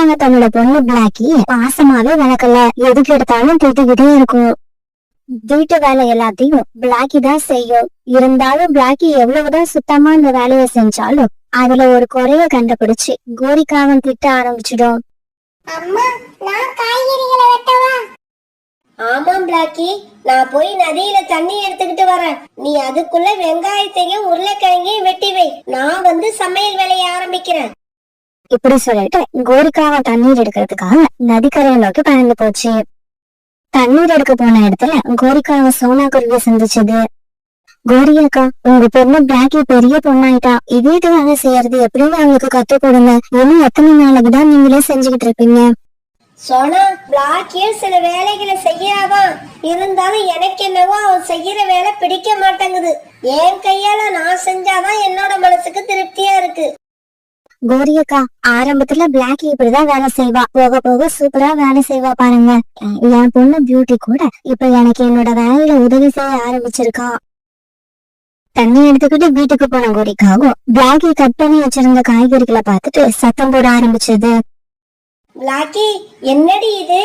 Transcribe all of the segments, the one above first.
ஆனா தன்னோட பொண்ணு பிளாக்கி பாசமாவே வளர்க்கல, எதுக்கு எடுத்தாலும் திட்டுக்கிட்டே இருக்கும். வீட்டு வேலை எல்லாத்தையும் பிளாக்கி தான் செய்யும். இருந்தாலும் பிளாக்கி எவ்வளவுதான் சுத்தமா இந்த வேலையை செஞ்சாலும் அதுல ஒரு குறைய கண்டுபிடிச்சு கோரிக்காவன் திட்ட ஆரம்பிச்சிடும். அம்மா, நான் காய்கறிகளை வெட்டவா? ஆமாம் பிளாக்கி, நான் போய் நதியில தண்ணி எடுத்துக்கிட்டு வரேன். நீ அதுக்குள்ள வெங்காயத்தையும் உருளைக்கிழங்கையும் வெட்டி வை. நான் வந்து சமையல் வேலையை ஆரம்பிக்கிறேன். இப்படி சொல்லிட்டு கோரிக்காவன் தண்ணீர் எடுக்கிறதுக்காக நதிக்கரையை நோக்கி பறந்து போச்சு. தண்ணீர் எடுக்க போன இடத்துல கோரிக்காவை சோனா குருவி சந்திச்சது. கோரி அக்கா, உங்க பொண்ணு பிளாக்கி பெரிய பொண்ணாயிட்டா, வீட்டு வேலை செய்யறது எப்படின்னு அவங்களுக்கு கத்து கொடுங்க. இன்னும் எத்தனை நாளைக்கு தான் நீங்களே செஞ்சுக்கிட்டு இருப்பீங்க? சோனா, பிளாக்கிய சில வேலைகளை செய்யாதான், இருந்தாலும் எனக்கு என்னவோ அவன் செய்யற வேலை பிடிக்க மாட்டேங்குது. என் கையால நான் செஞ்சாதான் என்னோட மனசுக்கு திருப்தியா இருக்கு. கோரி அக்கா, ஆரம்பத்துல பிளாக்கி இப்படிதான் வேலை செய்வா, போக போக சூப்பரா வேலை செய்வா பாருங்க. என் பொண்ணு பியூட்டி கூட இப்ப எனக்கு என்னோட வேலையில உதவி செய்ய ஆரம்பிச்சிருக்கா. தண்ணி எடுத்துக்கிட்டு வீட்டுக்கு போன கோரிக்காவும் பிளாக்கி கட் பண்ணி வச்சிருந்த காய்கறிகளை பார்த்துட்டு சத்தம் போட ஆரம்பிச்சது. பிளாக்கி, என்னடி இது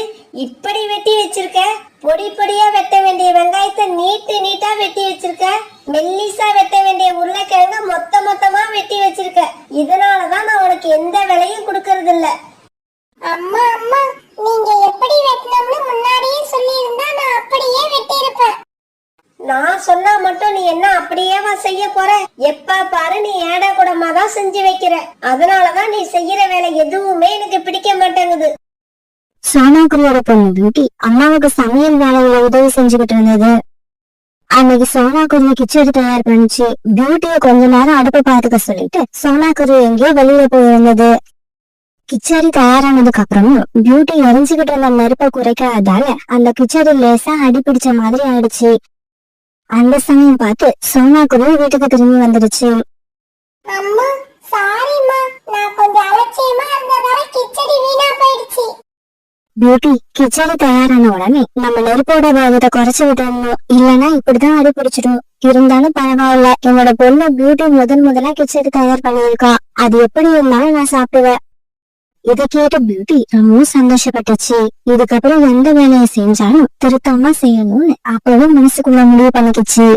இப்படி வெட்டி வச்சிருக்க? பொடி பொடியா வெட்ட வேண்டிய வெங்காயத்தை நீட்டா வெட்டி வச்சிருக்க. மெல்லிசா வெட்ட வேண்டிய உருளைக்கிழங்க மொத்தமா வெட்டி வச்சிருக்க. இதனாலதான் நான் உனக்கு எந்த வேலையும் கொடுக்கறது இல்ல. அம்மா அம்மா, நீங்க எப்படி வெட்டணும்னு முன்னாடியே சொல்லி இருந்தா நான் அப்படியே வெட்டி இருப்பேன். நான் சொன்னா மட்டும் நீ என்ன அப்படியேவா செய்ய போற? எப்ப பாரு நீ ஏடா கூடமா தான் செஞ்சு வைக்கிற. அதனாலதான் நீ செய்யற வேலை எதுவுமே எனக்கு பிடிக்க மாட்டேங்குது. சோனாக்குரியோட பொண்ணு பியூட்டி அம்மாவுக்கு சமையல் வேலையில உதவி செஞ்சுக்கிட்டு இருந்தது. அன்னைக்கு சோனாக்குரிய கிச்சடி தயார் பண்ணிச்சு. பியூட்டிய கொஞ்ச நேரம் அடுப்பு பார்த்துக்க சொல்லிட்டு சோனாக்குரி எங்கேயோ வெளியில போயிருந்தது. கிச்சடி தயாரானதுக்கு அப்புறமும் பியூட்டி எரிஞ்சுக்கிட்டு இருந்த நெருப்பை குறைக்காததால அந்த கிச்சடி லேசா அடிபிடிச்ச மாதிரி ஆயிடுச்சு. அந்த சமயம் பார்த்து சோனாக்குரிய வீட்டுக்கு திரும்பி வந்துடுச்சு. அம்மா, சாரிம்மா, நான் கொஞ்சம் அலட்சியமா இருந்ததால கிச்சடி வீணா போயிடுச்சு. பியூட்டி, கிச்சடி தயாரான உடனே நம்ம நெருப்போட வேகத்தை குறைச்சு விட்டோம், இல்லைன்னா இப்படிதான் அடி பிடிச்சிடும். இருந்தாலும் பரவாயில்ல, என்னோட பொண்ணு பியூட்டி முதலா கிச்சடி தயார் பண்ணியிருக்கா. அது எப்படி இருந்தாலும் நான் சாப்பிடுவேன். இதை கேட்டு பியூட்டி ரொம்ப சந்தோஷப்பட்டுச்சு. இதுக்கப்புறம் எந்த வேலையை செஞ்சாலும் திருத்தமா செய்யணும்னு அப்பவும் மனசுக்குள்ள முடிவு பண்ணிக்கிச்சு.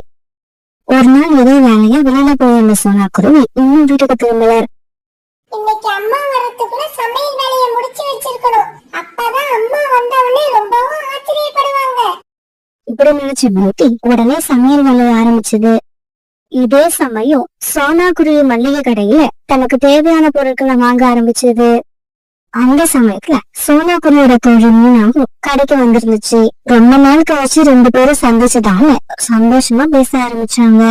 ஒரு நாள் ஏதோ வேலையா வெளியில போயிருந்த சோனாக்குருவி இன்னும் வீட்டுக்கு திரும்பல. இன்னைக்கு அம்மா வரதுக்குள்ள சமையல் வேலையை முடிச்சு வச்சிருக்கணும். அப்பதான் அம்மா வந்தவனே ரொம்பவும் ஆச்சரியப்படுவாங்க. இப்படி நினைச்ச பியூட்டி உடனே சமையல் வேலையை ஆரம்பிச்சது. இதே சமயம் சோனாக்குருவி மல்லிகை கடையில தனக்கு தேவையான பொருட்களை வாங்க ஆரம்பிச்சது. அந்த சமயத்துல சோனாக்குரியோட தோழி மீனாவும் கடைக்கு வந்திருந்துச்சு. ரொம்ப நாள் கழிச்சு 2 பேரும் சந்திச்சதால சந்தோஷமா பேச ஆரம்பிச்சாங்க.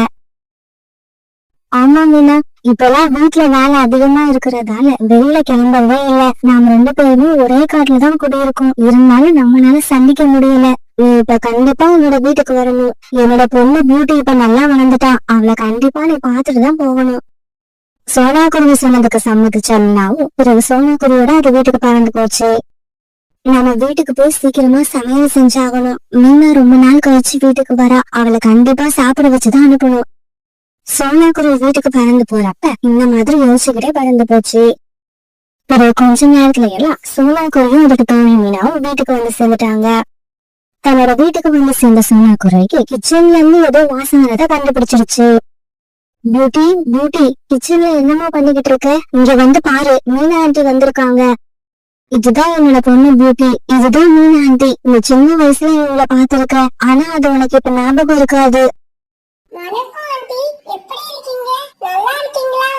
ஆமா மீனா, இப்பெல்லாம் வீட்டுல வேலை அதிகமா இருக்கிறதால வெளியில கிளம்பவே இல்ல. நாம 2 பேருமே ஒரே காட்டுலதான் குடியிருக்கோம். இருந்தாலும் நம்மளால சந்திக்க முடியல. நீ இப்ப கண்டிப்பா என்னோட வீட்டுக்கு வரணும். என்னோட பொண்ணு பியூட்டி இப்ப நல்லா வளர்ந்துட்டா. அவளை கண்டிப்பா நீ பாத்துட்டுதான் போகணும். சோனாக்குருவி சொன்னதுக்கு சம்மதிச்ச மீனாவும் பிறகு சோனாக்குருவியோட அது வீட்டுக்கு பறந்து போச்சு. நம்ம வீட்டுக்கு போய் சீக்கிரமா சமையல் செஞ்சாகணும். மீனா ரொம்ப நாள் கழிச்சு வீட்டுக்கு வரா. அவளை கண்டிப்பா சாப்பிட வச்சுதான் அனுப்பணும். சோனாக்குருவி வீட்டுக்கு பறந்து போறப்ப இந்த மாதிரி யோசிச்சுக்கிட்டே பறந்து போச்சு. பிறகு கொஞ்ச நேரத்துல எல்லாம் சோனாக்குருவியும் அதுக்கு தோழி மீனாவும் வீட்டுக்கு வந்து சேர்ந்துட்டாங்க. தன்னோட வீட்டுக்கு வந்து சேர்ந்த சோனாக்குருவிக்கு கிச்சன்ல இருந்து ஏதோ வாசனை கண்டுபிடிச்சிருச்சு. பியூட்டி பியூட்டி, கிச்சன்ல என்னமோ பண்ணிக்கிட்டு இருக்க? இங்க வந்து பாரு, மீனா ஆண்டி வந்திருக்காங்க. இதுதான் என்னோட பொண்ணு பியூட்டி. இதுதான் மீனா ஆண்டி. நீ சின்ன வயசுல இவங்களை பாத்திருக்க, ஆனா அது உனக்கு இப்ப ஞாபகம் இருக்காது. வணக்கம் ஆண்டி, எப்படி இருக்கீங்க? நல்லா இருக்கீங்களா?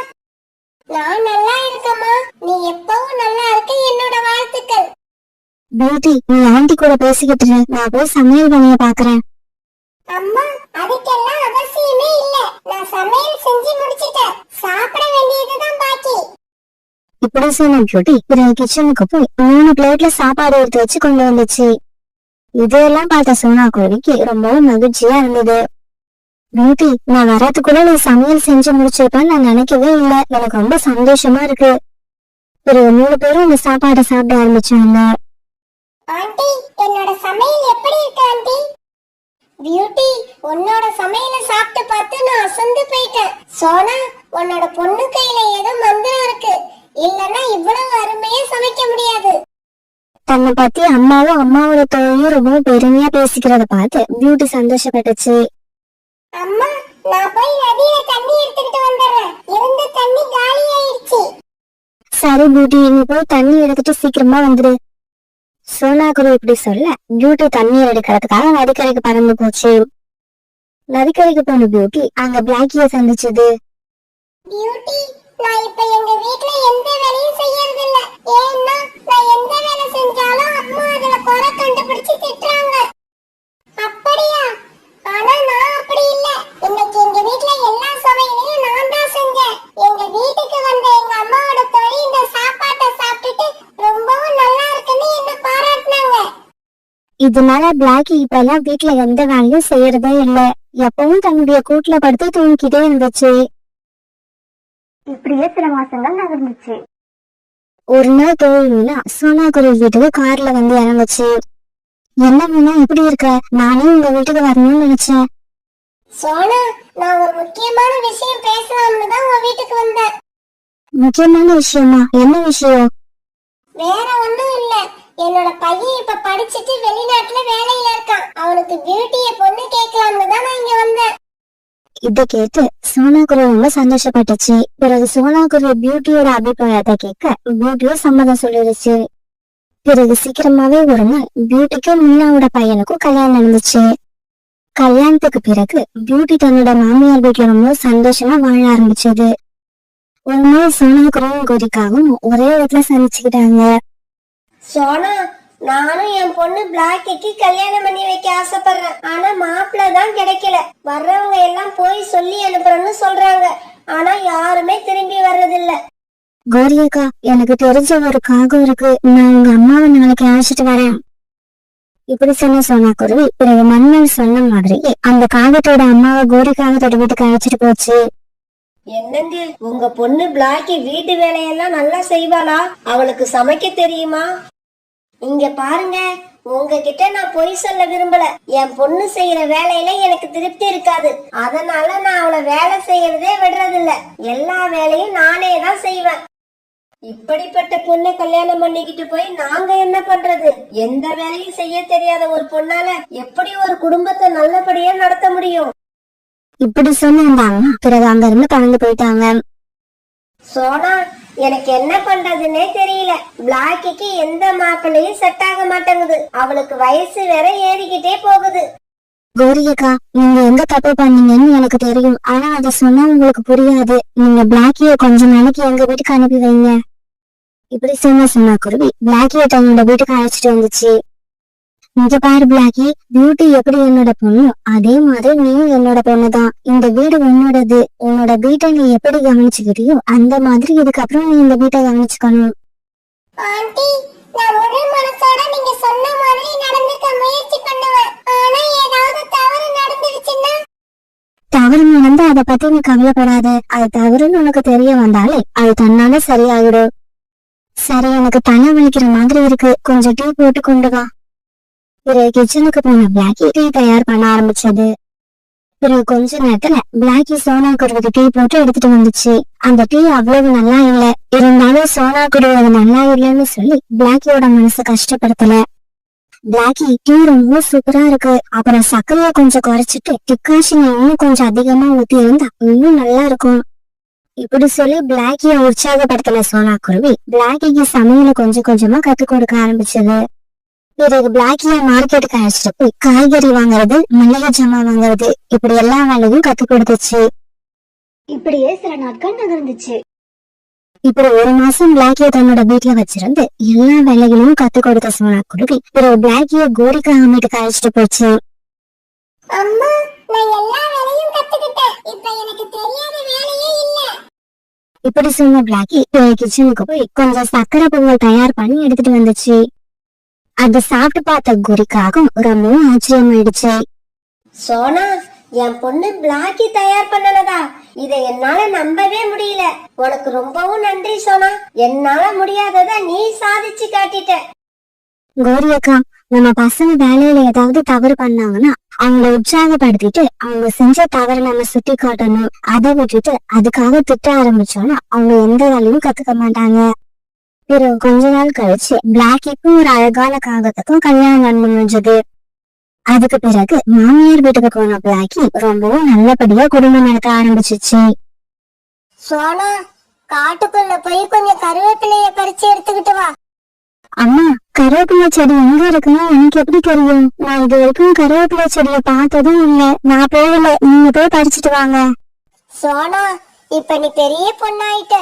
நான் நல்லா இருக்கேம்மா. நீ எப்பவும் நல்லா இருக்க, என்னோட வாழ்த்துக்கள். பியூட்டி, நீ ஆண்டி கூட பேசிக்கிட்டு இரு, நான் போய் சமையல் வேலையை பாக்குறேன். அம்மா, அதுக்கெல்லாம் அவசியமே இல்ல. நான் சமையல் செஞ்சு முடிச்சிட்டேன். சாப்பிட வேண்டியதுதான் பாக்கி. இப்படி சொன்ன பியூட்டி பிறகு கிச்சனுக்கு போய் 3 பிளேட்ல சாப்பாடு எடுத்து வச்சு கொண்டு வந்துச்சு. இதெல்லாம் பார்த்த சோனாக்குருவிக்கு ரொம்பவும் மகிழ்ச்சியா இருந்தது. பியூட்டி, நான் வரதுக்குள்ள நீ சமையல் செஞ்சு முடிச்சிருப்பான்னு நான் நினைக்கவே இல்லை. எனக்கு ரொம்ப சந்தோஷமா இருக்கு. பிறகு 3 பேரும் அந்த சாப்பாடை சாப்பிட ஆரம்பிச்சாங்க. ஆண்டி, என்னோட சமையல் எப்படி இருக்கு ஆண்டி? பியூட்டி, உன்னோட சமையலை சாப்பிட்டு பார்த்து நான் அசந்து போயிட்டேன். சோனா, உன்னோட பொண்ணு கையில ஏதோ மந்திரம் இருக்கு. இல்லன்னா இவ்வளவு அருமையா சமைக்க முடியாது. தன்னை பத்தி அம்மாவும் அம்மாவோட தோழியும் ரொம்ப பெருமையா பேசிக்கிறத பார்த்து பியூட்டி சந்தோஷப்பட்டுச்சு. அம்மா, நான் போய் நதியில தண்ணி எடுத்துக்கிட்டு வந்துடுறேன். இருந்த தண்ணி காலி ஆயிடுச்சு. சரி பியூட்டி, நீ போய் தண்ணி எடுத்துட்டு சீக்கிரமா வந்துரு. சோனா குரு இப்படி சொல்ல பியூட்டி தண்ணீர் எடுக்கிறதுக்காக நதிக்கரைக்கு பறந்து போச்சு. நதிக்கரைக்கு போன பியூட்டி அங்க பிளாக்கிய சந்திச்சது. பியூட்டி, நான் இப்ப எங்க வீட்ல எந்த வேலையும் செய்யறது இல்ல. ஏன்னா நான் எந்த வேலை செஞ்சாலும் அம்மா அதுல குறை கண்டுபிடிச்சு திட்டுறாங்க. அப்படியா? ஆனா நான் அப்படி இல்ல. இன்னைக்கு எங்க வீட்ல எல்லா சமையலையும் நான் தான் செஞ்சேன். எங்க வீட்டுக்கு வந்த எங்க அம்மாவோட தோழி இந்த சாப்பாட்டை சாப்பிட்டுட்டு ரொம்பவும் நல்லா இருக்குன்னு என்ன பாராட்டினாங்க. இதனால பிளாக்கி இப்ப எல்லாம் வீட்டுல எந்த வேலையும் செய்யறதே இல்ல. எப்பவும் தன்னுடைய கூட்டுல படுத்து தூங்கிக்கிட்டே இருந்துச்சு. இப்படியே சில மாசங்கள் நகர்ந்துச்சு. ஒரு நாள் தோழி மீனா சோனா குரு வீட்டுக்கு கார்ல வந்து இறங்குச்சு. என்ன மீனா, எப்படி இருக்க? நானே உங்க வீட்டுக்கு வரணும்னு நினைச்சேன். சோனா, நான் ஒரு முக்கியமான விஷயம் பேசலாம்னு தான் உங்க வீட்டுக்கு வந்தேன். முக்கியமான விஷயமா? என்ன விஷயம்? வேற ஒண்ணும் இல்ல. என்னோட பையன் இப்ப படிச்சிட்டு வெளிநாட்டுல வேலையில இருக்கான். அவனுக்கு பியூட்டிய பொண்ணு கேட்கலாம்னு தான் நான் இங்க வந்தேன். இத கேட்டு சோனா குரு ரொம்ப சந்தோஷப்பட்டுச்சு. பிறகு சோனா குரு பியூட்டியோட அபிப்பிராயத்தை கேட்க பியூட்டியும் சம்மதம் சொல்லிடுச்சு. பிறகு சீக்கிரமாவே ஒரு நாள் பியூட்டிக்கு மீனாவோட பையனுக்கும் கல்யாணம் நடந்துச்சு. கல்யாணத்துக்கு பிறகு பியூட்டி தன்னோட மாமியார் வீட்டுல ரொம்ப சந்தோஷமா வாழ ஆரம்பிச்சது. ஒரு நாள் சோனா குருவும் கோரிக்காவும் ஒரே இடத்துல சந்திச்சுக்கிட்டாங்க. சோனா, நானும் என் பொண்ணு பிளாக்கிக்கு கல்யாணம் பண்ணி வைக்க ஆசைப்படுறேன். ஆனா மாப்பிள்ள தான் கிடைக்கல. வர்றவங்க எல்லாம் போய் சொல்லி அனுப்புறேன்னு சொல்றாங்க. ஆனா யாருமே திரும்பி வர்றதில்ல. கோரியக்கா, எனக்கு தெரிஞ்ச ஒரு காகம் இருக்கு. நான் உங்க அம்மாவை நாளைக்கு அழைச்சிட்டு வரேன். இப்படி சொன்ன சோனா குருவி பிறகு மன்னன் சொன்ன மாதிரி அந்த காகத்தோட அம்மாவை கோரிக்காகத்தோட வீட்டுக்கு அழைச்சிட்டு போச்சு. என்னங்க, உங்க பொண்ணு பிளாக்கி வீட்டு வேலையெல்லாம் நல்லா செய்வாளா? அவளுக்கு சமைக்க தெரியுமா? இங்க பாருங்க, உங்ககிட்ட நான் பொய் சொல்ல விரும்பல. என் பொண்ணு செய்யற வேலையில எனக்கு திருப்தி இருக்காது. அதனால நான் அவளை வேலை செய்யறதே விடுறதில்ல. எல்லா வேலையும் நானே தான் செய்வேன். இப்படிப்பட்ட பொண்ணை கல்யாணம் பண்ணிக்கிட்டு போய் நாங்க என்ன பண்றது? எந்த வேலையும் செய்ய தெரியாத ஒரு பொண்ணால எப்படி ஒரு குடும்பத்தை நல்லபடியா நடத்த முடியும்? இப்படி சொன்ன அந்த அம்மா பிறகு அங்க இருந்து பறந்து போயிட்டாங்க. சோனா, எனக்கு என்ன பண்றதுன்னே தெரியல. பிளாக்கிக்கு எந்த மாப்பிள்ளையும் செட் ஆக மாட்டேங்குது. அவளுக்கு வயசு வேற ஏறிக்கிட்டே போகுது. கோரியக்கா, நீங்க எங்க தப்பு பண்ணீங்கன்னு எனக்கு தெரியும். ஆனா அதை சொன்னா உங்களுக்கு புரியாது. நீங்க பிளாக்கிய கொஞ்ச நாளைக்கு எங்க வீட்டுக்கு அனுப்பி வைங்க. இப்படி சொன்ன குருவி பிளாக்கிய தன்னோட வீட்டுக்கு அழைச்சிட்டு வந்துச்சு. இங்க பாரு பிளாக்கி, பியூட்டி எப்படி என்னோட பொண்ணு, அதே மாதிரி நீயும் என்னோட பொண்ணுதான். இந்த வீடு உன்னோடது. உன்னோட வீட்டை நீ எப்படி கவனிச்சுக்கிட்டியோ அந்த மாதிரி இதுக்கப்புறம் நீ இந்த வீட்டை கவனிச்சுக்கணும். ஆண்டி, நான் முழு மனசோட நீங்க சொன்ன மாதிரி நடந்துக்க முயற்சி பண்ணுவேன். ஆனா ஏதாவது தவறு நடந்துடுச்சுன்னா? தவறு நடந்து அதை பத்தி நீ கவலைப்படாத. அது தவறுன்னு உனக்கு தெரிய வந்தாலே அது தன்னால சரியாயிடும். சரி, எனக்கு தலை வலிக்கிற மாதிரி இருக்கு. கொஞ்சம் டீ போட்டு கொண்டு வா. பிறகு கிச்சனுக்கு போன பிளாக்கி டீ தயார் பண்ண ஆரம்பிச்சது. பிறகு கொஞ்ச நேரத்துல பிளாக்கி சோனா குருவுக்கு டீ போட்டு எடுத்துட்டு வந்துச்சு. அந்த டீ அவ்வளவு நல்லா இல்ல. இருந்தாலும் சோனா குரு அது நல்லா இல்லைன்னு சொல்லி பிளாக்கியோட மனசு கஷ்டப்படுத்தல. பிளாக்கி, டீ ரொம்ப சூப்பரா இருக்கு. அப்புறம் சர்க்கரைய கொஞ்சம் குறைச்சிட்டு டிக்காஷன் இன்னும் கொஞ்சம் அதிகமா ஊத்தி இருந்தா இன்னும் நல்லா இருக்கும். இப்படி சொல்லி பிளாக்கிய உற்சாகப்படுத்தின சோனா குருவி பிளாக்கிக்கு சமையல கொஞ்சம் கொஞ்சமா கத்துக் கொடுக்க ஆரம்பிச்சது. பிறகு பிளாக்கிய மார்க்கெட்டுக்கு அழைச்சிட்டு போய் காய்கறி வாங்குறது, மளிகை ஜாமான் வாங்குறது, இப்படி எல்லா வேலையும் கத்துக் கொடுத்துச்சு. இப்படியே சில நாட்கள் நகர்ந்துச்சு. இப்படி ஒரு மாசம் பிளாக்கிய தன்னோட வீட்டுல வச்சிருந்து எல்லா வேலைகளையும் கத்துக் கொடுத்த சோனா குருவி பிறகு பிளாக்கிய கோரிக்கா வீட்டுக்கு அழைச்சிட்டு போச்சு. அம்மா, நான் எல்லா வேலையும் கத்துக்கிட்டேன். இப்ப எனக்கு தெரியாத வேலையே இல்ல. இப்படி சொன்ன பிளாக்கி கிச்சனுக்கு போய் கொஞ்சம் சக்கரை பொங்கல் தயார் பண்ணி எடுத்துட்டு வந்துச்சு. அதை சாப்பிட்டு பார்த்த கோரிக்காகவும் ரொம்பவும் ஆச்சரியமாயிடுச்சு. சோனா, என் பொண்ணு பிளாக்கி தயார் பண்ணனதா? இதை என்னால நம்பவே முடியல. உனக்கு ரொம்பவும் நன்றி சோனா. என்னால முடியாதத நீ சாதிச்சு காட்டிட்ட. கோரியக்கா, நம்ம பசங்க வேலையில ஏதாவது தவறு பண்ணாங்கன்னா அவங்கள உற்சாகப்படுத்திட்டு அவங்க செஞ்ச தவறை நம்ம சுட்டி காட்டணும். அதை விட்டுட்டு அதுக்காக திட்ட ஆரம்பிச்சோம்னா அவங்க எந்த வேலையும் கத்துக்க மாட்டாங்க. பிறகு கொஞ்ச நாள் கழிச்சு பிளாக்கிக்கும் ஒரு அழகான காகத்துக்கும் கல்யாணம் நடந்து முடிஞ்சது. அதுக்கு பிறகு மாமியார் வீட்டுக்கு போன பிளாக்கி ரொம்பவும் நல்லபடியா குடும்பம் நடத்த ஆரம்பிச்சிச்சு. சோனா, காட்டுக்குள்ள போய் கொஞ்சம் கருவேப்பிலைய பறிச்சு எடுத்துக்கிட்டு வா. அம்மா, கருவேப்பிலை செடி எங்க இருக்குன்னு எனக்கு எப்படி தெரியும்? நான் இது வரைக்கும் கருவேப்பிலை செடியை பார்த்ததும் இல்ல. நான் போகல, நீங்க போய் பறிச்சுட்டு வாங்க. சோனா, இப்ப நீ பெரிய பொண்ணாயிட்ட.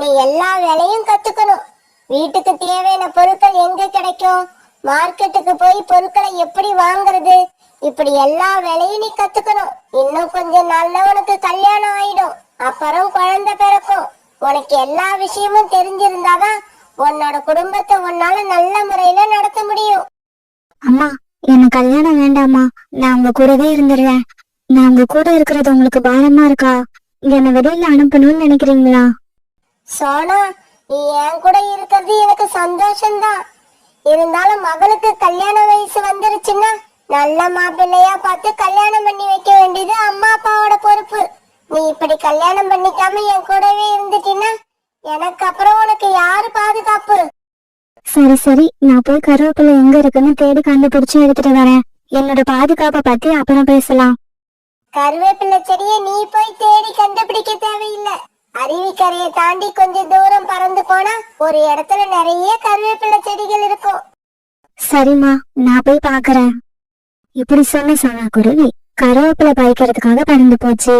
நீ எல்லா வேலையும் கத்துக்கணும். வீட்டுக்கு தேவையான பொருட்கள் எங்க கிடைக்கும், மார்க்கெட்டுக்கு போய் பொருட்களை எப்படி வாங்குறது, இப்படி எல்லா வேலையும் நீ கத்துக்கணும். இன்னும் கொஞ்ச நாள்ல உனக்கு கல்யாணம் ஆயிடும், அப்புறம் குழந்தை பிறக்கும். உனக்கு எல்லா விஷயமும் தெரிஞ்சிருந்தாதான் உன்னோட குடும்பத்தை உன்னால நல்ல முறையில நடத்த முடியும். அம்மா, எனக்கு கல்யாணம் வேண்டாமா, நான் உங்க கூடவே இருந்துடுறேன். நான் உங்க கூட இருக்கிறது உங்களுக்கு பாரமா இருக்கா? என்னை வெளியில அனுப்பணும்னு நினைக்கிறீங்களா? சோனா, நீ என் கூட இருக்கிறது எனக்கு சந்தோஷம்தான். இருந்தாலும் மகளுக்கு கல்யாண வயசு வந்துருச்சுன்னா நல்ல மாப்பிள்ளையா பார்த்து கல்யாணம் பண்ணி வைக்க வேண்டியது அம்மா அப்பாவோட பொறுப்பு. நீ இப்படி கல்யாணம் பண்ணிக்காம என் கூடவே இருந்துட்டீன்னா எனக்கு அப்புறம் உனக்கு யாரு பாதுகாப்பு? சரி சரி, நான் போய் கருவேப்பிலை எங்க இருக்குன்னு தேடி கண்டுபிடிச்சு எடுத்துட்டு வரேன். என்னோட பாதுகாப்பை பத்தி அப்புறம் பேசலாம். கருவேப்பிலை செடியை நீ போய் தேடி கண்டுபிடிக்க தேவையில்லை. அருவிக்கரையை தாண்டி கொஞ்சம் தூரம் பறந்து போனா ஒரு இடத்துல நிறைய கருவேப்பிலை செடிகள் இருக்கும். சரிம்மா, நான் போய் பாக்குறேன். இப்படி சொன்ன சோனா குருவி கருவேப்பிலை பறிக்கிறதுக்காக பறந்து போச்சு.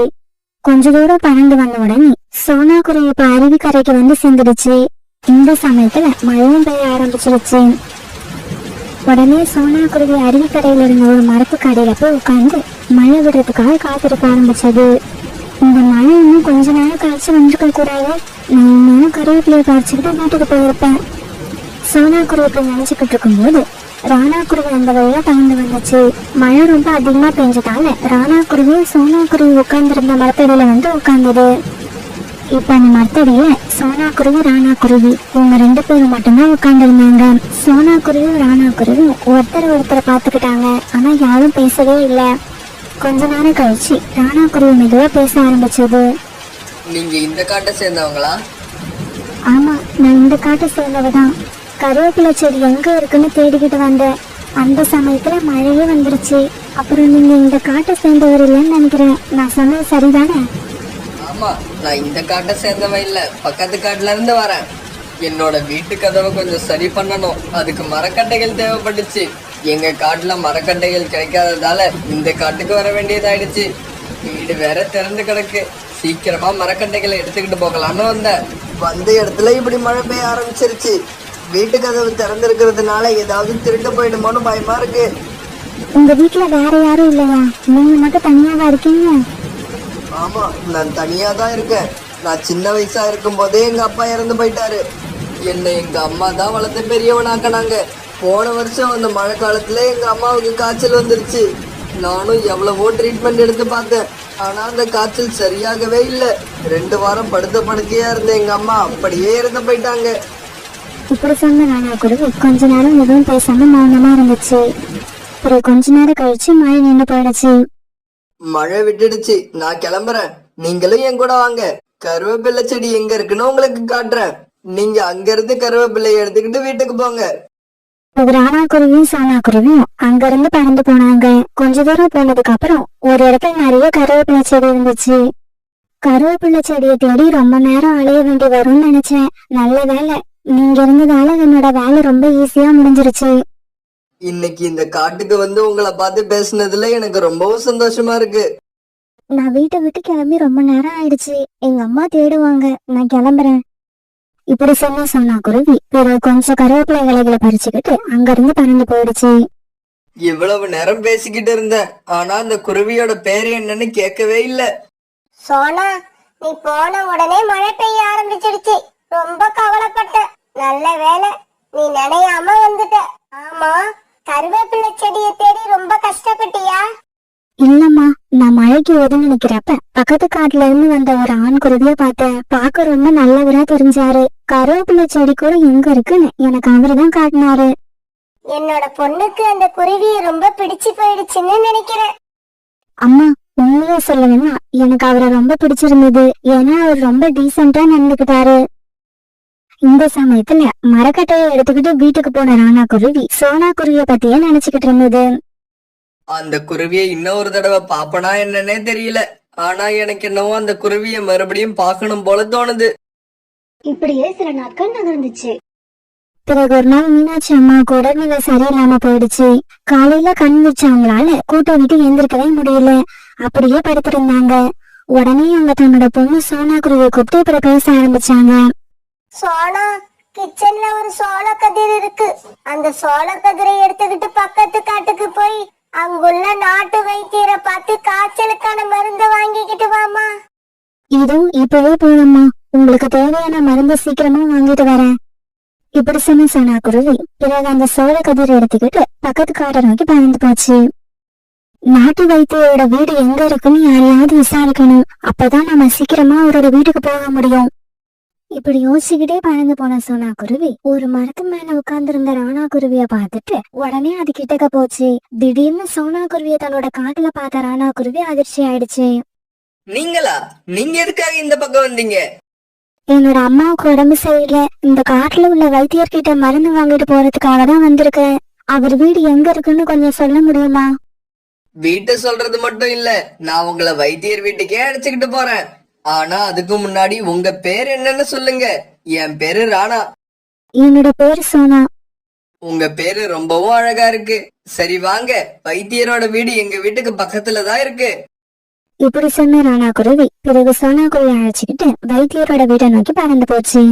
கொஞ்ச தூரம் பறந்து வந்த உடனே சோனா குருவி இப்ப அருவிக்கரைக்கு வந்து சேர்ந்துடுச்சு. இந்த சமயத்துல மழையும் பெய்ய ஆரம்பிச்சிருச்சு. உடனே சோனா குருவி அருவிக்கரையில இருந்த ஒரு மரப்பு கடையில போய் உட்காந்து மழை விடுறதுக்காக காத்திருக்க ஆரம்பிச்சது. இந்த மழை இன்னும் கொஞ்ச நேரம் கழிச்சு வந்துருக்க கூடாது, நான் இன்னும் கருவேப்பிலையை பறிச்சுக்கிட்டு வீட்டுக்கு போயிருப்பேன். சோனா குருவி நினைச்சுக்கிட்டு இருக்கும் போது ராணா குருவி அந்த வழியா பறந்து வந்துச்சு. மழை ரொம்ப அதிகமா பெஞ்சதால ராணா குருவி சோனா குருவி உட்கார்ந்துருந்த மரத்தடியில வந்து உட்கார்ந்தது. இப்ப அந்த மரத்தடியில சோனா குருவி ராணா குருவி இவங்க 2 பேரும் மட்டும்தான் உட்கார்ந்து இருந்தாங்க. சோனா குருவி ராணா குருவி ஒருத்தரை பாத்துக்கிட்டாங்க. ஆனா யாரும் பேசவே இல்ல. கொஞ்ச நேரம் கழிச்சு ராணா குருவி மெதுவா பேச ஆரம்பிச்சது. நீங்க இந்த காட்டை சேர்ந்தவங்களா? ஆமா, நான் இந்த காட்டை சேர்ந்தவதான். கருவேப்பிலை செடி எங்க இருக்குன்னு தேடிக்கிட்டு வந்தேன். அந்த சமயத்துல மழையே வந்துருச்சு. அப்புறம் நீங்க இந்த காட்டை சேர்ந்தவர் இல்லைன்னு நினைக்கிறேன். நான் சொன்னது சரிதானே? ஆமா, நான் இந்த காட்டை சேர்ந்தவன் இல்ல, பக்கத்து காட்டுல இருந்து வரேன். என்னோட வீட்டு கதவை கொஞ்சம் சரி பண்ணணும், அதுக்கு மரக்கட்டைகள் தேவைப்பட்டுச்சு. எங்க காட்டுல மரக்கட்டைகள் கிடைக்காததால இந்த காட்டுக்கு வர வேண்டியதாயிடுச்சு. வீடு வேற திறந்து கிடக்கு, சீக்கிரமா மரக்கட்டைகளை எடுத்துக்கிட்டு போகலான்னு வந்த இடத்துல இப்படி மழை பெய்ய ஆரம்பிச்சிருச்சு. வீட்டு கதவு திறந்திருக்கிறதுனால ஏதாவது திருட்டு போயிடுமோன்னு பயமா இருக்கு. உங்க வீட்டுல வேற யாரும் இல்லையா? நீங்க மட்டும் தனியாவா இருக்கீங்க? ஆமா, நான் தனியா தான் இருக்கேன். நான் சின்ன வயசா இருக்கும் போதே எங்க அப்பா இறந்து போயிட்டாரு. என்னை எங்க அம்மா தான் வளர்த்து பெரியவனாக்கினாங்க. போன வருஷம் அந்த மழை காலத்துல எங்க அம்மாவுக்கு காய்ச்சல் வந்துருச்சு. நானும் எவ்வளவோ ட்ரீட்மெண்ட் எடுத்து பார்த்தேன், ஆனா அந்த காய்ச்சல் சரியாகவே இல்லை. 2 வாரம் படுத்த படுக்கையா இருந்த எங்க அம்மா அப்படியே இறந்து போயிட்டாங்க. இப்படி சொன்ன ராணா குருவி கொஞ்ச நேரம் எதுவும் பேசாம மௌனமா இருந்துச்சு. அப்புறம் கொஞ்ச நேரம் கழிச்சு மழை நின்று போயிடுச்சு. மழை விட்டுடுச்சு, நான் கிளம்புறேன். நீங்களும் என் கூட வாங்க. கருவேப்பிள்ளை செடி எங்க இருக்குன்னு உங்களுக்கு காட்டுறேன். நீங்க அங்க இருந்து கருவேப்பிள்ளைய எடுத்துக்கிட்டு வீட்டுக்கு போங்க. ராணா குருவியும் சோனா குருவியும் அங்க இருந்து பறந்து போனாங்க. கொஞ்ச தூரம் போனதுக்கு அப்புறம் ஒரு இடத்துல நிறைய கருவேப்பிலை செடி இருந்துச்சு. கருவேப்பிலை செடியை தேடி ரொம்ப நேரம் அலைய வேண்டி வரும்னு நினைச்சேன். நல்ல வேலை, நீங்க இருந்ததால என்னோட வேலை ரொம்ப ஈஸியா முடிஞ்சிருச்சு. இன்னைக்கு இந்த காட்டுக்கு வந்து உங்களை பார்த்து பேசுனதுல எனக்கு ரொம்பவும் சந்தோஷமா இருக்கு. நான் வீட்டை விட்டு கிளம்பி ரொம்ப நேரம் ஆயிடுச்சு. எங்க அம்மா தேடுவாங்க, நான் கிளம்புறேன். இப்படி சொன்னா குருவி பிறகு கொஞ்சம் கருவேப்பிலை இலைகளை பறிச்சுக்கிட்டு அங்க இருந்து பறந்து போயிடுச்சு. இவ்வளவு நேரம் பேசிக்கிட்டு இருந்தேன், ஆனா அந்த குருவியோட பேரு என்னன்னு கேட்கவே இல்ல. சோனா, நீ போன உடனே மழை பெய்ய ஆரம்பிச்சிடுச்சு. ரொம்ப கவலைப்பட்ட. நல்ல வேலை, நீ நனையாம வந்துட்ட. ஆமா, கருவேப்பிலை செடியை தேடி ரொம்ப கஷ்டப்பட்டியா? இல்லம்மா, நான் மழைக்கு ஒதுங்கி நிக்கிறப்ப பக்கத்து காட்டுல இருந்து வந்த ஒரு ஆண் குருவிய பார்த்தேன். பார்க்க ரொம்ப நல்லவரா தெரிஞ்சாரு. கருவேப்பிலை செடி கூட எங்க இருக்குன்னு எனக்கு அவருதான் காட்டினாரு. என்னோட பொண்ணுக்கு அந்த குருவியை ரொம்ப பிடிச்சு போயிடுச்சுன்னு நினைக்கிறேன். அம்மா, உண்மையா சொல்லணும்னா எனக்கு அவரை ரொம்ப பிடிச்சிருந்தது. ஏன்னா அவர் ரொம்ப டீசென்டா நடந்துக்கிட்டாரு. இந்த சமயத்துல மரக்கட்டையை எடுத்துக்கிட்டு வீட்டுக்கு போன ராணா குருவி சோனா குருவிய பத்தியே நினைச்சுக்கிட்டு இருந்தது. அந்த குருவியை இன்னொரு தடவை பாப்பனா என்னன்னே தெரியல. ஆனா எனக்கு என்னவோ அந்த குருவியை மறுபடியும் பார்க்கணும் போல தோணுது. இப்படியே சில நாட்கள் நகர்ந்துச்சு. பிறகு ஒரு நாள் மீனாட்சி அம்மாவுக்கு உடல்நிலை சரியில்லாம போயிடுச்சு. காலையில கண் வச்சு அவங்களால கூட்ட விட்டு எந்திரிக்கவே முடியல. அப்படியே படுத்திருந்தாங்க. உடனே அவங்க தன்னோட பொண்ணு சோனா குருவியை கூப்பிட்டு இப்ப பேச ஆரம்பிச்சாங்க. சோனா, கிச்சன்ல ஒரு சோள கதிர் இருக்கு. அந்த சோள கதிரை எடுத்துக்கிட்டு பக்கத்து காட்டுக்கு போய் அங்குள்ள நாட்டு வைத்தியரை பார்த்து காய்ச்சலுக்கான மருந்து வாங்கிக்கிட்டு வாமா. இதுவும் இப்பவே போகணுமா? உங்களுக்கு தேவையான மருந்து சீக்கிரமா வாங்கிட்டு வரேன். இப்படி சொன்ன சோனா குருவி பிறகு அந்த சோள கதிரை எடுத்துக்கிட்டு பக்கத்து காட்டை நோக்கி பறந்து போச்சு. நாட்டு வைத்தியரோட வீடு எங்க இருக்குன்னு யாரையாவது விசாரிக்கணும். அப்பதான் நம்ம சீக்கிரமா அவரோட வீட்டுக்கு போக முடியும். இப்படி யோசிச்சுக்கிட்டே பறந்து போன சோனா குருவி ஒரு மரத்து மேல உட்கார்ந்திருந்த ராணா குருவிய பார்த்துட்டு உடனே அது கிட்டக்க போச்சு. திடீர்னு சோனா குருவிய தன்னோட காட்டுல பார்த்த ராணா குருவி அதிர்ச்சி ஆயிடுச்சு. நீங்களா? நீங்க எதுக்காக இந்த பக்கம் வந்தீங்க? என்னோட அம்மாவுக்கு உடம்பு சரியில்லை. இந்த காட்டுல உள்ள வைத்தியர்கிட்ட மருந்து வாங்கிட்டு போறதுக்காக தான் வந்திருக்கேன். அவர் வீடு எங்க இருக்குன்னு கொஞ்சம் சொல்ல முடியுமா? வீட்டை சொல்றது மட்டும் இல்ல, நான் உங்களை வைத்தியர் வீட்டுக்கே அழைச்சுக்கிட்டு போறேன். ஆனா அதுக்கு முன்னாடி உங்க பேர் என்னன்னு சொல்லுங்க. என் பேரு ராணா. என்னோட பேரு சோனா. உங்க பேரு ரொம்பவும் அழகா இருக்கு. சரி வாங்க, வைத்தியரோட வீடு எங்க வீட்டுக்கு பக்கத்துலதான் இருக்கு. இப்படி சொன்ன ராணா குருவி பிறகு சோனா குருவி அழைச்சுக்கிட்டு வைத்தியரோட வீட்டை நோக்கி பறந்து போச்சு.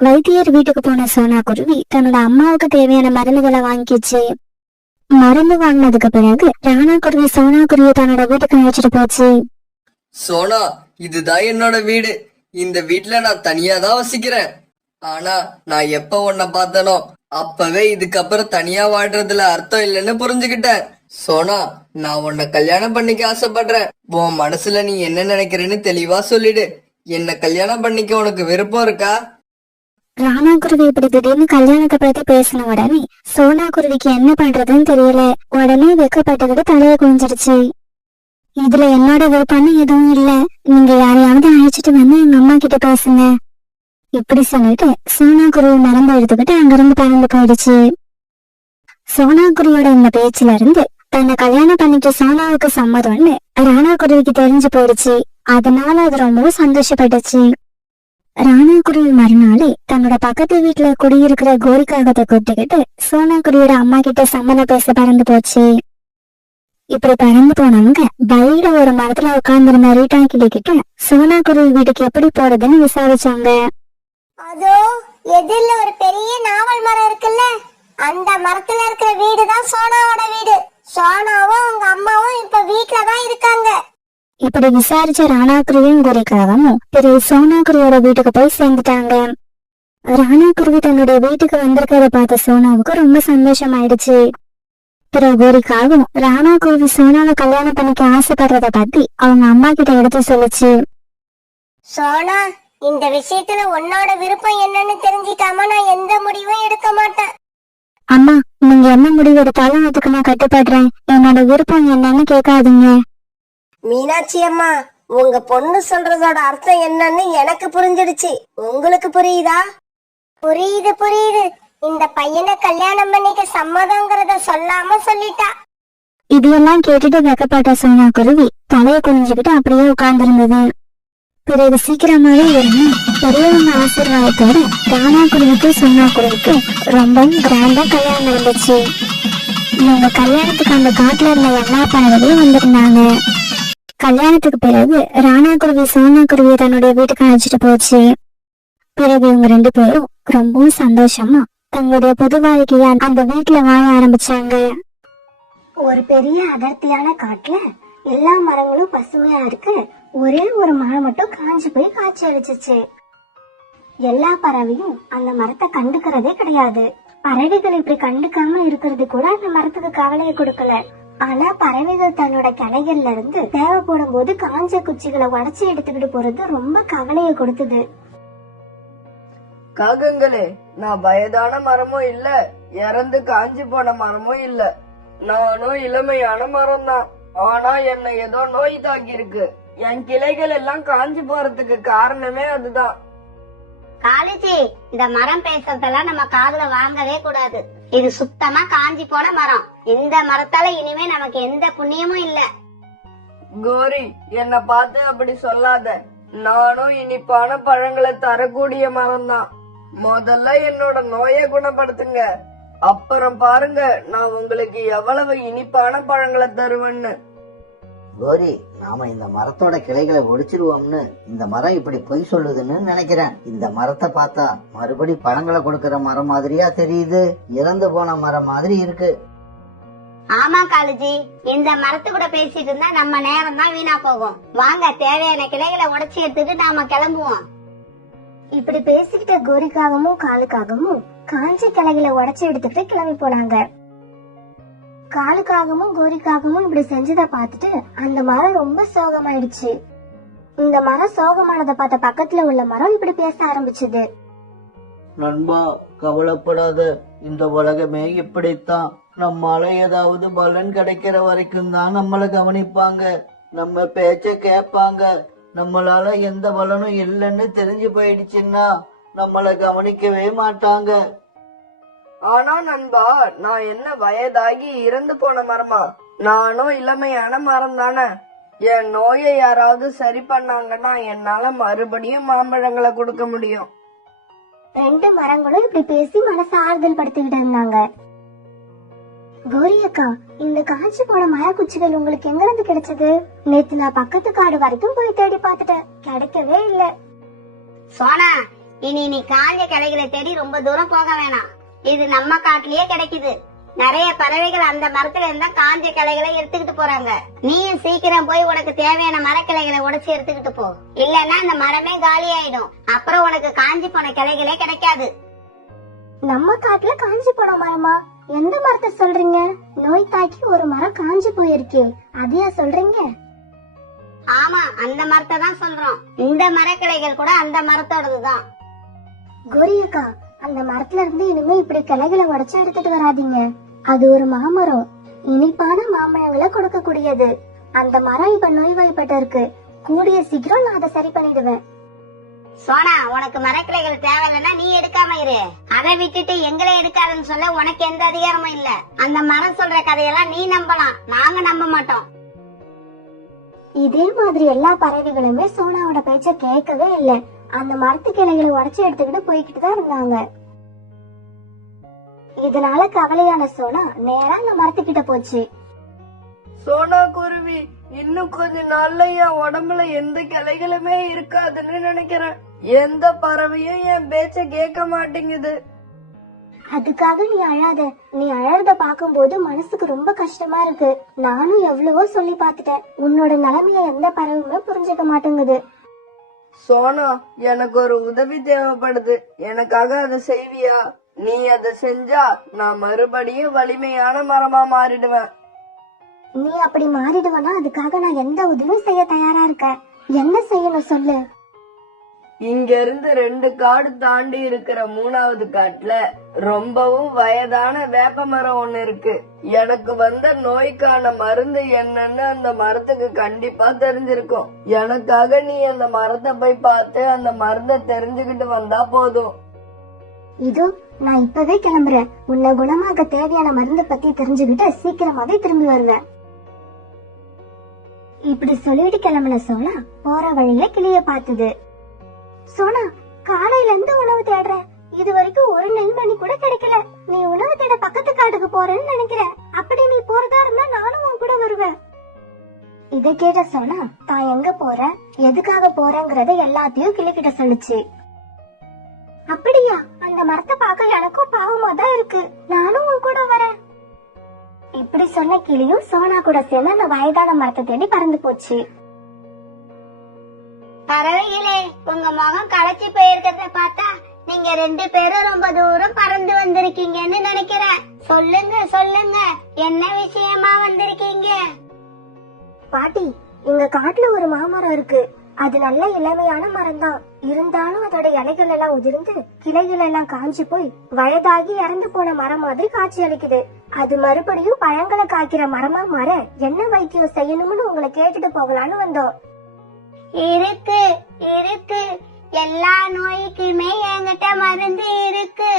வைத்தியர் வீட்டுக்கு போன சோனா குருவி தன்னோட அம்மாவுக்கு தேவையான மருந்துகளை வாங்கிச்சு. மருந்து வாங்கினதுக்கு பிறகு ராணா குருவி சோனா குருவி தன்னோட வீட்டுக்கு அழைச்சிட்டு போச்சு. சோனா, இதுதான் என்னோட வீடு. இந்த வீட்டுல நான் தனியா தான் வசிக்கிறேன். ஆனா நான் எப்ப உன்னை பார்த்தனோ அப்பவே இதுக்கப்புறம் தனியா வாழ்றதுல அர்த்தம் இல்லைன்னு புரிஞ்சுக்கிட்டேன். சோனா, நான் உன்னை கல்யாணம் பண்ணிக்க ஆசைப்படுறேன். உன் மனசுல நீ என்ன நினைக்கிறேன்னு தெளிவா சொல்லிடு. என்ன கல்யாணம் பண்ணிக்க உனக்கு விருப்பம் இருக்கா? ராணா குருவி இப்படி திடீர்னு கல்யாணத்தை பத்தி பேசின உடனே சோனா குருவிக்கு என்ன பண்றதுன்னு தெரியல. உடனே வெக்கப்பட்டதுக்கு தலையை குனிஞ்சிருச்சு. இதுல என்னோட விருப்பம்னு எதுவும் இல்ல. நீங்க யாரையாவது அழைச்சிட்டு வந்து எங்க அம்மா கிட்ட பேசுங்க. இப்படி சொல்லிட்டு சோனா குருவி மருந்து எடுத்துக்கிட்டு அங்கிருந்து பறந்து போயிடுச்சு. சோனா குருவியோட இந்த பேச்சுல இருந்து தன்னை கல்யாணம் பண்ணிக்க சோனாவுக்கு சம்மதம்னு ராணா குருவிக்கு தெரிஞ்சு போயிடுச்சு. அதனால அது ரொம்பவும் சந்தோஷப்பட்டுச்சு. ராணா குருவி மறுநாளே தன்னோட பக்கத்து வீட்டுல குடியிருக்கிற கோரிக்காகத்தை கூப்பிட்டுக்கிட்டு சோனா குருவியோட அம்மா கிட்ட சம்மதம் பேச பறந்து போச்சு. இப்படி பறந்து போனவங்க வழியில ஒரு மரத்துல உட்கார்ந்திருந்த ரீட்டா கிளி கிட்ட சோனா குருவி வீட்டுக்கு எப்படி போறதுன்னு விசாரிச்சாங்க. அதோ எதிரில ஒரு பெரிய நாவல் மரம் இருக்குல்ல, அந்த மரத்துல இருக்கிற வீடுதான் சோனாவோட வீடு. சோனாவும் அவங்க அம்மாவும் இப்ப வீட்டுலதான் இருக்காங்க. இப்படி விசாரிச்ச ராணா குருவியும் கோரிக்காகவும் பிறகு சோனா குருவியோட வீட்டுக்கு போய் சேர்ந்துட்டாங்க. ராணா குருவி தன்னுடைய வீட்டுக்கு வந்திருக்கிறத பார்த்த சோனாவுக்கு ரொம்ப சந்தோஷம் ஆயிடுச்சு. பிறகு கோரிக்காகவும் ராணா குருவி சோனாவை கல்யாணம் பண்ணிக்க ஆசைப்படுறத பத்தி அவங்க அம்மா கிட்ட எடுத்து சொல்லுச்சு. சோனா, இந்த விஷயத்துல உன்னோட விருப்பம் என்னன்னு தெரிஞ்சிக்காம நான் எந்த முடிவும் எடுக்க மாட்டேன். அம்மா, நீங்க என்ன முடிவு எடுத்தாலும் அதுக்கு நான் கட்டுப்படுறேன். என்னோட விருப்பம் என்னன்னு கேட்காதீங்க. மீனாட்சி அம்மா, உங்க பொண்ணு சொல்றதோட அர்த்தம் என்னன்னு எனக்கு புரிஞ்சிடுச்சு. உங்களுக்கு புரியுதா? புரியுது புரியுது. இந்த பையனை கல்யாணம் பண்ணிக்க சம்மதங்கிறத சொல்லாம சொல்லிட்டா. இதெல்லாம் கேட்டுட்டு வெக்கப்பட்ட சோனா குருவி தலையை குனிஞ்சுக்கிட்டு அப்படியே உட்கார்ந்திருந்தது. பிறகு சீக்கிரமாவே இருந்து பெரியவங்க ஆசீர்வாதத்தோட ராணா குருவிக்கு சோனா குருவிக்கு ரொம்பவும் கிராண்டா கல்யாணம் நடந்துச்சு. இவங்க கல்யாணத்துக்கு அந்த காட்டுல இருந்த எல்லா பறவைகளும் வந்திருந்தாங்க. கல்யாணத்துக்கு பிறகு ராணா குருவி சோனா குருவியை தன்னுடைய வீட்டுக்கு அழைச்சிட்டு போச்சு. பிறகு இவங்க ரெண்டு பேரும் ரொம்பவும் சந்தோஷமா தங்களுடைய புது வாழ்க்கைய அந்த வீட்டுல வாழ ஆரம்பிச்சாங்க. ஒரு பெரிய அடர்த்தியான காட்டுல எல்லா மரங்களும் பசுமையா இருக்கு. ஒரே ஒரு மரம் மட்டும் காஞ்சு போய் காய்ச்சி அடிச்சிச்சு. எல்லா பறவையும் அந்த மரத்தை கண்டுக்கிறதே கிடையாது. பறவைகள் இப்படி கண்டுக்காம இருக்கிறது கூட அந்த மரத்துக்கு கவலையை கொடுக்கல. ஆனா பறவைகள் தன்னோட கிளைகள்ல இருந்து தேவைப்படும் போது காஞ்ச குச்சிகளை உடைச்சு எடுத்துக்கிட்டு போறது ரொம்ப கவலையை கொடுத்தது. காகங்களே, நான் வயதான மரமும் இல்ல இறந்து காஞ்சி போன மரமும் இல்ல. நானும் இளமையான மரம் தான். ஆனா என்ன ஏதோ நோய் தாக்கி இருக்கு. என் கிளைகள் எல்லாம் காஞ்சி போறதுக்கு காரணமே அதுதான். காலேஜி, இந்த மரம் பேசுறதெல்லாம் நம்ம காதுல வாங்கவே கூடாது. இது சுத்தமா காஞ்சி போன மரம். இந்த மரத்தால இனிமே நமக்கு எந்த புண்ணியமும் இல்ல. கோரி, என்ன பார்த்து அப்படி சொல்லாத. நானும் இனிப்பான பழங்களை தரக்கூடிய மரம் தான். முதல்ல என்னோட நோயை குணப்படுத்துங்க, அப்புறம் பாருங்க நான் உங்களுக்கு எவ்வளவு இனிப்பான பழங்களை தருவேன்னு. கோரி, நாம இந்த மரத்தோட கிளைகளை ஒடிச்சிருவோம்னு இந்த மரம் இப்படி பொய் சொல்லுதுன்னு நினைக்கிறேன். இந்த மரத்தை பார்த்தா மறுபடி பழங்களை கொடுக்கற மரம் மாதிரியா தெரியுது, இறந்து போன மரம் மாதிரி இருக்கு. ஆமா காலேஜி, இந்த மரத்து கூட பேசிட்டு இருந்தா நம்ம நேரம் தான் வீணா போகும். வாங்க, தேவையான கிளைகளை உடைச்சி எடுத்துட்டு நாம கிளம்புவோம். இப்படி பேசிக்கிட்ட கோரிக்காகவும் காலுக்காகவும் காஞ்ச கிளைகளை உடைச்சு எடுத்துக்கிட்டு கிளம்பி போனாங்க. காலுக்காகவும் கோரிக்காகவும் இப்படி செஞ்சதை பார்த்துட்டு அந்த மரம் ரொம்ப சோகமாயிடுச்சு. இந்த மரம் சோகமானதை பார்த்த பக்கத்துல உள்ள மரம் இப்படி பேச ஆரம்பிச்சது. நண்பா, கவலைப்படாத. இந்த உலகமே இப்படித்தான். நம்மால ஏதாவது பலன் கிடைக்கிற வரைக்கும் தான் நம்மளை கவனிப்பாங்க, நம்ம பேச்ச கேட்பாங்க. நம்மளால எந்த பலனும் இல்லைன்னு தெரிஞ்சு போயிடுச்சுன்னா நம்மள கவனிக்கவே மாட்டாங்க. ஆனா நண்பா, நான் என்ன வயதாகி இறந்து போன மரமா? நானும் இளமையான மரம் தானே. என் நோயை யாராவது சரி பண்ணாங்கன்னா என்னால மறுபடியும் மாம்பழங்களை கொடுக்க முடியும். ரெண்டு மரங்களும் இப்படி பேசி மனசை ஆறுதல் படுத்திக்கிட்டு இருந்தாங்க. கோரி அக்கா, இந்த காய்ச்சி போன மரக்குச்சிகள் உங்களுக்கு எங்க இருந்து கிடைச்சது? நேத்து நான் பக்கத்து காடு வரைக்கும் போய் தேடி பார்த்துட்டேன், கிடைக்கவே இல்ல. சோனா, இனி நீ காஞ்ச கிளைகளை தேடி ரொம்ப தூரம் போக வேணாம். இது நம்ம காட்டுலயே கிடைக்குது. நிறைய பறவைகள் அந்த மரத்துல இருந்தா காஞ்ச கிளைகளை எடுத்துக்கிட்டு போறாங்க. நீயும் சீக்கிரம் போய் உனக்கு தேவையான மரக்கிளைகளை உடைச்சு எடுத்துக்கிட்டு போ. இல்லன்னா அந்த மரமே காலி ஆயிடும். அப்புறம் உனக்கு காஞ்சி போன கிளைகளே கிடைக்காது. நம்ம காட்டுல காஞ்சி போன மரமா? எந்த மரத்தை சொல்றீங்க? நோய் தாக்கி ஒரு மரம் காஞ்சி போயிருக்கே, அதையா சொல்றீங்க? ஆமா, அந்த மரத்தை தான் சொல்றோம். இந்த மரக்கிளைகள் கூட அந்த மரத்தோடதுதான். கோரி அக்கா, அந்த மரத்துல இருந்து இனிமே இப்படி கிளைகளை உடைச்சு எடுத்துட்டு வராதீங்க. அது ஒரு மாமரம், இனிப்பான மாம்பழங்களை கொடுக்க கூடியது. அந்த மரம் இப்ப நோய்வாய்ப்பட்டு இருக்கு. கூடிய சீக்கிரம் நான் அதை சரி பண்ணிடுவேன். சோனா, உனக்கு மரக்கிளைகள் தேவையில்லைன்னா நீ எடுக்காம இரு. அதை விட்டுட்டு எங்களை எடுக்காதுன்னு சொல்ல உனக்கு எந்த அதிகாரமும் இல்ல. அந்த மரம் சொல்ற கதையெல்லாம் நீ நம்பலாம், நாங்க நம்ப மாட்டோம். இதே மாதிரி எல்லா பறவைகளுமே சோனாவோட பேச்ச கேட்கவே இல்ல. அந்த மரத்து கிளைகளை உடைச்சு எடுத்துக்கிட்டு போய்கிட்டு தான் இருந்தாங்க. இதனால கவலையான சோனா நேரா அந்த மரத்துக்கிட்ட போச்சு. சோனா குருவி, இன்னும் கொஞ்ச நாள்ல என் உடம்புல எந்த கிளைகளுமே இருக்காதுன்னு நினைக்கிறேன். எந்த பறவையும் என் பேச்ச கேட்க மாட்டேங்குது. அதுக்காக நீ அழாத. நீ அழறத பாக்கும்போது மனசுக்கு ரொம்ப கஷ்டமா இருக்கு. நானும் எவ்வளவோ சொல்லி பாத்துட்டேன். உன்னோட நிலைமைய எந்த பறவையுமே புரிஞ்சுக்க மாட்டேங்குது. சோனா, எனக்கு ஒரு உதவி தேவைப்படுது. எனக்காக அதை செய்வியா? நீ அதை செஞ்சா நான் மறுபடியும் வலிமையான மரமா மாறிடுவேன். நீ அப்படி மாறிடுவனா அதுக்காக நான் எந்த உதவியும் செய்ய தயாரா இருக்கேன். என்ன செய்யணும் சொல்லு. இங்க இருந்து 2 காடு தாண்டி இருக்கிற 3வது காட்டுல ரொம்பவும் வயதான வேப்ப மரம் ஒண்ணு இருக்கு. எனக்கு வந்த நோய்க்கான மருந்து என்னன்னு அந்த மரத்துக்கு கண்டிப்பா தெரிஞ்சிருக்கும். எனக்காக நீ அந்த மரத்தை போய் பார்த்து அந்த மருந்தை தெரிஞ்சுக்கிட்டு வந்தா போதும். இதோ நான் இப்பவே கிளம்புறேன். உன்னை குணமாக தேவையான மருந்து பத்தி தெரிஞ்சுக்கிட்டு சீக்கிரமாவே திரும்பி வருவேன். இப்படி சொல்லிட்டு கிளம்புன சோனா போற வழியில கிளிய பார்த்தது. சோனா, காலையில இருந்து உணவு தேடுறேன். இது வரைக்கும் ஒரு நெல்மணி கூட கிடைக்கல. நீ உணவு தேட பக்கத்து காட்டுக்கு போறேன்னு நினைக்கிறேன். அப்படி நீ போறதா இருந்தா நானும் உன் கூட வருவேன். இதை கேட்ட சோனா தான் எங்க போறேன், எதுக்காக போறேங்கிறத எல்லாத்தையும் கிளிக்கிட்ட சொல்லுச்சு. அப்படியா? அந்த மரத்தை பார்க்க எனக்கும் பாவமா தான் இருக்கு. நானும் உன் கூட வரேன். இப்படி சொன்ன கிளியும் சோனா கூட சேர்ந்து அந்த வயதான மரத்தை தேடி பறந்து போச்சு. பறவைகளே, உங்க முகம் களைச்சி போயிருக்கிறத பார்த்தா நீங்க 2 பேரும் ரொம்ப தூரம் பறந்து வந்திருக்கீங்கன்னு நினைக்கிறேன். சொல்லுங்க சொல்லுங்க, என்ன விஷயமா வந்திருக்கீங்க? பாட்டி, எங்க காட்டுல ஒரு மாமரம் இருக்கு. அது நல்ல இளமையான மரம் தான். இருந்தாலும் அதோட இலைகள் எல்லாம் உதிர்ந்து கிளைகள் எல்லாம் காஞ்சு போய் வயதாகி இறந்து போன மரம் மாதிரி காட்சி அளிக்குது. அது மறுபடியும் பழங்களை காய்க்கிற மரமா மாற என்ன வைத்தியம் செய்யணும்னு உங்களை கேட்டுட்டு போகலான்னு வந்தோம். இருக்கு இருக்கு, எல்லா நோய்க்குமே என்கிட்ட மருந்து இருக்கு.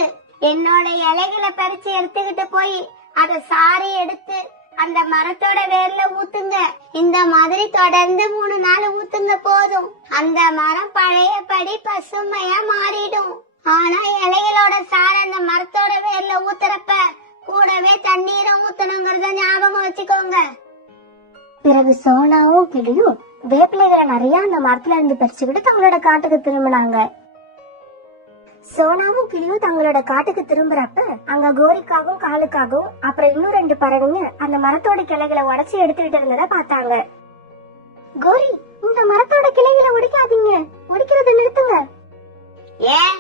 என்னோட இலைகளை பறிச்சு எடுத்துக்கிட்டு போய் அத சாரி எடுத்து அந்த மரத்தோட வேர்ல ஊத்துங்க. இந்த மாதிரி தொடர்ந்து 3 நாள் ஊத்துங்க போதும். அந்த மரம் பழையபடி பசுமையா மாறிடும். ஆனா இலைகளோட சாறு அந்த மரத்தோட வேர்ல ஊத்துறப்ப கூடவே தண்ணீரும் ஊத்தணுங்கிறத ஞாபகம் வச்சுக்கோங்க. பிறகு சோனாவும் கிளியும் வேப்பிலைகளை நிறைய அந்த மரத்துல இருந்து பறிச்சுக்கிட்டு தங்களோட காட்டுக்கு திரும்பினாங்க. சோனாவும் கிளியும் தங்களோட காட்டுக்கு திரும்புறப்ப அங்க கோரிக்காகவும் காலுக்காகவும் அப்புறம் இன்னும் 2 பறவைங்க அந்த மரத்தோட கிளைகளை உடைச்சு எடுத்துக்கிட்டு இருந்ததை பார்த்தாங்க. கோரி, இந்த மரத்தோட கிளைகளை உடைக்காதீங்க, உடைக்கிறத நிறுத்துங்க. ஏன்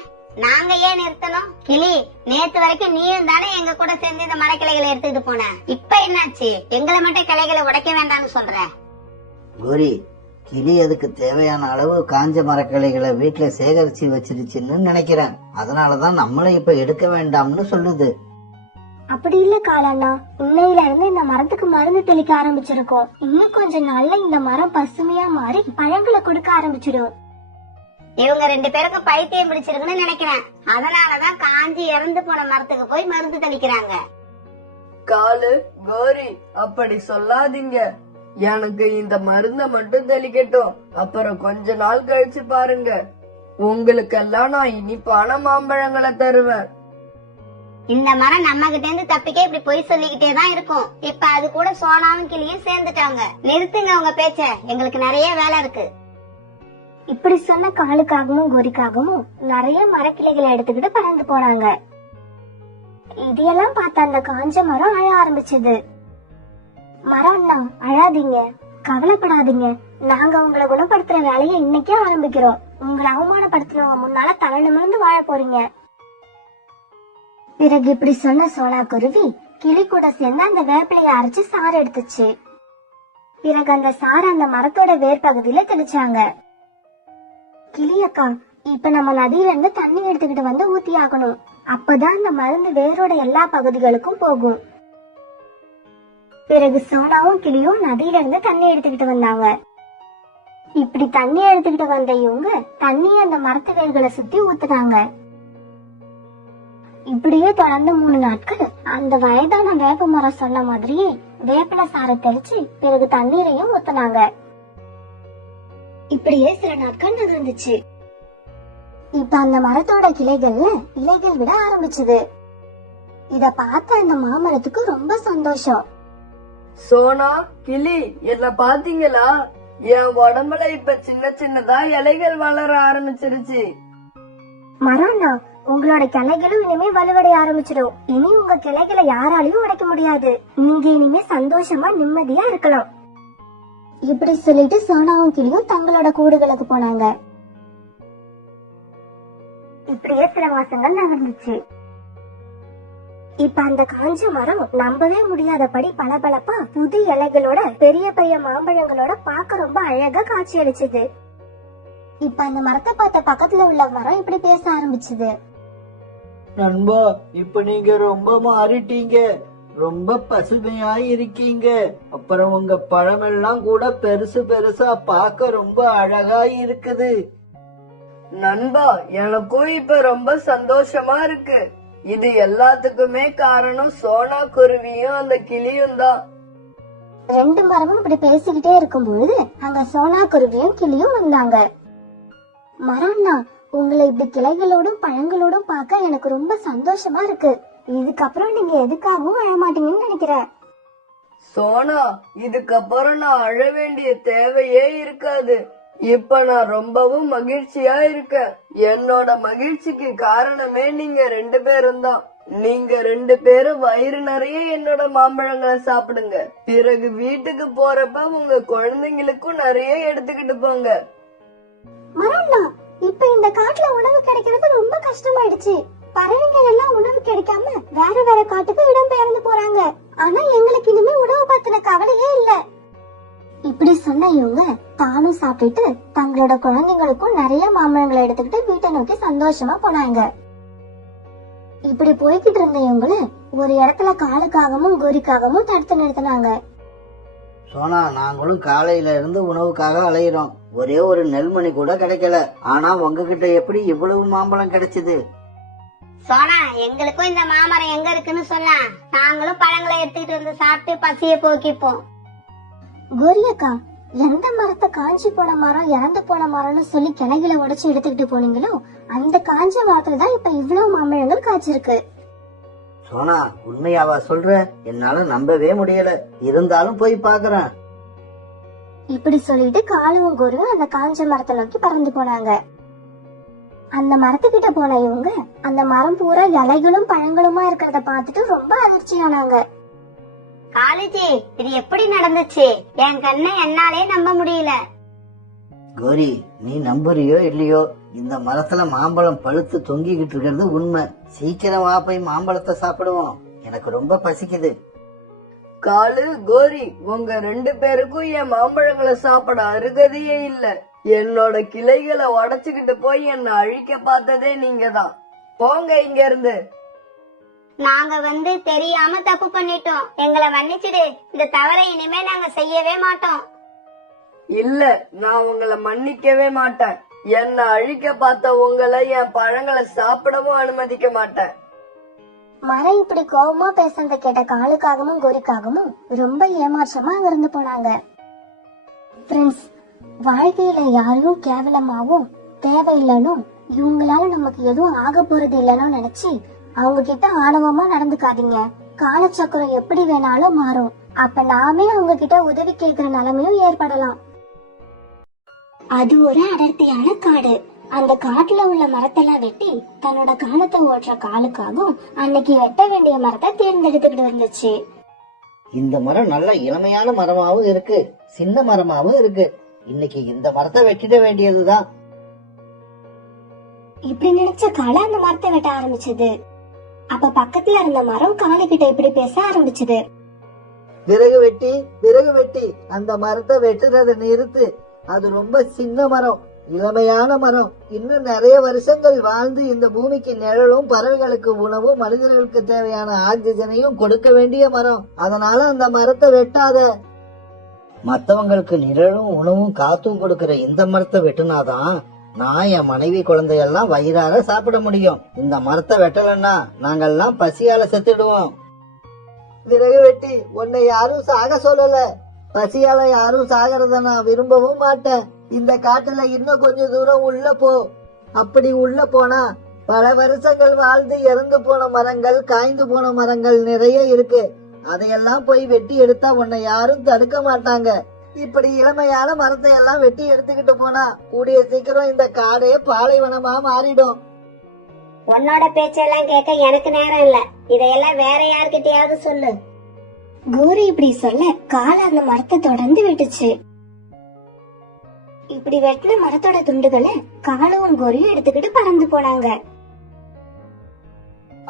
நாங்க ஏன் நிறுத்தணும்? கிளி, நேத்து வரைக்கும் நீயும் தானே எங்க கூட சேர்ந்து இந்த மரக்கிளைகளை எடுத்துக்கிட்டு போன. இப்ப என்னாச்சு? எங்களை மட்டும் கிளைகளை உடைக்க வேண்டாம்னு சொல்ற? கோரி, கிளி அதுக்கு தேவையான அளவு காஞ்ச மரக்கிளைகளை வீட்டுல சேகரிச்சு வச்சிருச்சுன்னு நினைக்கிறேன். அதனாலதான் நம்மள இப்ப எடுக்க வேண்டாம்னு சொல்லுது. அப்படி இல்ல காலண்ணா, இன்னையில இருந்து இந்த மரத்துக்கு மருந்து தெளிக்க ஆரம்பிச்சிருக்கோம். இன்னும் கொஞ்ச நாள்ல இந்த மரம் பசுமையா மாறி பழங்களை கொடுக்க ஆரம்பிச்சிடும். இவங்க 2 பேருக்கும் பைத்தியம் பிடிச்சிருக்குன்னு நினைக்கிறேன். அதனாலதான் காஞ்சி இறந்து போன மரத்துக்கு போய் மருந்து தெளிக்கிறாங்க. காலு, கோரி, அப்படி சொல்லாதீங்க. எனக்கு இந்த மருந்த மட்டும் தெளிக்கட்டும். அப்புறம் கொஞ்ச நாள் கழிச்சு பாருங்க, உங்களுக்கெல்லாம் நான் இனிப்பான மாம்பழங்களை தருவேன். இந்த மரம் நம்ம கிட்ட இருந்து தப்பிக்க இப்படி பொய் சொல்லிக்கிட்டே தான் இருக்கும். இப்ப அது கூட சோனாவும் கிளியும் சேர்ந்துட்டாங்க. நிறுத்துங்க உங்க பேச்ச, எங்களுக்கு நிறைய வேலை இருக்கு. இப்படி சொன்ன காலுக்காகவும் கோரிக்காகவும் நிறைய மரக்கிளைகளை எடுத்துக்கிட்டு பறந்து போனாங்க. இதையெல்லாம் பார்த்த அந்த காஞ்ச மரம் அழ ஆரம்பிச்சது. மரம்னா அழாதீங்க, கவலைப்படாதீங்க, நாங்க உங்களை குணப்படுத்துற வேலையை இன்னைக்கே ஆரம்பிக்கிறோம். உங்களை அவமானப்படுத்தினவங்க முன்னால தலை நிமிர்ந்து வாழ போறீங்க. பிறகு இப்படி சொன்ன சோனா குருவி கிளி கூட சேர்ந்து அந்த வேப்பிலையை அரைச்சு சாறு எடுத்துச்சு. பிறகு அந்த சாறு அந்த மரத்தோட வேர் பகுதியில தெளிச்சாங்க. கிளியக்கா, இப்ப நம்ம நதியில இருந்து தண்ணி எடுத்துக்கிட்டு வந்து ஊத்தி ஆகணும். அப்பதான் அந்த மருந்து வேரோட எல்லா பகுதிகளுக்கும் போகும். பிறகு சோனாவும் கிளியும் நதியில இருந்து தண்ணி எடுத்துக்கிட்டு வந்தாங்க. இப்படி தண்ணி எடுத்துக்கிட்டு வந்த இவங்க தண்ணிய அந்த மரத்து வேர்களை சுத்தி ஊத்துனாங்க. இப்படியே தொடர்ந்து 3 நாட்கள் அந்த வயதான வேப்ப மரம் சொன்ன மாதிரியே வேப்பில சாரை தெளிச்சு பிறகு தண்ணீரையும் ஊத்துனாங்க. இப்படியே சில நாட்கள் நகர்ந்துச்சு. இப்ப அந்த மரத்தோட கிளைகள்ல இலைகள் விட ஆரம்பிச்சது. இத பார்த்த அந்த மாமரத்துக்கு ரொம்ப சந்தோஷம். சோனா, கிளி, என்ன பாத்தீங்களா? என் உடம்புல இப்ப சின்ன சின்னதா இலைகள் வளர ஆரம்பிச்சிருச்சு. மரம்னா உங்களோட கிளைகளும் இனிமே வலுவடைய ஆரம்பிச்சிடும். இனி உங்க கிளைகளை யாராலையும் உடைக்க முடியாது. நீங்க இனிமே சந்தோஷமா நிம்மதியா இருக்கலாம். இப்படி சொல்லிட்டு சோனாவும் கிளியும் தங்களோட கூடுகளுக்கு போனாங்க. இப்படியே சில மாசங்கள் நகர்ந்துச்சு. இப்ப அந்த காஞ்ச மரம் நம்பவே முடியாதபடி பளபளப்பா புது இலைகளோட பெரிய பெரிய மாம்பழங்களோட பார்க்க ரொம்ப அழகா காட்சி அளிச்சது. இப்ப அந்த மரத்தை பார்த்த பக்கத்துல உள்ள மரம் இப்படி பேச ஆரம்பிச்சது. நண்பா, இப்ப நீங்க ரொம்ப மாறிட்டீங்க, ரொம்ப பசுமையா இருக்கீங்க. அப்புறம் உங்க பழமெல்லாம் கூட பெருசு பெருசா பார்க்க ரொம்ப அழகா இருக்குது. நண்பா, எனக்கும் இப்ப ரொம்ப சந்தோஷமா இருக்கு. இது எல்லாத்துக்குமே காரணம் சோனா குருவியும் அந்த கிளியும் தான். 2 மரமும் இப்படி பேசிக்கிட்டே இருக்கும்போது அங்க சோனா குருவியும் கிளியும் வந்தாங்க. மரம்னா உங்களை இப்படி கிளைகளோடும் பழங்களோடும் பார்க்க எனக்கு ரொம்ப சந்தோஷமா இருக்கு. இதுக்கப்புறம் நீங்க எதுக்காகவும் அழ மாட்டீங்கன்னு நினைக்கிறேன். சோனா, இதுக்கப்புறம் நான் அழ வேண்டிய தேவையே இருக்காது. இப்ப நான் ரொம்பவும் மகிழ்ச்சியா இருக்கேன். என்னோட மகிழ்ச்சிக்கு காரணமே நீங்க 2 பேரும் தான். நீங்க 2 பேரும் வயிறு நிறைய என்னோட மாம்பழங்களை சாப்பிடுங்க. பிறகு வீட்டுக்கு போறப்ப உங்க குழந்தைங்களுக்கும் நிறைய எடுத்துக்கிட்டு போங்க. மரம்னா இப்ப இந்த காட்டுல உணவு கிடைக்கிறது ரொம்ப கஷ்டமாயிடுச்சு. பறவைகள் எல்லாம் உணவு கிடைக்காம வேற வேற காட்டுக்கு இடம் பெயர்ந்து போறாங்க. ஆனா எங்களுக்கு இனிமே உணவு பத்தின கவலையே இல்ல. இப்படி சொன்ன இவங்க தானும் சாப்பிட்டுட்டு தங்களோட குழந்தைங்களுக்கும் நிறைய மாம்பழங்களை எடுத்துக்கிட்டு வீட்டை நோக்கி சந்தோஷமா போனாங்க. இப்படி போய்கிட்டு இருந்த இவங்கள ஒரு இடத்துல காலுக்காகவும் கோரிக்காகவும் தடுத்து நிறுத்தினாங்க. சோனா, நாங்களும் காலையில இருந்து உணவுக்காக அலையிறோம். ஒரே ஒரு நெல்மணி கூட கிடைக்கல. ஆனா உங்ககிட்ட எப்படி இவ்வளவு மாம்பழம் கிடைச்சது? சோனா, எங்களுக்கும் இந்த மாமரம் எங்க இருக்குன்னு சொன்னா நாங்களும் பழங்களை எடுத்துக்கிட்டு வந்து சாப்பிட்டு பசிய போக்கிப்போம். கோரியக்கா, எந்த மரத்தை காஞ்சி போன மரம் இறந்து போன மரம்னு சொல்லி கிளைகளை உடைச்சு எடுத்துக்கிட்டு போனீங்களோ அந்த காஞ்ச மரத்துல தான் இப்ப இவ்வளவு மாம்பழங்கள் காய்ச்சிருக்கு. சோனா, உண்மையாவா சொல்ற? என்னால நம்பவே முடியல. இருந்தாலும் போய் பாக்குறேன். இப்படி சொல்லிட்டு காலுவும் கோரியும் அந்த காஞ்ச மரத்தை நோக்கி பறந்து போனாங்க. அந்த மரத்துக்கிட்ட போன இவங்க அந்த மரம் பூரா இலைகளும் பழங்களுமா இருக்கிறத பார்த்துட்டு ரொம்ப அதிர்ச்சியானாங்க. காலேஜி, இது எப்படி நடந்துச்சு? என் கண்ணை என்னாலே நம்ப முடியல. கோரி, நீ நம்புறியோ இல்லையோ, இந்த மரத்துல மாம்பழம் பழுத்து தொங்கிக்கிட்டு இருக்கிறது உண்மை. சீக்கிரம் வா, போய் மாம்பழத்தை சாப்பிடுவோம். எனக்கு ரொம்ப பசிக்குது. காலு, கோரி, உங்க 2 பேருக்கும் என் மாம்பழங்களை சாப்பிட அருகதையே இல்ல. என்னோட கிளைகளை உடைச்சுக்கிட்டு போய் என்ன அழிக்க பார்த்ததே நீங்க தான். போங்க இங்க இருந்து. நாங்க வந்து தெரியாம தப்பு பண்ணிட்டோம், எங்களை மன்னிச்சிடு. இந்த தவறை இனிமே நாங்க செய்யவே மாட்டோம். இல்ல, நான் உங்களை மன்னிக்கவே மாட்டேன். என்ன அழிக்க பார்த்த உங்களை என் பழங்களை சாப்பிடவும் அனுமதிக்க மாட்டேன். மரம் இப்படி கோபமா பேசுறத கேட்ட காலுக்காகவும் கோரிக்காகவும் ரொம்ப ஏமாற்றமா இருந்து போனாங்க. ஃப்ரெண்ட்ஸ், வாழ்க்கையில யாரையும் கேவலமாவும் தேவையில்லைனும் இவங்களால நமக்கு எதுவும் ஆக போறது இல்லைன்னு நினைச்சு அவங்க கிட்ட ஆணவமா நடந்துக்காதீங்க. காலச்சக்கரம் எப்படி வேணாலும் மாறும். அப்ப நாமே அவங்க கிட்ட உதவி கேட்கிற நிலைமையும் ஏற்படலாம். அது ஒரு அடர்த்தியான காடு. அந்த காட்டுல உள்ள மரத்தெல்லாம் வெட்டி தன்னோட காலத்தை ஓட்டுற காலுக்காகவும் அன்னைக்கு வெட்ட வேண்டிய மரத்தை தேர்ந்தெடுத்துக்கிட்டு இருந்துச்சு. இந்த மரம் நல்ல இளமையான மரமாவும் இருக்கு, சின்ன மரமாவும் இருக்கு. இன்னைக்கு இந்த மரத்தை வெட்டிட வேண்டியதுதான். இப்படி நினைச்ச கால அந்த மரத்தை வெட்ட ஆரம்பிச்சது. அப்ப பக்கத்துல இருந்த மரம் காலு கிட்ட இப்படி பேச ஆரம்பிச்சது. விறகு வெட்டி அந்த மரத்தை வெட்டுறத நிறுத்து. அது ரொம்ப சின்ன மரம், இளமையான மரம். இன்னும் நிறைய வருஷங்கள் வாழ்ந்து இந்த பூமிக்கு நிழலும் பறவைகளுக்கு உணவும் மனிதர்களுக்கு தேவையான ஆக்சிஜனையும் கொடுக்க வேண்டிய மரம். அதனால அந்த மரத்தை வெட்டாத. மத்தவங்களுக்கு நிழலும் உணவும் காத்தும் கொடுக்கிற இந்த மரத்தை வெட்டுனாதான் நான் என் மனைவி குழந்தையெல்லாம் வயிறார சாப்பிட முடியும். இந்த மரத்தை வெட்டலன்னா நாங்கெல்லாம் பசியால செத்துடுவோம். விறகு வெட்டி, உன்னை யாரும் சாக சொல்லல. பசியால யாரும் சாகிறத நான் விரும்பவும் மாட்டேன். இந்த காட்டுல இன்னும் கொஞ்ச தூரம் உள்ள போ. அப்படி உள்ள போனா பல வருஷங்கள் வாழ்ந்து இறந்து போன மரங்கள், காய்ந்து போன மரங்கள் நிறைய இருக்கு. அதையெல்லாம் போய் வெட்டி எடுத்தா உன்னை யாரும் தடுக்க மாட்டாங்க. இப்படி இளமையான மரத்தை எல்லாம் வெட்டி எடுத்துக்கிட்டு போனா கூடிய சீக்கிரம் இந்த காடே பாலைவனமா மாறிடும். உன்னோட பேச்செல்லாம் கேட்க எனக்கு நேரம் இல்ல. இதையெல்லாம் வேற யார்கிட்டயாவது சொல்லு. கோரி இப்படி சொல்ல கால அந்த மரத்தை தொடர்ந்து வெட்டுச்சு. இப்படி வெட்டின மரத்தோட துண்டுகளை காலும் கோரியும் எடுத்துக்கிட்டு பறந்து போனாங்க.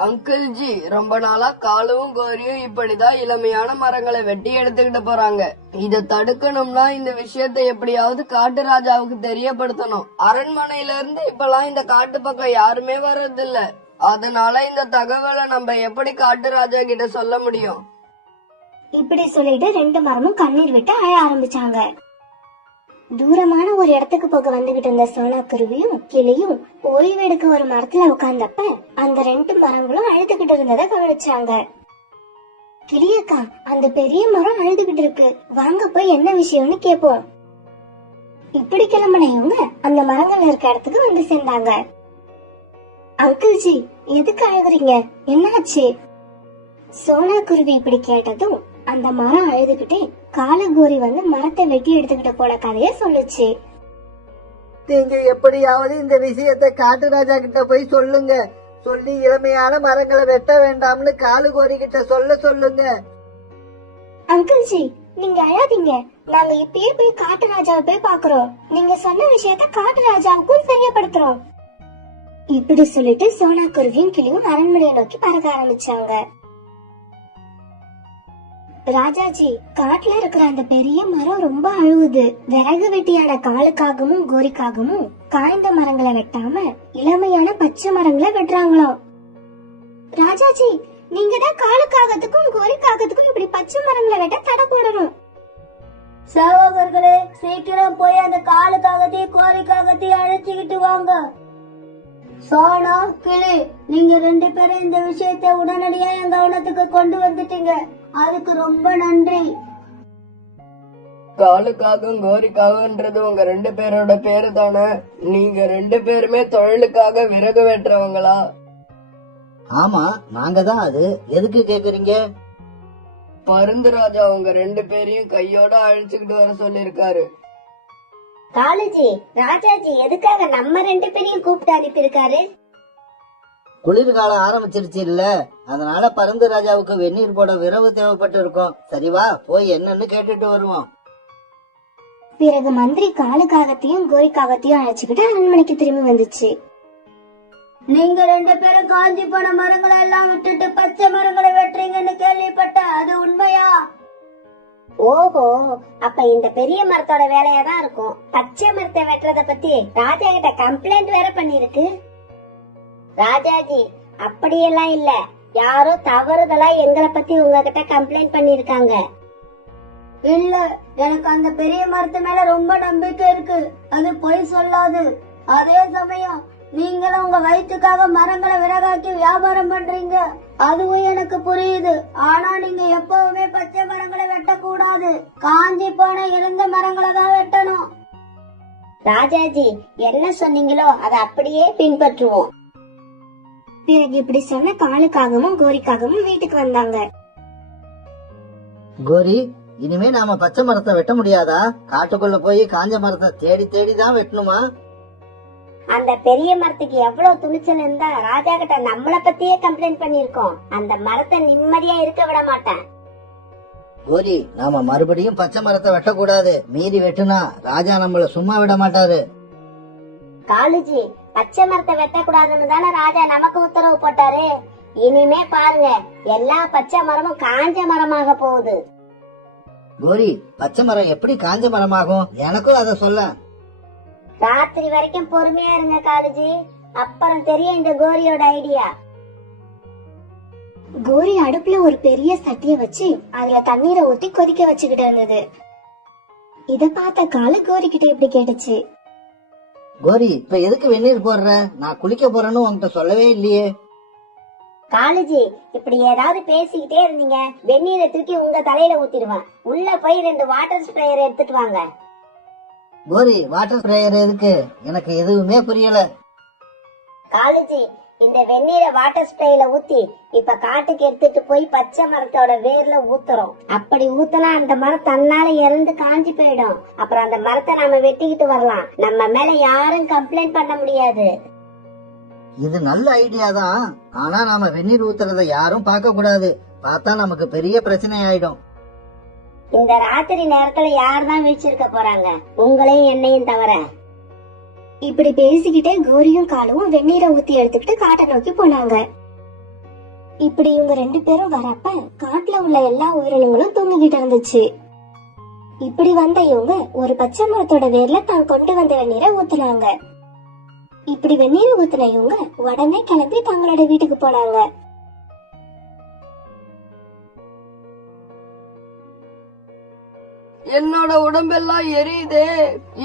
அங்கிள் ஜி, ரொம்ப நாளா காலுவும் கோரியும் இப்படிதான் இளமையான மரங்களை வெட்டி எடுத்துக்கிட்டு போறாங்க. இத தடுக்கணும்னா இந்த விஷயத்தை எப்படியாவது காட்டு ராஜாவுக்கு தெரியப்படுத்தணும். அரண்மனையில இருந்து இப்பெல்லாம் இந்த காட்டு பக்கம் யாருமே வர்றதில்ல. அதனால இந்த தகவலை நம்ம எப்படி காட்டு ராஜா கிட்ட சொல்ல முடியும்? இப்படி சொல்லிட்டு 2 மரமும் கண்ணீர் விட்டு அழ ஆரம்பிச்சாங்க. தூரமான ஒரு இடத்துக்கு போக வந்துகிட்டு இருந்த சோனா குருவியும் கிளியும் ஓய்வெடுக்க ஒரு மரத்துல உட்கார்ந்தப்ப அந்த 2 மரங்களும் அழுதுகிட்டு இருந்ததை கவனிச்சாங்க. கிளியக்கா, அந்த பெரிய மரம் அழுதுகிட்டு இருக்கு, வாங்க போய் என்ன விஷயம்னு கேப்போம். இப்படி கிளம்பின இவங்க அந்த மரங்கள் இருக்க இடத்துக்கு வந்து சேர்ந்தாங்க. அங்கிள் ஜி, எதுக்கு அழுகுறீங்க? என்னாச்சு? சோனா குருவி இப்படி கேட்டதும் அந்த மரம் அழுதுகிட்டே காலகோரி வந்து மரத்தை வெட்டி எடுத்துக்கிட்டு போன கதைய சொல்லுச்சு. நீங்க எப்படியாவது இந்த விஷயத்தை காட்டு ராஜா கிட்ட போய் சொல்லுங்க. சொல்லி இளமையான மரங்களை வெட்ட வேண்டாம்னு காலுகோரி கிட்ட சொல்லுங்க. அங்கிள் ஜி, நீங்க அழாதீங்க. நாங்க இப்பயே போய் காட்டு ராஜாவை போய் பாக்குறோம். நீங்க சொன்ன விஷயத்த காட்டு ராஜாவுக்கும் தெரியப்படுத்துறோம். இப்படி சொல்லிட்டு சோனா குருவியும் கிளியும் அரண்மனையை நோக்கி பறக்க ஆரம்பிச்சாங்க. ராஜாஜி, காட்டுல இருக்கிற அந்த பெரிய மரம் ரொம்ப அழுகுது. விறகு வெட்டியான காலுக்காகவும் கோரிக்காகவும் காய்ந்த மரங்களை வெட்டாம இளமையான பச்சை மரங்களை வெட்டுறாங்களாம். ராஜாஜி, நீங்க தான் காலுக்காகத்துக்கும் கோரிக்காகத்துக்கும் இப்படி பச்சை மரங்களை வெட்ட தடை போடணும். சேவகர்களே, சீக்கிரம் போய் அந்த காலுக்காகத்தையும் கோரிக்காகத்தையும் அழைச்சிக்கிட்டு வாங்க. சோனா, கிளி, நீங்க 2 பேரும் இந்த விஷயத்தை உடனடியா என் கவனத்துக்கு கொண்டு வந்துட்டீங்க. அதுக்கு ரொம்ப நன்றி. காலுக்காகவும் கோரிக்காகன்றது உங்க 2 பேரோட பேரு தானே? நீங்க 2 பேருமே தொழிலுக்காக விறகு வெட்டுறவங்களா? ஆமா, நாங்க தான். அது எதுக்கு கேக்குறீங்க? பருந்து ராஜா உங்க 2 பேரையும் கையோட அழைச்சுக்கிட்டு வர சொல்லிருக்காரு. காலுஜி, ராஜாஜி எதுக்காக நம்ம 2 பேரையும் கூப்பிட்டு அனுப்பியிருக்காரு? குளிர்காலம் ஆரம்பிச்சிருச்சு இல்ல, அதனால பருந்து ராஜாவுக்கு வெந்நீர் போட விரவு தேவைப்பட்டு இருக்கும். சரிவா, போய் என்னன்னு கேட்டுட்டு வருவோம். பிறகு மந்திரி காலுக்காகத்தையும் கோரிக்காகத்தையும் அழைச்சுக்கிட்டு அரண்மனைக்கு திரும்பி வந்துச்சு. நீங்க 2 பேரும் காஞ்சி போன மரங்களை எல்லாம் விட்டுட்டு பச்சை மரங்களை வெட்டுறீங்கன்னு கேள்விப்பட்ட, அது உண்மையா? ஓஹோ, அப்ப இந்த பெரிய மரத்தோட வேலையா தான் இருக்கும். பச்சை மரத்தை வெட்டுறத பத்தி ராஜா கிட்ட கம்ப்ளைண்ட் வேற பண்ணிருக்கு. ராஜாஜி, அப்படியெல்லாம் இல்ல, யாரோ தவறுதலா எங்களை பத்தி உங்ககிட்ட கம்ப்ளைண்ட் பண்ணிருக்காங்க. இல்ல, எனக்கு அந்த பெரிய மரத்து மேல ரொம்ப நம்பிக்கை இருக்கு. அது பொய் சொல்லாது. அதே சமயம் நீங்களும் உங்க வயிற்றுக்காக மரங்களை விறகாக்கி வியாபாரம் பண்றீங்க, அதுவும் எனக்கு புரியுது. ஆனா நீங்க எப்பவுமே பச்சை மரங்களை வெட்டக்கூடாது. காஞ்சி போன இறந்த மரங்களை தான் வெட்டணும். ராஜாஜி, என்ன சொன்னீங்களோ அதை அப்படியே பின்பற்றுவோம். பிறகு இப்படி சொன்ன காலுக்காகவும் கோரிக்காகவும் வீட்டுக்கு வந்தாங்க. கோரி, இனிமே நாம பச்சை மரத்தை வெட்ட முடியாதா? காட்டுக்குள்ள போய் காஞ்ச மரத்தை தேடி தேடி தான் வெட்டணுமா? அந்த பெரிய மரத்துக்கு எவ்வளவு துணிச்சல் இருந்தா ராஜா கிட்ட நம்மள பத்தியே கம்ப்ளைண்ட் பண்ணிருக்கோம். அந்த மரத்தை நிம்மதியா இருக்க விட மாட்டேன். கோரி, நாம மறுபடியும் பச்சை மரத்தை வெட்டக்கூடாது. மீறி வெட்டுனா ராஜா நம்மள சும்மா விட மாட்டாரு. காலுஜி, பச்சை மரத்தை வெட்டக்கூடாதுன்னு தானே ராஜா நமக்கு உத்தரவு போட்டாரு. இனிமே பாருங்க, எல்லா பச்சை மரமும் காஞ்ச மரமாக போகுது. கோரி, பச்சை மரம் எப்படி காஞ்ச மரமாகும்? எனக்கும் அதை சொல்ல. ராத்திரி வரைக்கும் பொறுமையா இருங்க காலுஜி, அப்புறம் தெரியும் இந்த கோரியோட ஐடியா. கோரி அடுப்புல ஒரு பெரிய சட்டிய வச்சு அதுல தண்ணீரை ஊத்தி கொதிக்க வச்சுக்கிட்டு இருந்தது. இத பார்த்த காலு கோரி கிட்ட இப்படி கேட்டுச்சு. கோரி, இப்ப எதுக்கு வெந்நீர் போடுற? நான் குளிக்க போறேன்னு உன்கிட்ட சொல்லவே இல்லையே. காலுஜி, இப்படி ஏதாவது பேசிக்கிட்டே இருந்தீங்க, வெந்நீரை தூக்கி உங்க தலையில ஊத்திடுவேன். உள்ள போய் 2 வாட்டர் ஸ்ப்ரேயர் எடுத்துட்டு வாங்க. கோரி, வாட்டர் ஸ்ப்ரேயர் எதுக்கு? எனக்கு எதுவுமே புரியல. காலுஜி, இந்த வெந்நீரை வாட்டர் ஸ்ப்ரேல ஊத்தி இப்ப காட்டுக்கு எடுத்துட்டு போய் பச்சை மரத்தோட வேர்ல ஊத்துறோம். அப்படி ஊத்தினா அந்த மரம் தன்னால இறந்து காஞ்சி போயிடும். அப்புறம் அந்த மரத்தை நாம வெட்டிக்கிட்டு வரலாம். நம்ம மேல யாரும் கம்ப்ளைண்ட் பண்ண முடியாது. இது நல்ல ஐடியா தான். ஆனா நாம வெந்நீர் ஊத்துறத யாரும் பார்க்க கூடாது. பார்த்தா நமக்கு பெரிய பிரச்சனை ஆயிடும். இந்த ராத்திரி நேரத்துல யார்தான் வீழ்ச்சிருக்க போறாங்க, உங்களையும் என்னையும் தவிர. இப்படி பேசிக்கிட்டே கோரியும் காலும் வெந்நீரை ஊத்தி எடுத்துக்கிட்டு காட்டை நோக்கி போனாங்க. இப்படி இவங்க 2 பேரும் வரப்ப காட்டுல உள்ள எல்லா உயிரினங்களும் தூங்கிக்கிட்டு இருந்துச்சு. இப்படி வந்த இவங்க ஒரு பச்சை மரத்தோட வேர்ல தான் கொண்டு வந்த வெந்நீரை ஊத்துனாங்க. இப்படி வெந்நீரை ஊத்துன இவங்க உடனே கிளம்பி தங்களோட வீட்டுக்கு போனாங்க. என்னோட உடம்பெல்லாம் எரியுதே,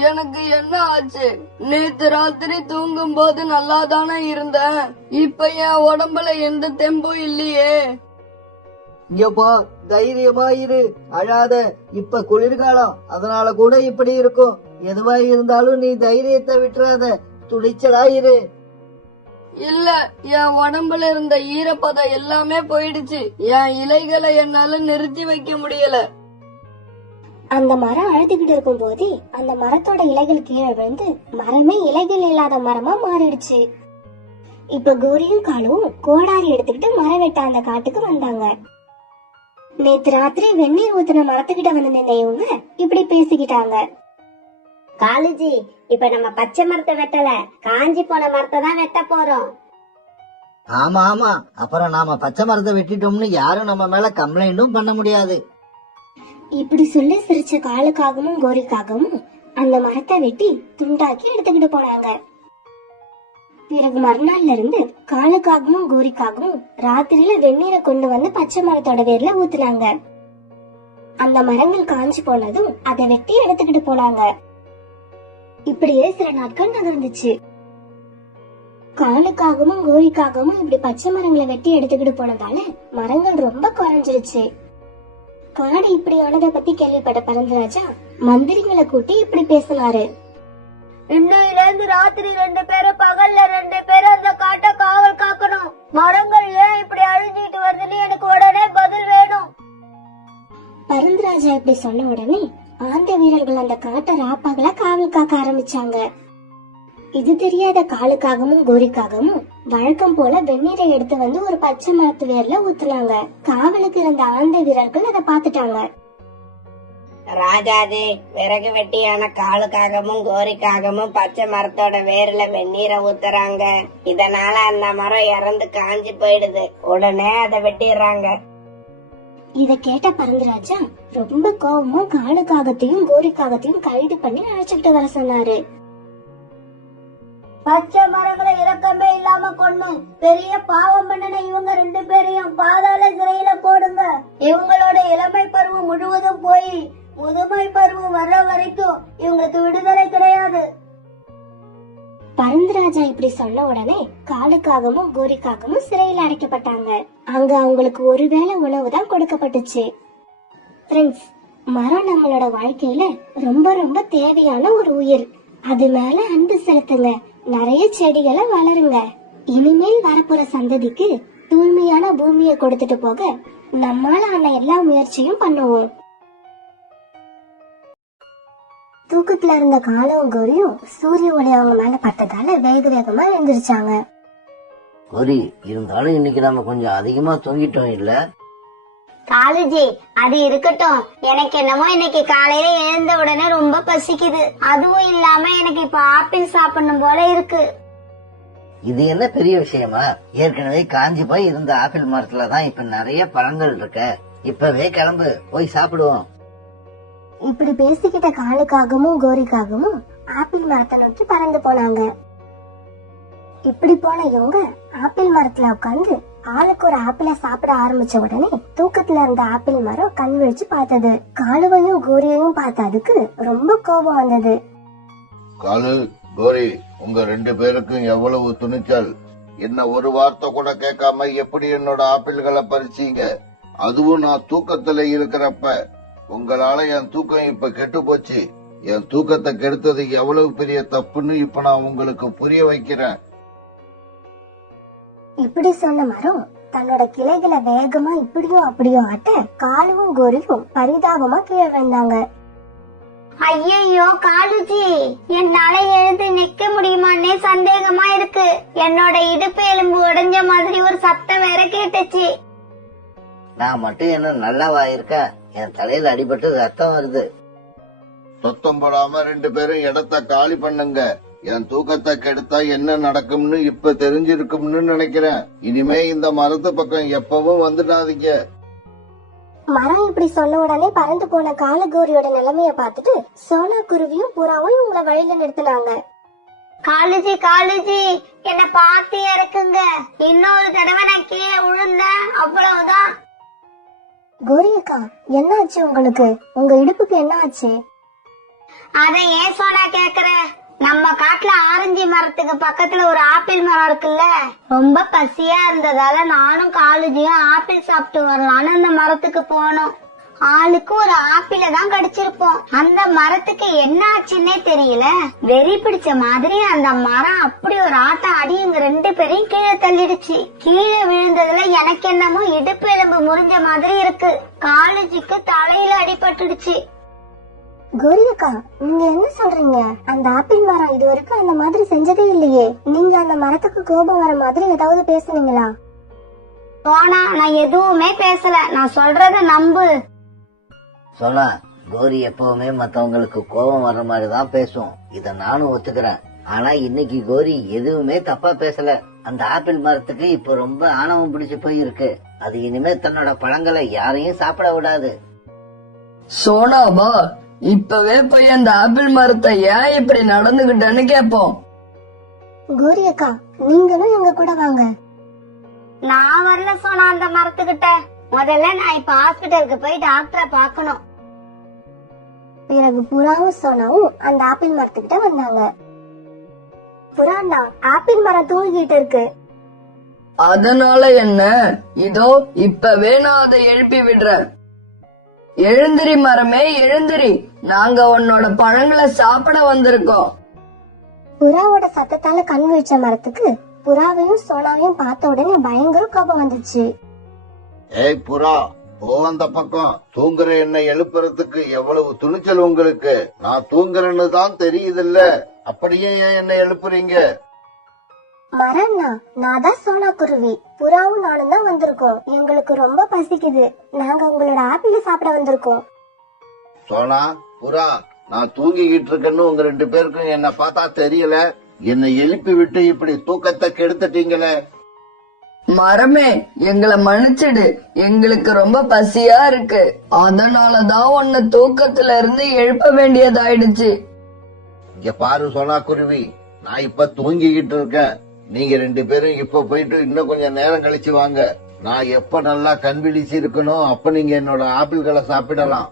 எனக்கு என்ன ஆச்சு? நேத்து ராத்திரி தூங்கும் போது நல்லா தானே இருந்தேன், இப்ப என் உடம்புல எந்த தெம்பும் இல்லையே. இங்கப்பா, தைரியமா இரு, அழாத. இப்ப குளிர்காலம், அதனால கூட இப்படி இருக்கும். எதுவா இருந்தாலும் நீ தைரியத்தை விட்டுறாத, துணிச்சலா இரு. இல்ல, என் உடம்புல இருந்த ஈரப்பதம் எல்லாமே போயிடுச்சு. என் இலைகளை என்னால நிறுத்தி வைக்க முடியல. அந்த மரம் அழுதுகிட்டு இருக்கும் போதே அந்த மரத்தோட இலைகள் கீழே விழுந்து மரமே இலைகள் இல்லாத மரமா மாறிடுச்சு. இப்ப கோரியும் காலும் கோடாரி எடுத்துக்கிட்டு மரம் வெட்ட அந்த காட்டுக்கு வந்தாங்க. நேத்து ராத்திரி வெந்நீர் ஊத்துன மரத்துக்கிட்ட வந்து நின்ன இவங்க இப்படி பேசிக்கிட்டாங்க. காலுஜி, இப்ப நம்ம பச்சை மரத்தை வெட்டல, காஞ்சி போன மரத்தை தான் வெட்ட போறோம். ஆமா ஆமா, அப்புறம் நாம பச்சை மரத்தை வெட்டிட்டோம்னு யாரும் நம்ம மேல கம்ப்ளைண்டும் பண்ண முடியாது. இப்படி சொல்லி சிரிச்ச காலுக்காகவும் கோரிக்காகவும் அந்த மரத்தை வெட்டி துண்டாக்கி எடுத்துக்கிட்டு போனாங்க. பிறகு மறுநாள்ல இருந்து காலுக்காகவும் கோரிக்காகவும் ராத்திரியில வெந்நீரை கொண்டு வந்து பச்சை மரத்தோட வேர்ல ஊத்துனாங்க. அந்த மரங்கள் காஞ்சி போனதும் அதை வெட்டி எடுத்துக்கிட்டு போனாங்க. இப்படியே சில நாட்கள் நகர்ந்துச்சு. காலுக்காகவும் கோரிக்காகவும் இப்படி பச்சை மரங்களை வெட்டி எடுத்துக்கிட்டு போனதால மரங்கள் ரொம்ப குறைஞ்சிருச்சு. காடு இப்படி ஆனதை பத்தி கேள்விப்பட்ட பரந்தராஜா மந்திரிகளை கூட்டி இப்படி பேசினாரு. இன்னையில இருந்து ராத்திரி 2 பேரும் பகல்ல 2 பேரும் அந்த காட்டை காவல் காக்கணும். மரங்கள் ஏன் இப்படி அழிஞ்சிட்டு வருதுன்னு எனக்கு உடனே பதில் வேணும். பரந்தராஜா இப்படி சொன்ன உடனே ஆந்த வீரர்கள் அந்த காட்டை ராப்பகலா காவல் காக்க ஆரம்பிச்சாங்க. இது தெரியாத காலுக்காகவும் கோரிக்காகவும் வழக்கம் போல வெந்நீரை எடுத்து வந்து ஒரு பச்சை மரத்து வேர்ல ஊத்துனாங்க. காவலுக்கு இருந்த ஆந்த வீரர்கள் அதை பாத்துட்டாங்க. ராஜாஜி, விறகு வெட்டியான காலுக்காகவும் கோரிக்காகவும் பச்சை மரத்தோட வேர்ல வெந்நீரை ஊத்துறாங்க. இதனால அந்த மரம் இறந்து காஞ்சி போயிடுது. உடனே அதை வெட்டிடுறாங்க. இத கேட்ட பரந்தராஜா ரொம்ப கோவமா காலுக்காகத்தையும் கோரிக்காகத்தையும் கைது பண்ணி அழைச்சுக்கிட்டு வர சொன்னாரு. பச்சை மரங்களை இரக்கமே இல்லாம கொண்டு பெரிய பாவம் பண்ணின இவங்க 2 பேரையும் பாதாள சிறையில போடுங்க. இவங்களோட இளமை பருவம் முழுவதும் போய் முதுமை பருவம் வர்ற வரைக்கும் இவங்களுக்கு விடுதலை கிடையாது. பரந்தராஜா இப்படி சொன்ன உடனே காலுக்காகவும் கோரிக்காகவும் சிறையில் அடைக்கப்பட்டாங்க. அங்க அவங்களுக்கு ஒருவேளை உணவு தான் கொடுக்கப்பட்டுச்சு. ஃப்ரெண்ட்ஸ், மரம் நம்மளோட வாழ்க்கையில ரொம்ப ரொம்ப தேவையான ஒரு உயிர். அது மேல அன்பு செலுத்துங்க, நிறைய செடிகளை வளருங்க. இனிமேல் வரப்போற சந்ததிக்கு தூய்மையான பூமியை கொடுத்துட்டு போக நம்மால ஆன எல்லா முயற்சியும் பண்ணுவோம். தூக்கத்துல இருந்த காலும் கோரியும் சூரிய ஒளி அவங்க மேல பட்டதால வேக வேகமா எழுந்திருச்சாங்க. கோரி, இருந்தாலும் இன்னைக்கு நாம கொஞ்சம் அதிகமா தூங்கிட்டோம் இல்ல? காலுஜி, அது இருக்கட்டும். எனக்கு என்னமோ இன்னைக்கு காலையில எழுந்த உடனே ரொம்ப பசிக்குது. அதுவும் இல்லாம எனக்கு இப்ப ஆப்பிள் சாப்பிடணும் போல இருக்கு. இது என்ன பெரிய விஷயமா? ஏற்கனவே காஞ்சி போய் இருந்த ஆப்பிள் மரத்துலதான் இப்ப நிறைய பழங்கள் இருக்க. இப்பவே கிளம்பு, போய் சாப்பிடுவோம். இப்படி பேசிக்கிட்ட காலுக்காகவும் கோரிக்காகவும் ஆப்பிள் மரத்தை நோக்கி பறந்து போனாங்க. இப்படி போன இவங்க ஆப்பிள் மரத்துல உட்கார்ந்து ஆளுக்கு ஒரு ஆப்பிள சாப்பிட ஆரம்பிச்ச உடனே தூக்கத்துல இருந்த ஆப்பிள் மரம் கண் விழிச்சு பார்த்தது. காலுவையும் கோரியையும் பார்த்ததுக்கு ரொம்ப கோபம் வந்தது. காலு, கோரி, உங்க 2 பேருக்கும் எவ்வளவு துணிச்சல்! என்ன ஒரு வார்த்தை கூட கேட்காம எப்படி என்னோட ஆப்பிள்களை பறிச்சீங்க? அதுவும் நான் தூக்கத்துல இருக்கிறப்ப. உங்களால என் தூக்கம் இப்ப கெட்டு போச்சு. என் தூக்கத்தை கெடுத்தது எவ்வளவு பெரிய தப்புன்னு இப்ப நான் உங்களுக்கு புரிய வைக்கிறேன். இப்படி சொன்ன மரம் தன்னோட கிளைகளை வேகமா இப்படியும் அப்படியும் ஆட்ட காலுவும் கோரியும் பரிதாபமா கீழே விழுந்தாங்க. ஐயோ காலுஜி, என்னால எழுந்து நிக்க முடியுமான்னே சந்தேகமா இருக்கு. என்னோட இடுப்பு எலும்பு உடைஞ்ச மாதிரி ஒரு சத்தம் வேற கேட்டுச்சு. நான் மட்டும் என்ன நல்லாவா இருக்க? என் தலையில அடிபட்டு ரத்தம் வருது. சத்தம் போடாம 2 பேரும் இடத்த காலி பண்ணுங்க. என் தூக்கத்தை கெடுத்தா என்ன நடக்கும்னு இப்ப தெரிஞ்சிருக்கும்னு நினைக்கிறேன். இனிமே இந்த மரத்து பக்கம் எப்பவும் வந்துடாதீங்க. மரம் இப்படி சொன்ன உடனே பறந்து போன காலு கோரியோட நிலைமைய பார்த்துட்டு சோனா குருவியும் புறாவும் இவங்கள வழியில நிறுத்தினாங்க. காலுஜி, காலுஜி, என்ன பார்த்து இறக்குங்க. இன்னொரு தடவை நான் கீழே விழுந்தேன், அவ்வளவுதான். கோரியக்கா, என்ன ஆச்சு உங்களுக்கு? உங்க இடுப்புக்கு என்ன ஆச்சு? அத ஏன் சோனா கேக்குற? நம்ம காட்டுல ஆரஞ்சு மரத்துக்கு பக்கத்துல ஒரு ஆப்பிள் மரம் இருக்குல்ல, ரொம்ப பசியா இருந்ததால நானும் காலுஜியும் ஆப்பிள் சாப்பிட்டு வரலான்னு அந்த மரத்துக்கு போனோம். ஆளுக்கு ஒரு ஆப்பிள தான் கடிச்சிருப்போம். அந்த மரத்துக்கு என்ன ஆச்சுன்னே தெரியல. வெறி பிடிச்ச மாதிரி அந்த மரம் அப்படி ஒரு ஆட்டம் ஆடி எங்க 2 பேரையும் கீழே தள்ளிடுச்சு. கீழே விழுந்ததுல எனக்கு என்னமோ இடுப்பு எலும்பு முறிஞ்ச மாதிரி இருக்கு. காலுஜிக்கு தலையில அடிபட்டுடுச்சு. கோரியக்கா, நீங்க என்ன சொல்றீங்க? அந்த ஆப்பிள் மரம் இது வரைக்கும் அந்த மாதிரி செஞ்சதே இல்லையே. நீங்க அந்த மரத்துக்கு கோபம் வர மாதிரி ஏதாவது பேசுனீங்களா? போனா, நான் எதுவுமே பேசல. நான் சொல்றத நம்பு. சொன்னா, கோரி எப்பவுமே மத்தவங்களுக்கு கோபம் வர்ற மாதிரிதான் பேசும். இத நானும் ஒத்துக்கிறேன். ஆனா இன்னைக்கு கோரி எதுவுமே தப்பா பேசல. அந்த ஆப்பிள் மரத்துக்கு இப்ப ரொம்ப ஆணவம் பிடிச்சு போய் இருக்கு. அது இனிமே தன்னோட பழங்களை யாரையும் சாப்பிட விடாது. சோனாவா, இப்பவே போய் அந்த ஆப்பிள் மரத்தை ஏன் இப்படி நடந்துகிட்டேன்னு கேப்போம். கோரி அக்கா, நீங்களும் எங்க கூட வாங்க. நான் வரல சோனா அந்த மரத்துக்கிட்ட. முதல்ல நான் இப்ப ஹாஸ்பிட்டலுக்கு போய் டாக்டரை பார்க்கணும். பிறகு புறாவும் சோனாவும் அந்த ஆப்பிள் மரத்துக்கிட்ட வந்தாங்க. புறாண்ணா, ஆப்பிள் மரம் தூங்கிட்டு இருக்கு. அதனால என்ன? இதோ இப்பவே நான் அதை எழுப்பி விடுறேன். எழுந்திரி மரமே, எழுந்திரி. நாங்க உன்னோட பழங்களை சாப்பிட வந்திருக்கோம். புறாவோட சத்தத்தால கண் விழிச்ச மரத்துக்கு புறாவையும் சோனாவையும் பார்த்த உடனே பயங்கர கோபம் வந்துச்சு. ஏய் புறா, போ அந்த பக்கம். தூங்குற என்ன எழுப்புறதுக்கு எவ்வளவு துணிச்சல் உங்களுக்கு? நான் தூங்குறேன்னு தான் தெரியுதில்ல, அப்படியே ஏன் என்ன எழுப்புறீங்க? மரண்ணா, நான் தான் சோனா குருவி. புறாவும் நானும் தான் வந்திருக்கோம். எங்களுக்கு ரொம்ப பசிக்குது. நாங்க உங்களோட ஆப்பிள சாப்பிட வந்திருக்கோம். சோனா, புறா, நான் தூங்கிக்கிட்டு இருக்கேன்னு உங்க ரெண்டு பேருக்கும் என்ன பார்த்தா தெரியல. என்னை எழுப்பி விட்டு இப்படி தூக்கத்தை கெடுத்துட்டீங்களே. மரமே, எங்களை மன்னிச்சிடு. எங்களுக்கு ரொம்ப பசியா இருக்கு. அதனாலதான் உன்னை தூக்கத்துல இருந்து எழுப்ப வேண்டியதாயிடுச்சு. இங்க பாரு சோனா குருவி, நான் இப்ப தூங்கிக்கிட்டு இருக்கேன். நீங்க ரெண்டு பேரும் இப்ப போயிட்டு இன்னும் கொஞ்சம் நேரம் கழிச்சு வாங்க. நான் எப்ப நல்லா கண் விழிச்சு இருக்கணும் அப்ப நீங்க என்னோட ஆப்பிள்களை சாப்பிடலாம்.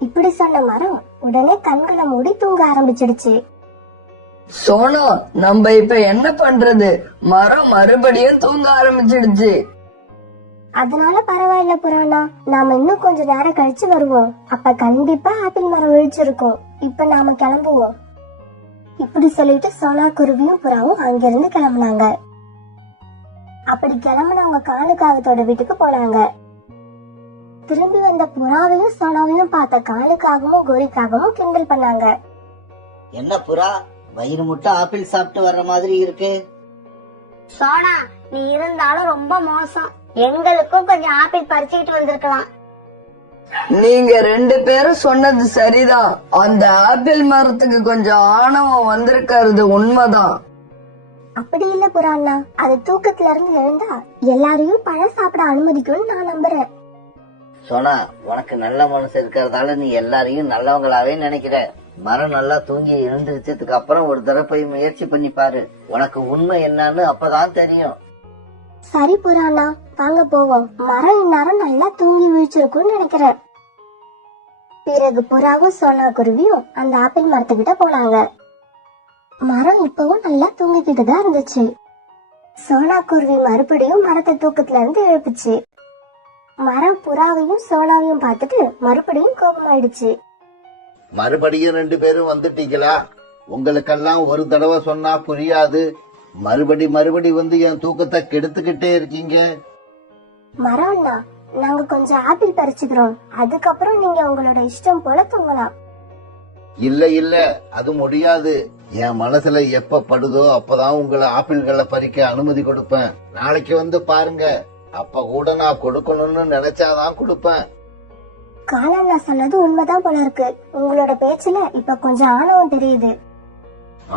இப்படி சொன்ன மரம் உடனே கண்களை மூடி தூங்க ஆரம்பிச்சிடுச்சு. சோனா, நம்ம இப்ப என்ன பண்றது? மரம் மறுபடியும் தூங்க ஆரம்பிச்சிடுச்சு. அதனால பரவாயில்ல புறானா, நாம இன்னும் கொஞ்ச நேரம் கழிச்சு வருவோம். அப்ப கண்டிப்பா ஆப்பிள் மரம் விழிச்சிருக்கும். இப்ப நாம கிளம்புவோம். இப்படி சொல்லிட்டு சோனா குருவியும் புறாவும் அங்கிருந்து கிளம்புனாங்க. அப்படி கிளம்புனவங்க காலுக்காகத்தோட வீட்டுக்கு போனாங்க. திரும்பி வந்த புறாவையும் சோனாவையும் பார்த்த காலுக்காகவும் கோரிக்காகவும் கிண்டல் பண்ணாங்க. என்ன புறா, வயிறு முட்டை ஆப்பிள் சாப்பிட்டு வர்ற மாதிரி இருக்கு. சோனா, நீ இருந்தாலும் ரொம்ப மோசம். எங்களுக்கும் கொஞ்சம் ஆப்பிள் பறிச்சுக்கிட்டு வந்திருக்கலாம். நீங்க ரெண்டு பேரும் சொன்னது சரிதான். அந்த ஆப்பிள் மரத்துக்கு கொஞ்சம் ஆணவம் வந்திருக்கிறது உண்மைதான். அப்படி இல்ல புறாண்ணா, அது தூக்கத்துல இருந்து எழுந்தா எல்லாரையும் பழம் சாப்பிட அனுமதிக்கும்னு நான் நம்புறேன். சோனா, உனக்கு நல்ல மனசு இருக்கிறதால நீ எல்லாரையும் நல்லவங்களாவே நினைக்கிற. மரம் நல்லா தூங்கி எழுந்திருச்சதுக்கு அப்புறம் ஒரு தடவை போய் முயற்சி பண்ணி பாரு. உனக்கு உண்மை என்னன்னு அப்பதான் தெரியும். சரி புறாண்ணா, வாங்க போவோம். மரம் இந்நேரம் நல்லா தூங்கி வீழ்ச்சிருக்கும்னு நினைக்கிறேன். பிறகு புறாவும் சோனா குருவியும் அந்த ஆப்பிள் மரத்துக்கிட்ட போனாங்க. மரம் இப்பவும் நல்லா தூங்கிக்கிட்டு தான் இருந்துச்சு. சோனா குருவி மறுபடியும் மரத்தை தூக்கத்துல இருந்து எழுப்புச்சு. மரம் புறாவையும் சோனாவையும் பார்த்துட்டு மறுபடியும் கோபமாயிடுச்சு. மறுபடியும் ரெண்டு பேரும் வந்துட்டீங்களா? உங்களுக்கெல்லாம் ஒரு தடவை சொன்னா புரியாது. மறுபடி வந்து என் தூக்கத்தை கெடுத்துக்கிட்டே இருக்கீங்க. மரம்னா, நாங்க கொஞ்சம் ஆப்பிள் பறிச்சுக்கிறோம். அதுக்கப்புறம் நீங்க உங்களோட இஷ்டம் போல தூங்கலாம். இல்ல, அது முடியாது. என் மனசுல எப்ப படுதோ அப்பதான் உங்களை ஆப்பிள்களை பறிக்க அனுமதி கொடுப்பேன். நாளைக்கு வந்து பாருங்க, அப்ப கூட நான் கொடுக்கணும்னு நினைச்சாதான் கொடுப்பேன். காலண்ணா சொன்னது உண்மைதான் போல இருக்கு. உங்களோட பேச்சுல இப்ப கொஞ்சம் ஆணவம் தெரியுது.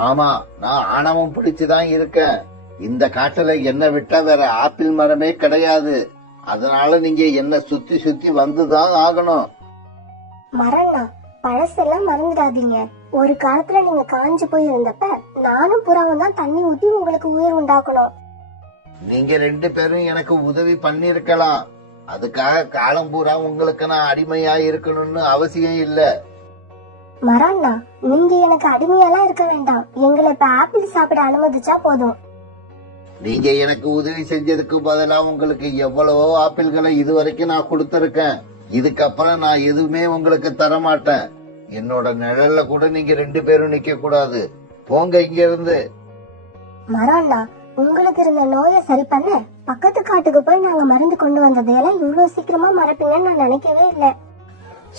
ஆமா, நான் ஆணவம் பிடிச்சுதான் இருக்கேன். இந்த காட்டுல என்ன விட்டா வேற ஆப்பிள் மரமே கிடையாது. அதனால நீங்க என்ன சுத்தி சுத்தி வந்துதான் ஆகணும். மரம்னா, பழசெல்லாம் மறந்துடாதீங்க. ஒரு காலத்துல நீங்க காஞ்சு போய் இருந்தப்ப நானும் புறாவும் தான் தண்ணி ஊத்தி உங்களுக்கு உயிர் உண்டாக்கணும். நீங்க ரெண்டு பேரும் எனக்கு உதவி பண்ணிருக்கலாம். அதுக்காக காலம் பூரா உங்களுக்கு நான் அடிமையா இருக்கணும்னு அவசியம் இல்ல. மரம்னா, நீங்க எனக்கு அடிமையெல்லாம் இருக்க வேண்டாம். எங்களை இப்ப ஆப்பிள் சாப்பிட அனுமதிச்சா போதும். நீங்க எனக்கு உதவி செஞ்சதுக்கு பதிலா உங்களுக்கு எவ்வளவோ ஆப்பிள்களை இதுவரைக்கும் நான் கொடுத்திருக்கேன். இதுக்கப்புறம் நான் எதுவுமே உங்களுக்கு தர மாட்டேன். என்னோட நிழல்ல கூட நீங்க ரெண்டு பேரும் நிக்க கூடாது. போங்க இங்க இருந்து. மரம்னா, உங்களுக்கு இருந்த நோயை சரி பண்ண பக்கத்து காட்டுக்கு போய் நாங்க மருந்து கொண்டு வந்ததையெல்லாம் இவ்வளவு சீக்கிரமா மறப்பீங்கன்னு நான் நினைக்கவே இல்ல.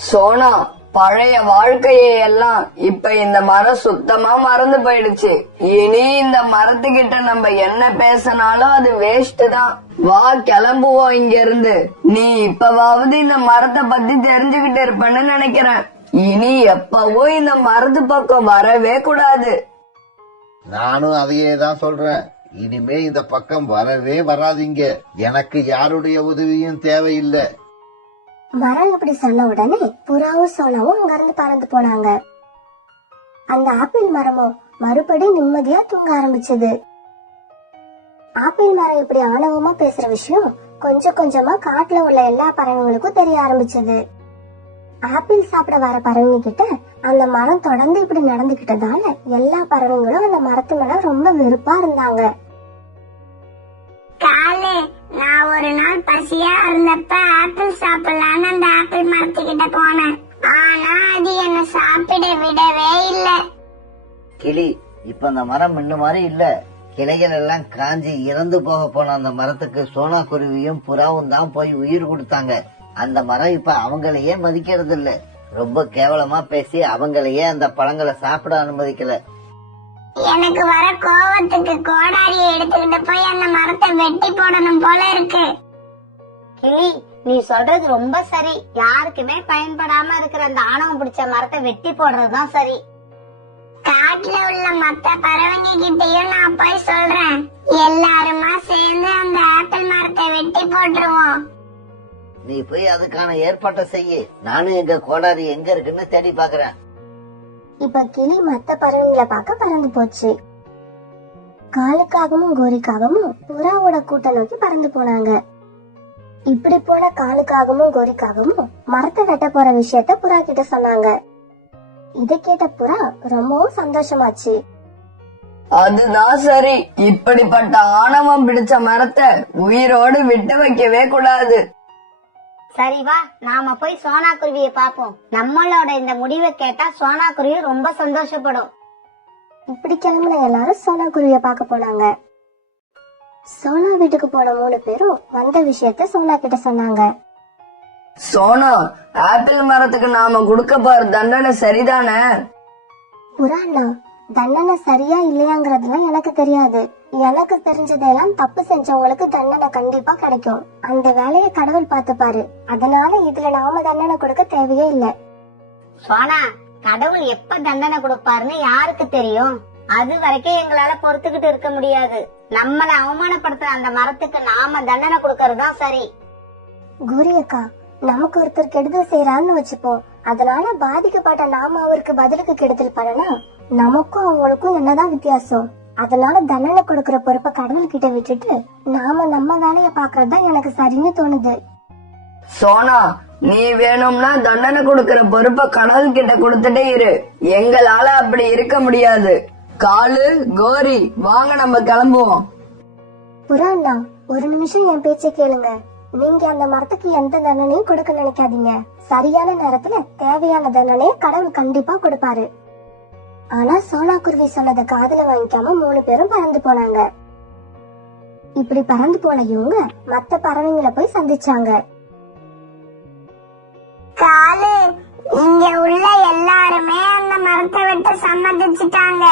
சோனா, பழைய வாழ்க்கையை எல்லாம் இப்ப இந்த மரம் சுத்தமா மறந்து போயிடுச்சு. இனி இந்த மரத்துக்கிட்ட நம்ம என்ன பேசினாலும் அது வேஸ்ட் தான். வா கிளம்புவோம் இங்க இருந்து. நீ இப்பவாவது இந்த மரத்தை பத்தி தெரிஞ்சுக்கிட்டு இருப்பேன்னு நினைக்கிறேன். இனி எப்பவும் இந்த மரத்து பக்கம் வரவே கூடாது. நானும் அதையே தான் சொல்றேன். இனிமே இந்த பக்கம் வரவே வராதீங்க. எனக்கு யாருடைய உதவியும் தேவையில்லை. மரம் இப்படி சொன்ன உடனே புறாவும் சோனாவும் அங்க இருந்து பறந்து போனாங்க. அந்த ஆப்பிள் மரமும் மறுபடியும் நிம்மதியா தூங்க ஆரம்பிச்சது. ஆப்பிள் மரம் இப்படி ஆணவமா பேசுற விஷயம் கொஞ்சம் கொஞ்சமா காட்டுல உள்ள எல்லா பறவைகளுக்கும் தெரிய ஆரம்பிச்சது. ஆப்பிள் சாப்பிட வர பறவைங்க கிட்ட அந்த மரம் தொடர்ந்து இப்படி நடந்துகிட்டதால எல்லா பறவைங்களும் அந்த மரத்து மேல ரொம்ப வெறுப்பா இருந்தாங்க. காலு, நான் ஒரு நாள் பசியா இருந்தப்ப ஆப்பிள் சாப்பிடலான்னு அந்த ஆப்பிள் மரத்துக்கிட்ட போனேன். ஆனா அது என்ன சாப்பிட விடவே இல்ல. கிளி, இப்ப அந்த மரம் முன்ன மாதிரி இல்ல. கிளைகள் எல்லாம் காஞ்சி இறந்து போக போன அந்த மரத்துக்கு சோனா குருவியும் புறாவும் தான் போய் உயிர் கொடுத்தாங்க. அந்த மரம் இப்ப அவங்களையே மதிக்கிறது இல்ல. ரொம்ப கேவலமா பேசி அவங்களையே அந்த பழங்களை சாப்பிட அனுமதிக்கல. எனக்கு வர கோவத்துக்கு கோடாரியை எடுத்துக்கிட்டு போய் அந்த மரத்தை வெட்டி போடணும் போல இருக்கு. கிளி, நீ சொல்றது ரொம்ப சரி. யாருக்குமே பயன்படாம இருக்கிற அந்த ஆணவம் பிடிச்ச மரத்தை வெட்டி போடுறதுதான் சரி. காட்டுல உள்ள மத்த பறவைங்க கிட்டயும் நான் போய் சொல்றேன். எல்லாருமா சேர்ந்து அந்த ஆப்பிள் மரத்தை வெட்டி போட்டுருவோம். நீ போய் அதுக்கான ஏற்பாட்டை செய்ய. நானும் எங்க கோடாரி எங்க இருக்குன்னு தேடி பாக்குறேன். இப்ப கிளி மத்த பறவைங்களை பார்க்க பறந்து போச்சு. காலுக்காகவும் கோரிக்காகவும் புறாவோட கூட்டம் நோக்கி பறந்து போனாங்க. இப்படி போன காலுக்காகவும் கோரிக்காகவும் மரத்தை வெட்ட போற விஷயத்த புறா கிட்ட சொன்னாங்க. இதை கேட்ட புறா ரொம்பவும் சந்தோஷமாச்சு. அதுதான் சரி. இப்படிப்பட்ட ஆணவம் பிடிச்ச மரத்தை உயிரோடு விட்டு வைக்கவே கூடாது. சரி வா, நாம போய் சோனா குருவியை பாப்போம். நம்மளோட இந்த முடிவை கேட்டா சோனா குருவி ரொம்ப சந்தோஷப்படும். இப்படி கிளம்புன எல்லாரும் சோனா குருவிய பார்க்க போனாங்க. சோனா வீட்டுக்கு போன 3 பேரும் வந்த விஷயத்த சோனா கிட்ட சொன்னாங்க. சோனா, ஆப்பிள் மரத்துக்கு நாம கொடுக்க போற தண்டனை சரிதானே? புறாண்ணா, தண்டனை சரியா இல்லையாங்கிறதுலாம் எனக்கு தெரியாது. எனக்கு தெரிஞ்சதெல்லாம் தப்பு செஞ்சவங்களுக்கு தண்டனை கண்டிப்பா கிடைக்கும். அந்த வேலையை கடவுள் பார்த்துப்பாரு. அதனால இதுல நாம தண்டனை கொடுக்க தேவையே இல்ல. சோனா, கடவுள் எப்ப தண்டனை கொடுப்பாருன்னு யாருக்கு தெரியும்? அது வரைக்கும் எங்களால பொறுத்துக்கிட்டு இருக்க முடியாது. நம்மள அவமானப்படுத்துற அந்த மரத்துக்கு நாம தண்டனை கொடுக்கறதுதான் சரி. கோரி அக்கா, நமக்கு ஒருத்தர் கெடுதல் செய்யறான்னு வச்சுப்போம். அதனால பாதிக்கப்பட்ட நாம அவருக்கு பதிலுக்கு கெடுதல் பண்ணனா நமக்கும் அவங்களுக்கும் என்னதான் வித்தியாசம்? அதனால தண்டனை கொடுக்கற பொறுப்பை கடவுள் கிட்ட விட்டுட்டு நாம நம்ம வேலைய பாக்குறதுதான் எனக்கு சரின்னு தோணுது. சோனா, நீ வேணும்னா தண்டனை கொடுக்கற பொறுப்பை கடவுள் கிட்ட கொடுத்துட்டே இரு. எங்களால அப்படி இருக்க முடியாது. காலு, கோரி, வாங்க நம்ம கிளம்புவோம். புறாண்ணா, ஒரு நிமிஷம் என் பேச்சை கேளுங்க. நீங்க அந்த மரத்துக்கு எந்த தண்டனையும் கொடுக்க நினைக்காதீங்க. சரியான நேரத்துல தேவையான தண்டனையை கடவுள் கண்டிப்பா கொடுப்பாரு. ஆனா சோனா குருவி சொன்னதை காதுல வாங்கிக்காம 3 பேரும் பறந்து போனாங்க. இப்படி பறந்து போன இவங்க மத்த பறவைங்களை போய் சந்திச்சாங்க. காலு, இங்க உள்ள எல்லாருமே அந்த மரத்தை வெட்ட சம்மதிச்சுட்டாங்க.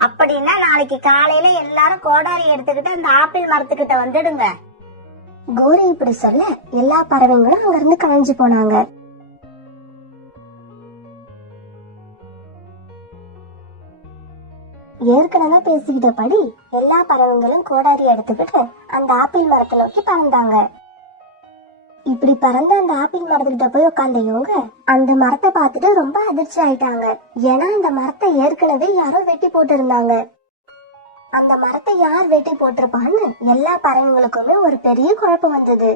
அப்படின்னா நாளைக்கு காலையில எல்லாரும் கோடாரி எடுத்துக்கிட்டு அந்த ஆப்பிள் மரத்துக்கிட்ட வந்துடுங்க. கோரி இப்படி சொல்ல எல்லா பறவைங்களும் அங்க இருந்து கலைஞ்சு போனாங்க. ஏற்கனவே பேசிக்கிட்டபடி எல்லா பறவைங்களும் கோடாரி எடுத்துக்கிட்டு அந்த ஆப்பிள் மரத்தை நோக்கி பறந்தாங்க. இப்படி பறந்த அந்த ஆப்பிள் மரத்துக்கிட்ட போய் உட்கார்ந்த இவங்க அந்த மரத்தை பார்த்துட்டு ரொம்ப அதிர்ச்சி ஆயிட்டாங்க. ஏன்னா அந்த மரத்தை ஏற்கனவே யாரோ வெட்டி போட்டு இருந்தாங்க. அந்த மரத்தை யார் வெட்டி போட்டிருப்பான்னு எல்லா பறவைங்களுக்குமே ஒரு பெரிய குழப்பம் வந்தது.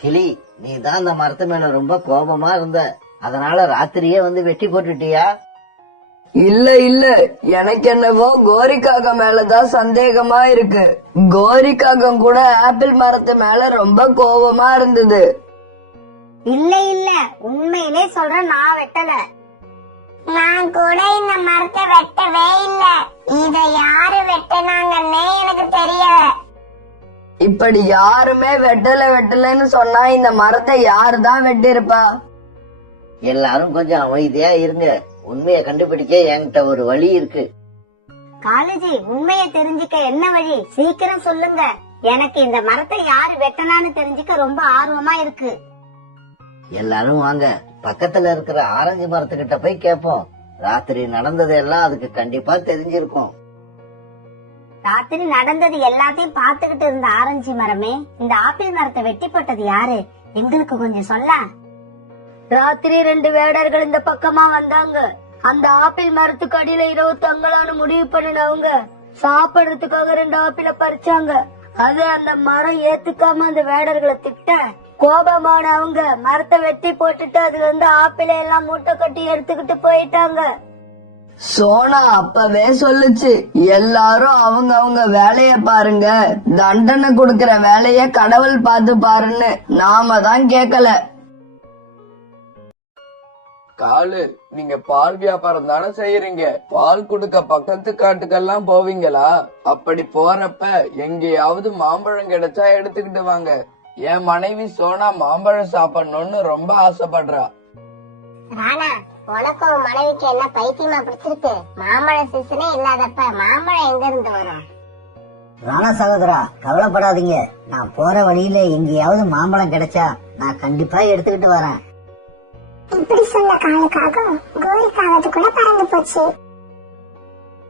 கிளி, நீ தான் அந்த மரத்து மேல ரொம்ப கோபமா இருந்த. அதனால ராத்திரியே வந்து வெட்டி போட்டுட்டியா? இல்ல இல்ல, எனக்கு என்னவோ கோரிக்காக மேலதான் சந்தேகமா இருக்கு. கோரிக்காகம் கூட ஆப்பிள் மரத்து மேல ரொம்ப கோபமா இருந்தது. இல்ல இல்ல, உண்மையிலே சொல்றேன், நான் வெட்டல. நான் கூட இந்த மரத்தை வெட்டவே இல்ல. இத யாரு வெட்டினாங்கன்னே எனக்கு தெரியல. இப்படி யாருமே வெட்டலன்னு சொன்னா இந்த மரத்தை யாருதான் வெட்டிருப்பா? எல்லாரும் கொஞ்சம் அமைதியா இருங்க. உண்மையை கண்டுபிடிக்க என்கிட்ட ஒரு வழி இருக்கு. காலேஜி, உண்மையை தெரிஞ்சுக்க என்ன வழி? சீக்கிரம் சொல்லுங்க. எனக்கு இந்த மரத்தை யாரு வெட்டனான்னு தெரிஞ்சுக்க ரொம்ப ஆர்வமா இருக்கு. எல்லாரும் வாங்க, பக்கத்துல இருக்கிற ஆரஞ்சு மரத்துக்கிட்ட போய் கேட்போம். ராத்திரி நடந்தது எல்லாம் அதுக்கு கண்டிப்பா தெரிஞ்சிருக்கும். ராத்திரி நடந்தது எல்லாத்தையும் பாத்துக்கிட்டு இருந்த ஆரஞ்சு மரமே, இந்த ஆப்பிள் மரத்தை வெட்டி போட்டது யாரு? எங்களுக்கு கொஞ்சம் சொல்ல. ராத்திரி 2 வேடர்கள் இந்த பக்கமா வந்தாங்க. அந்த ஆப்பிள் மரத்துக்கு அடியில இரவு தங்கலான்னு முடிவு பண்ணினவங்க சாப்பிடுறதுக்காக 2 ஆப்பிள பறிச்சாங்க. அது அந்த மரம் ஏத்துக்காம அந்த வேடர்களை திட்ட கோபமான அவங்க மரத்தை வெட்டி போட்டுட்டு அதுல இருந்து ஆப்பிளை எல்லாம் மூட்டை கட்டி எடுத்துக்கிட்டு போயிட்டாங்க. சோனா அப்பவே சொல்லுச்சு, எல்லாரும் அவங்க அவங்க வேலைய பாருங்க, தண்டனை கொடுக்கற வேலைய கடவுள் பார்த்து பாருன்னு. நாம தான் கேக்கல. காலு, நீங்க பால் வியாபாரம் தானே செய்யறீங்க? பால் குடுக்க பக்கத்து காட்டுக்கெல்லாம் போவீங்களா? அப்படி போறப்ப எங்கேயாவது மாம்பழம் கிடைச்சா எடுத்துக்கிட்டு வாங்க. என் மனைவி சோனா மாம்பழம் சாப்பிடணும்னு ரொம்ப ஆசைப்படுறா. ராணா, உனக்கும் மனைவிக்கு என்ன பைத்தியமா பிடிச்சிருக்கு? மாம்பழ சீசனே இல்லாதப்ப மாம்பழம் எங்க இருந்து வரும்? ராணா சகோதரா, கவலைப்படாதீங்க. நான் போற வழியில எங்கேயாவது மாம்பழம் கிடைச்சா நான் கண்டிப்பா எடுத்துக்கிட்டு வரேன். இப்படி சொன்ன காலுக்காகவும் கோரிக்காவது கூட பறந்து போச்சு.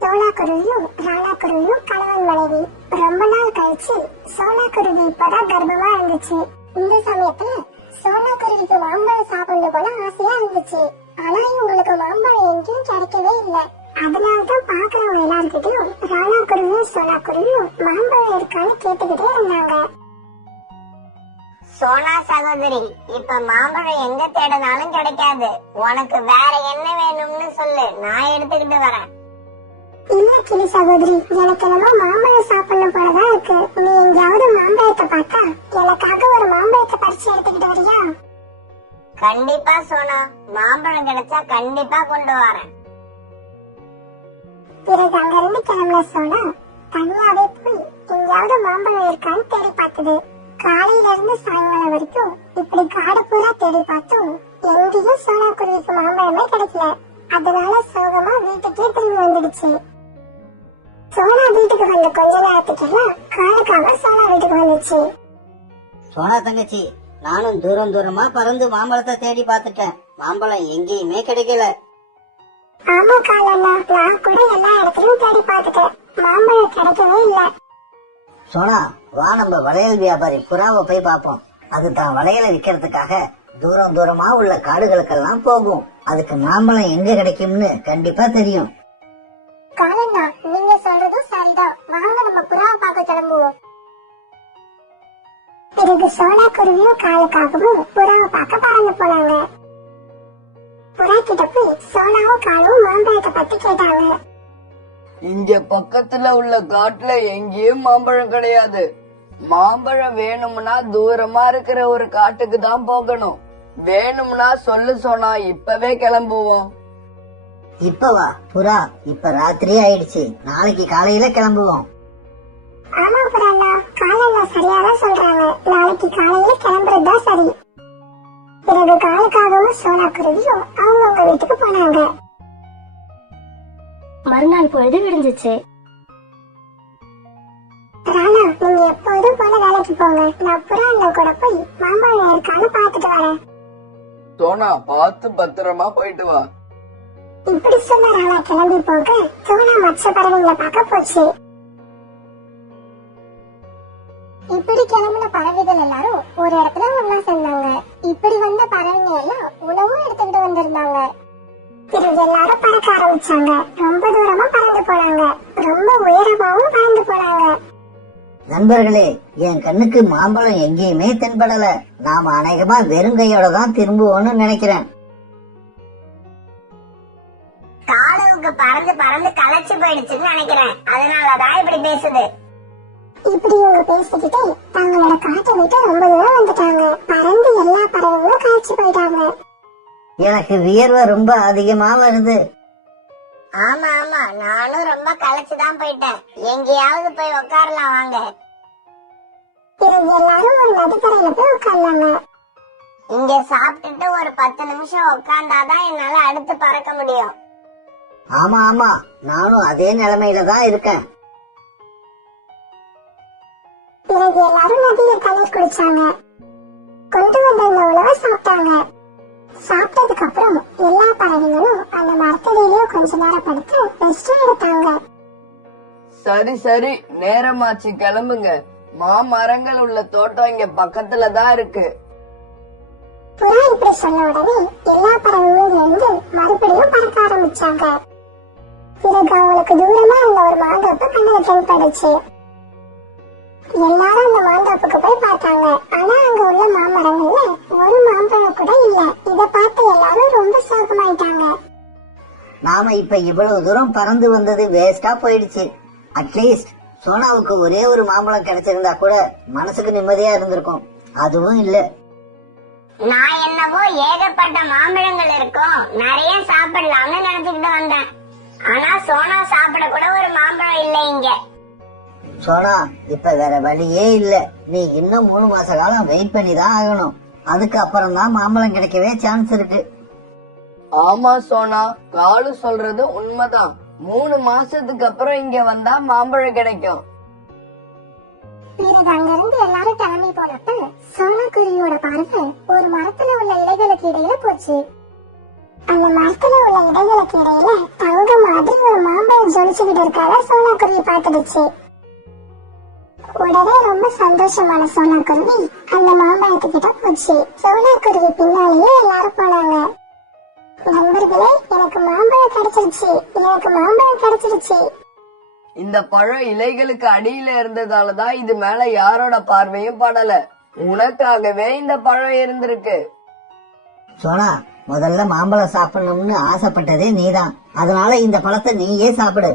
சோனா குருவியும் ராணா குருவியும் கணவன் மனைவி. ரொம்ப நாள் கழிச்சு சோனா குருவி இப்பதான் கர்ப்பமா இருந்துச்சு. இந்த சமயத்துல சோனா குருவிக்கு மாம்பழம் சாப்பிடணும் போல ஆசையா இருந்துச்சு. ஆனா இவங்களுக்கு மாம்பழம் எங்கேயும் கிடைக்கவே இல்லை. அதனாலதான் பாக்குறவங்க எல்லாருக்கிட்டையும் ராணா குருவியும் சோனா குருவியும் மாம்பழம் இருக்கான்னு கேட்டுக்கிட்டே இருந்தாங்க. சோனா சகோதரி, இப்ப மாம்பழம் எங்க தேடினாலும் கிடைக்காது. உனக்கு வேற என்ன வேணும்னு சொல்லு, நான் எடுத்துக்கிட்டு வரேன். இல்ல கிளி சகோதரி, எனக்கு என்னமோ மாம்பழம் சாப்பிடணும் போலதான் இருக்கு. நீ எங்கேயாவது மாம்பழத்தை பார்த்தா எனக்காக ஒரு மாம்பழத்தை பறிச்சு எடுத்துக்கிட்டு வரியா? கண்டிப்பா சோனா, மாம்பழம் கிடைச்சா கண்டிப்பா கொண்டு வரேன். பிறகு அங்கிருந்து கிளம்புன சோனா தனியாவே போய் எங்கேயாவது மாம்பழம் இருக்கான்னு தேடி பார்த்தது. காலையில இருந்து சாயங்காலம் வரைக்கும் இப்படி காடு பூரா தேடி பார்த்தோம். எங்கேயும் சோனா குருவிக்கு மாம்பழமே கிடைக்கல. அதனால சோகமா வீட்டுக்கே திரும்பி வந்துடுச்சு. சோனா வீட்டுக்கு வந்த கொஞ்ச நேரத்துக்கெல்லாம் காலுக்காக சோனா வீட்டுக்கு வந்துச்சு. சோனா தங்கச்சி, நானும் தூரம் தூரமா பறந்து மாம்பழத்தை தேடி பார்த்துட்டேன். மாம்பழம் எங்கேயுமே கிடைக்கல. ஆமா காலண்ணா, நான் கூட எல்லா இடத்துலயும் தேடி பார்த்துட்டேன். மாம்பழம் கிடைக்கவே இல்ல. சோனா, வா நம்ம வளையல் வியாபாரி புறாவை போய் பார்ப்போம். அது தான் வளையலை விற்கிறதுக்காக தூரம் தூரமா உள்ள காடுகளுக்கெல்லாம் போகும். அதுக்கு மாம்பழம் எங்க கிடைக்கும்னு கண்டிப்பா தெரியும். காலண்ணா, நீங்க சொல்றதும் சரிதான். வாங்க நம்ம புறாவை பார்க்க கிளம்புவோம். பிறகு சோனா குருவியும் காலுக்காகவும் புறாவை பார்க்க பறந்து போனாங்க. புறா கிட்ட போய் சோனாவும் காலும் மாம்பழத்தை பத்தி கேட்டாங்க. இங்க பக்கத்துல உள்ள காட்டுல எங்கேயும் மாம்பழம் கிடையாது. மாம்பழம் வேணும்னா தூரமா இருக்கிற ஒரு காட்டுக்கு தான் போகணும். வேணும்னா சொல்லு சோனா, இப்பவே கிளம்புவோம். இப்பவா? புறா, இப்ப ராத்திரி ஆயிடுச்சு. நாளைக்கு காலையில கிளம்புவோம். ஆமா புறாண்ணா, காலண்ணா சரியாதான் சொல்றாங்க. நாளைக்கு காலையில கிளம்புறதுதான் சரி. பிறகு காலுக்காகவும் சோனா குருவியும் அவங்கவுங்க வீட்டுக்கு போனாங்க. மறுநாள் பொழுது விடிஞ்சிச்சு. ராணா, நீங்க எப்போதும் போல வேலைக்கு போங்க. நான் புறா அண்ணன் கூட போய் மாம்பழம் இருக்கான்னு பாத்துட்டு வரேன். சோனா, பார்த்து பத்திரமா போயிட்டு வா. இப்படி சொன்ன ராணா கிளம்பி போக சோனா மற்ற பறவைங்களை பார்க்க போச்சு. இப்படி கிளம்புன பறவைகள் எல்லாரும் ஒரு இடத்துல ஒன்னா சேர்ந்தாங்க. இப்படி வந்த பறவைங்க எல்லாம் உணவும் எடுத்துக்கிட்டு வந்திருந்தாங்க. பிறகு எல்லாரும் பறக்க ஆரம்பிச்சாங்க. ரொம்ப தூரமா பறந்து போனாங்க. ரொம்ப உயரமாவும் பறந்து போனாங்க. நண்பர்களே, என் கண்ணுக்கு மாம்பழம் எங்கேயுமே தென்படல. நாம அநேகமா வெறுங்கையோட தான் திரும்புவோம்னு நினைக்கிறேன். காலுவுக்கு பறந்து பறந்து களைச்சு போயிடுச்சுன்னு நினைக்கிறேன். அதனாலதான் இப்படி பேசுது. இப்படி இவங்க பேசிக்கிட்டே தங்களோட காட்டை விட்டு ரொம்ப தூரம் வந்துட்டாங்க. பறந்து எல்லா பறவைகளும் களைச்சு போயிட்டாங்க. எனக்கு வியர்வை ரொம்ப அதிகமா வருது. ஆமா ஆமா, நானும் ரொம்ப களைச்சுதான் போயிட்டேன். எங்கேயாவது போய் உட்காரலாம் வாங்க. பிறகு எல்லாரும் ஒரு நதிக்கரையில போய் உட்கார்ந்தாங்க. இங்க சாப்பிட்டுட்டு ஒரு 10 நிமிஷம் உட்கார்ந்தாதான் என்னால அடுத்து பறக்க முடியும். ஆமா ஆமா, நானும் அதே நிலைமையில தான் இருக்கேன். பிறகு எல்லாரும் நதியில தண்ணீர் குடிச்சாங்க. கொண்டு வந்த இந்த உணவை சாப்பிட்டாங்க. சாப்பிட்டதுக்கு அப்புறம் எல்லா பறவைகளும் அந்த மரத்தடியிலேயே கொஞ்ச நேரம் படுத்து ரெஸ்ட் எடுத்தாங்க. சரி சரி, நேரமாச்சு, கிளம்புங்க. மாமரங்கள் உள்ள தோட்டம் இங்க பக்கத்துல தான் இருக்கு. புறா இப்படி சொன்ன உடனே எல்லா பறவைகளும் எழுந்து மறுபடியும் பறக்க ஆரம்பிச்சாங்க. பிறகு அவங்களுக்கு தூரமா இருந்த ஒரு மாந்தோப்பு கண்ணுல தென்பட்டுச்சு. எல்லாரும் அந்த மாந்தோப்புக்கு போய் பார்த்தாங்க. ஆனா அங்க உள்ள மாமரங்கள்ல ஒரு மாம்பழம் கூட இல்ல. இத பார்த்து எல்லாரும் ரொம்ப சோகமாயிட்டாங்க. நாம இப்ப இவ்வளவு தூரம் பறந்து வந்தது வேஸ்டா போயிடுச்சு. அட்லீஸ்ட் சோனாவுக்கு ஒரே ஒரு மாம்பழம் கிடைச்சிருந்தா கூட மனசுக்கு நிம்மதியா இருந்திருக்கும். அதுவும் இல்ல. நான் என்னவோ ஏகப்பட்ட மாம்பழங்கள் இருக்கும், நிறைய சாப்பிடலாம்னு நினைச்சுக்கிட்டு வந்தேன். ஆனா சோனா சாப்பிட கூட ஒரு மாம்பழம் இல்லை இங்க. சோனா, இப்ப வேற வழியே இல்ல. நீ இன்னும் 3 மாச காலம் வெயிட் பண்ணி தான் ஆகணும். அதுக்கு அப்புறம் தான் மாம்பழம் கிடைக்கவே சான்ஸ் இருக்கு. ஆமா சோனா, காலு சொல்றது உண்மைதான். 3 மாசத்துக்கு அப்புறம் இங்க வந்தா மாம்பழம் கிடைக்கும். பிறகு அங்கிருந்து எல்லாரும் கிளம்பி போனப்ப சோனாக்குருவியோட பார்வை ஒரு மரத்துல உள்ள இலைகளுக்கு இடையில போச்சு. அந்த மரத்துல உள்ள இலைகளுக்கு இடையில தங்க மாதிரி ஒரு மாம்பழம் ஜொலிச்சுக்கிட்டு இருக்காத சோனாக்குருவி பார்த்துடுச்சு. உடனே ரொம்ப சந்தோஷமான சோனாக்குருவி அந்த மாம்பழத்துக்கிட்ட போச்சு. சோனாக்குருவி பின்னாலேயே எல்லாரும் போனாங்க. நண்பர்களே, எனக்கு மாம்பழம் கிடைச்சிருச்சு, எனக்கு மாம்பழம் கிடைச்சிருச்சு. இந்த பழம் இலைகளுக்கு அடியில இருந்ததாலதான் இது மேல யாரோட பார்வையும் படல. உனக்காகவே இந்த பழம் இருந்திருக்கு. சோனா, முதல்ல மாம்பழம் சாப்பிடணும்னு ஆசைப்பட்டதே நீதான். அதனால இந்த பழத்தை நீயே சாப்பிடு.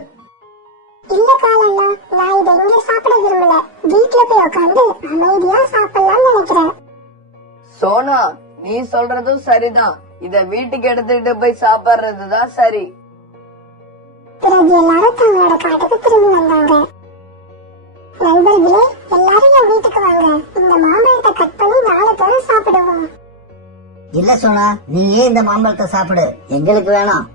இல்ல காலண்ணா, நான் இதை இங்க சாப்பிட விரும்பல. வீட்டுல போய் உட்காந்து அமைதியா சாப்பிடலாம்னு நினைக்கிறேன். சோனா, நீ சொல்றதும் சரிதான். இத வீட்டுக்கு எடுத்துட்டு போய் சாப்பிடுறதுதான் சரி. பிறகு எல்லாரும் தங்களோட காட்டுக்கு திரும்பி வந்தாங்க. நண்பர்களே, எல்லாரும் என் வீட்டுக்கு வாங்க. இந்த மாம்பழத்தை கட் பண்ணி 4 பேரும் சாப்பிடுவோம். இல்ல சோனா, நீயே இந்த மாம்பழத்தை சாப்பிடு, எங்களுக்கு வேணாம்.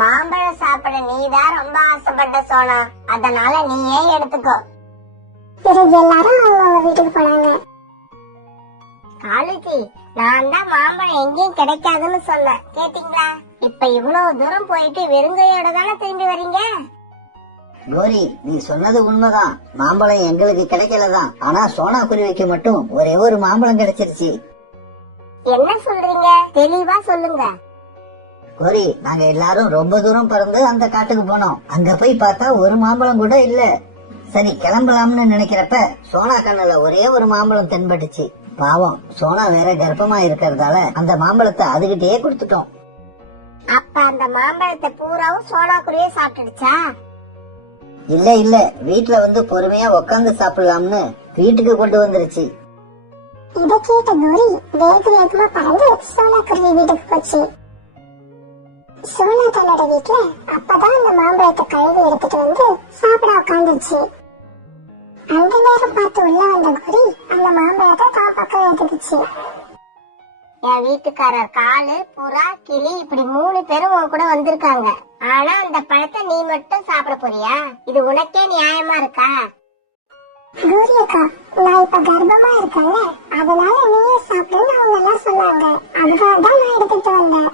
மாம்பழம் சாப்பிட நீதான் ரொம்ப ஆசைப்பட்ட சோனா, அதனால நீயே எடுத்துக்கோ. பிறகு எல்லாரும் அவங்க வீட்டுக்கு போனாங்க. காலுச்சி, நான் தான் மாம்பழம் எங்கேயும் கிடைக்காதுன்னு சொன்னேன், கேட்டீங்களா? இப்ப இவ்வளவு தூரம் போயிட்டு வெறுங்கையோட தானே திரும்பி வரீங்க. கோரி, நீ சொன்னது உண்மைதான். மாம்பழம் எங்களுக்கு கிடைக்கலதான். ஆனா சோனா குருவிக்கு மட்டும் ஒரே ஒரு மாம்பழம் கிடைச்சிருச்சு. என்ன சொல்றீங்க? தெளிவா சொல்லுங்க. கோரி, நாங்க எல்லாரும் ரொம்ப தூரம் பறந்து அந்த காட்டுக்கு போனோம். அங்க போய் பார்த்தா ஒரு மாம்பழம் கூட இல்ல. சரி, கிளம்பலாம்னு நினைக்கிறப்ப சோனா கண்ணுல ஒரே ஒரு மாம்பழம் தென்பட்டுச்சு. பாவம், சோனா வேற கர்ப்பமா இருக்கிறதால அந்த மாம்பழத்தை அதுகிட்டே கொடுத்துட்டோம். அப்ப அந்த மாம்பழத்தை பூராவும் சோனா குருவியே சாப்பிட்டுடுச்சா? இல்ல, வீட்டுல வந்து பொறுமையா உக்காந்து சாப்பிடலாம்னு வீட்டுக்கு கொண்டு வந்துருச்சு. இதை கேட்ட கோரி வேக வேகமா பறந்து சோனாக்குருவி வீட்டுக்கு போச்சு. சோனா தன்னோட வீட்டுல அப்பதான் அந்த மாம்பழத்தை கழுவி எடுத்துட்டு வந்து சாப்பிட உட்காந்துச்சு. அந்த நேரம் பார்த்து உள்ள வந்த கோரி அந்த மாம்பழத்தை தான் பக்கம் எடுத்துக்கிச்சு. என் வீட்டுக்காரர் காலு, புறா, கிளி இப்படி 3 பேரும் உன் கூட வந்திருக்காங்க. ஆனா அந்த பழத்தை நீ மட்டும் சாப்பிட போறியா? இது உனக்கே நியாயமா இருக்கா? கோரி அக்கா, நான் இப்ப கர்ப்பமா இருக்கேன்ல, அதனால நீயே சாப்பிடுன்னு அவங்க எல்லாம் சொன்னாங்க. அதுக்காக தான் நான் எடுத்துட்டு வந்தேன்.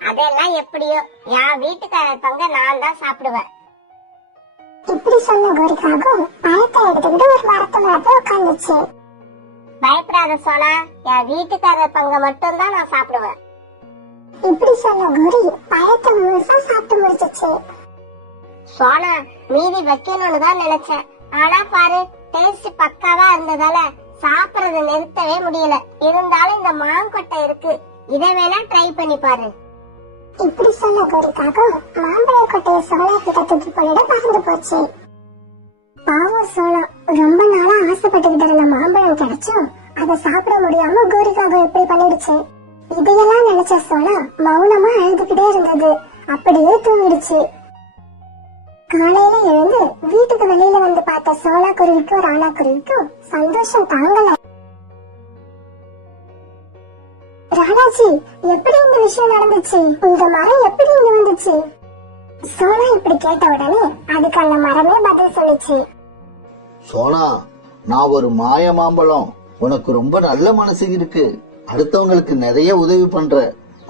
அதெல்லாம் எப்படியோ, என் வீட்டுக்காரர் பங்க நான் தான் சாப்பிடுவேன். இப்படி சொன்ன கோரிக்காகவும் பழத்தை எடுத்துக்கிட்டு ஒரு மரத்து மேல உட்காந்துச்சு. பயப்படாத சோனா, என் வீட்டுக்காரர் பங்க மட்டும் தான் நான் சாப்பிடுவேன். இப்படி சொன்ன கோரி பழத்தை முழுசா சாப்பிட்டு முடிச்சிச்சு. சோனா, மீதி வைக்கணும்னு தான் நினைச்சேன். ஆனா பாரு, டேஸ்ட் பக்காவா இருந்ததால சாப்பிடறத நிறுத்தவே முடியல. இருந்தாலும் இந்த மாங்கொட்டை இருக்கு, இதை வேணா ட்ரை பண்ணி பாரு. இப்படி சொன்ன கோரிக்காகவும் மாம்பழ கொட்டையை சோனா கிட்ட தூக்கி போயிட பறந்து போச்சு. பாவம் சோனா ரொம்ப நாளா ஆசைப்பட்டுக்கிட்டு இருந்த மாம்பழம் கிடைச்சும் அதை சாப்பிட முடியாம கோரிக்காக எப்படி பண்ணிடுச்சு. இதையெல்லாம் நினைச்ச சோனா மௌனமா அழுதுகிட்டே இருந்தது. அப்படியே தூங்கிடுச்சு. காலையில எழுந்து வீட்டுக்கு வெளியில வந்து பார்த்த சோனா குருவிக்கும் ராணா குருவிக்கும் சந்தோஷம் தாங்கல. ராணாஜி, எப்படி இந்த விஷயம் நடந்துச்சு? இந்த மரம் எப்படி இங்க வந்துச்சு? சோனா இப்படி கேட்ட உடனே அதுக்கு அந்த மரமே பதில் சொல்லிச்சு. சோனா, நான் ஒரு மாய மாம்பழம். உனக்கு ரொம்ப நல்ல மனசு இருக்கு. அடுத்தவங்களுக்கு நிறைய உதவி பண்ற.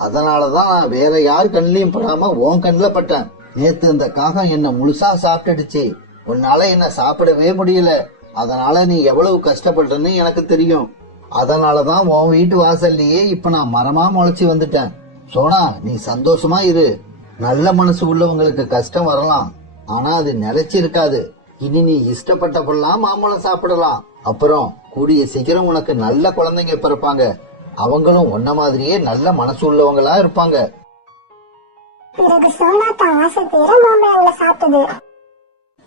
அதனாலதான் நான் வேற யார் கண்ணிலையும் படாம உன் கண்ணுல பட்டேன். நேத்து இந்த காகம் என்ன முழுசா சாப்பிட்டுடுச்சு. உன்னால என்ன சாப்பிடவே முடியல. அதனால நீ எவ்வளவு கஷ்டப்படுறன்னு எனக்கு தெரியும். அதனாலதான் உன் வீட்டு வாசல்லையே இப்ப நான் மரமா முளைச்சு வந்துட்டேன். சோனா, நீ சந்தோஷமா இரு. நல்ல மனசு உள்ளவங்களுக்கு கஷ்டம் வரலாம், ஆனா அது நிலைச்சு இருக்காது. இனி நீ இஷ்டப்பட்டப்பெல்லாம் மாம்பழம் சாப்பிடலாம். அப்புறம் கூடிய சீக்கிரம் உனக்கு நல்ல குழந்தைங்க பிறப்பாங்க. அவங்களும் உன்ன மாதிரியே நல்ல மனசு உள்ளவங்களா இருப்பாங்க. பிறகு சோனா தான் ஆசை தீர மாம்பழங்களை சாப்பிட்டது.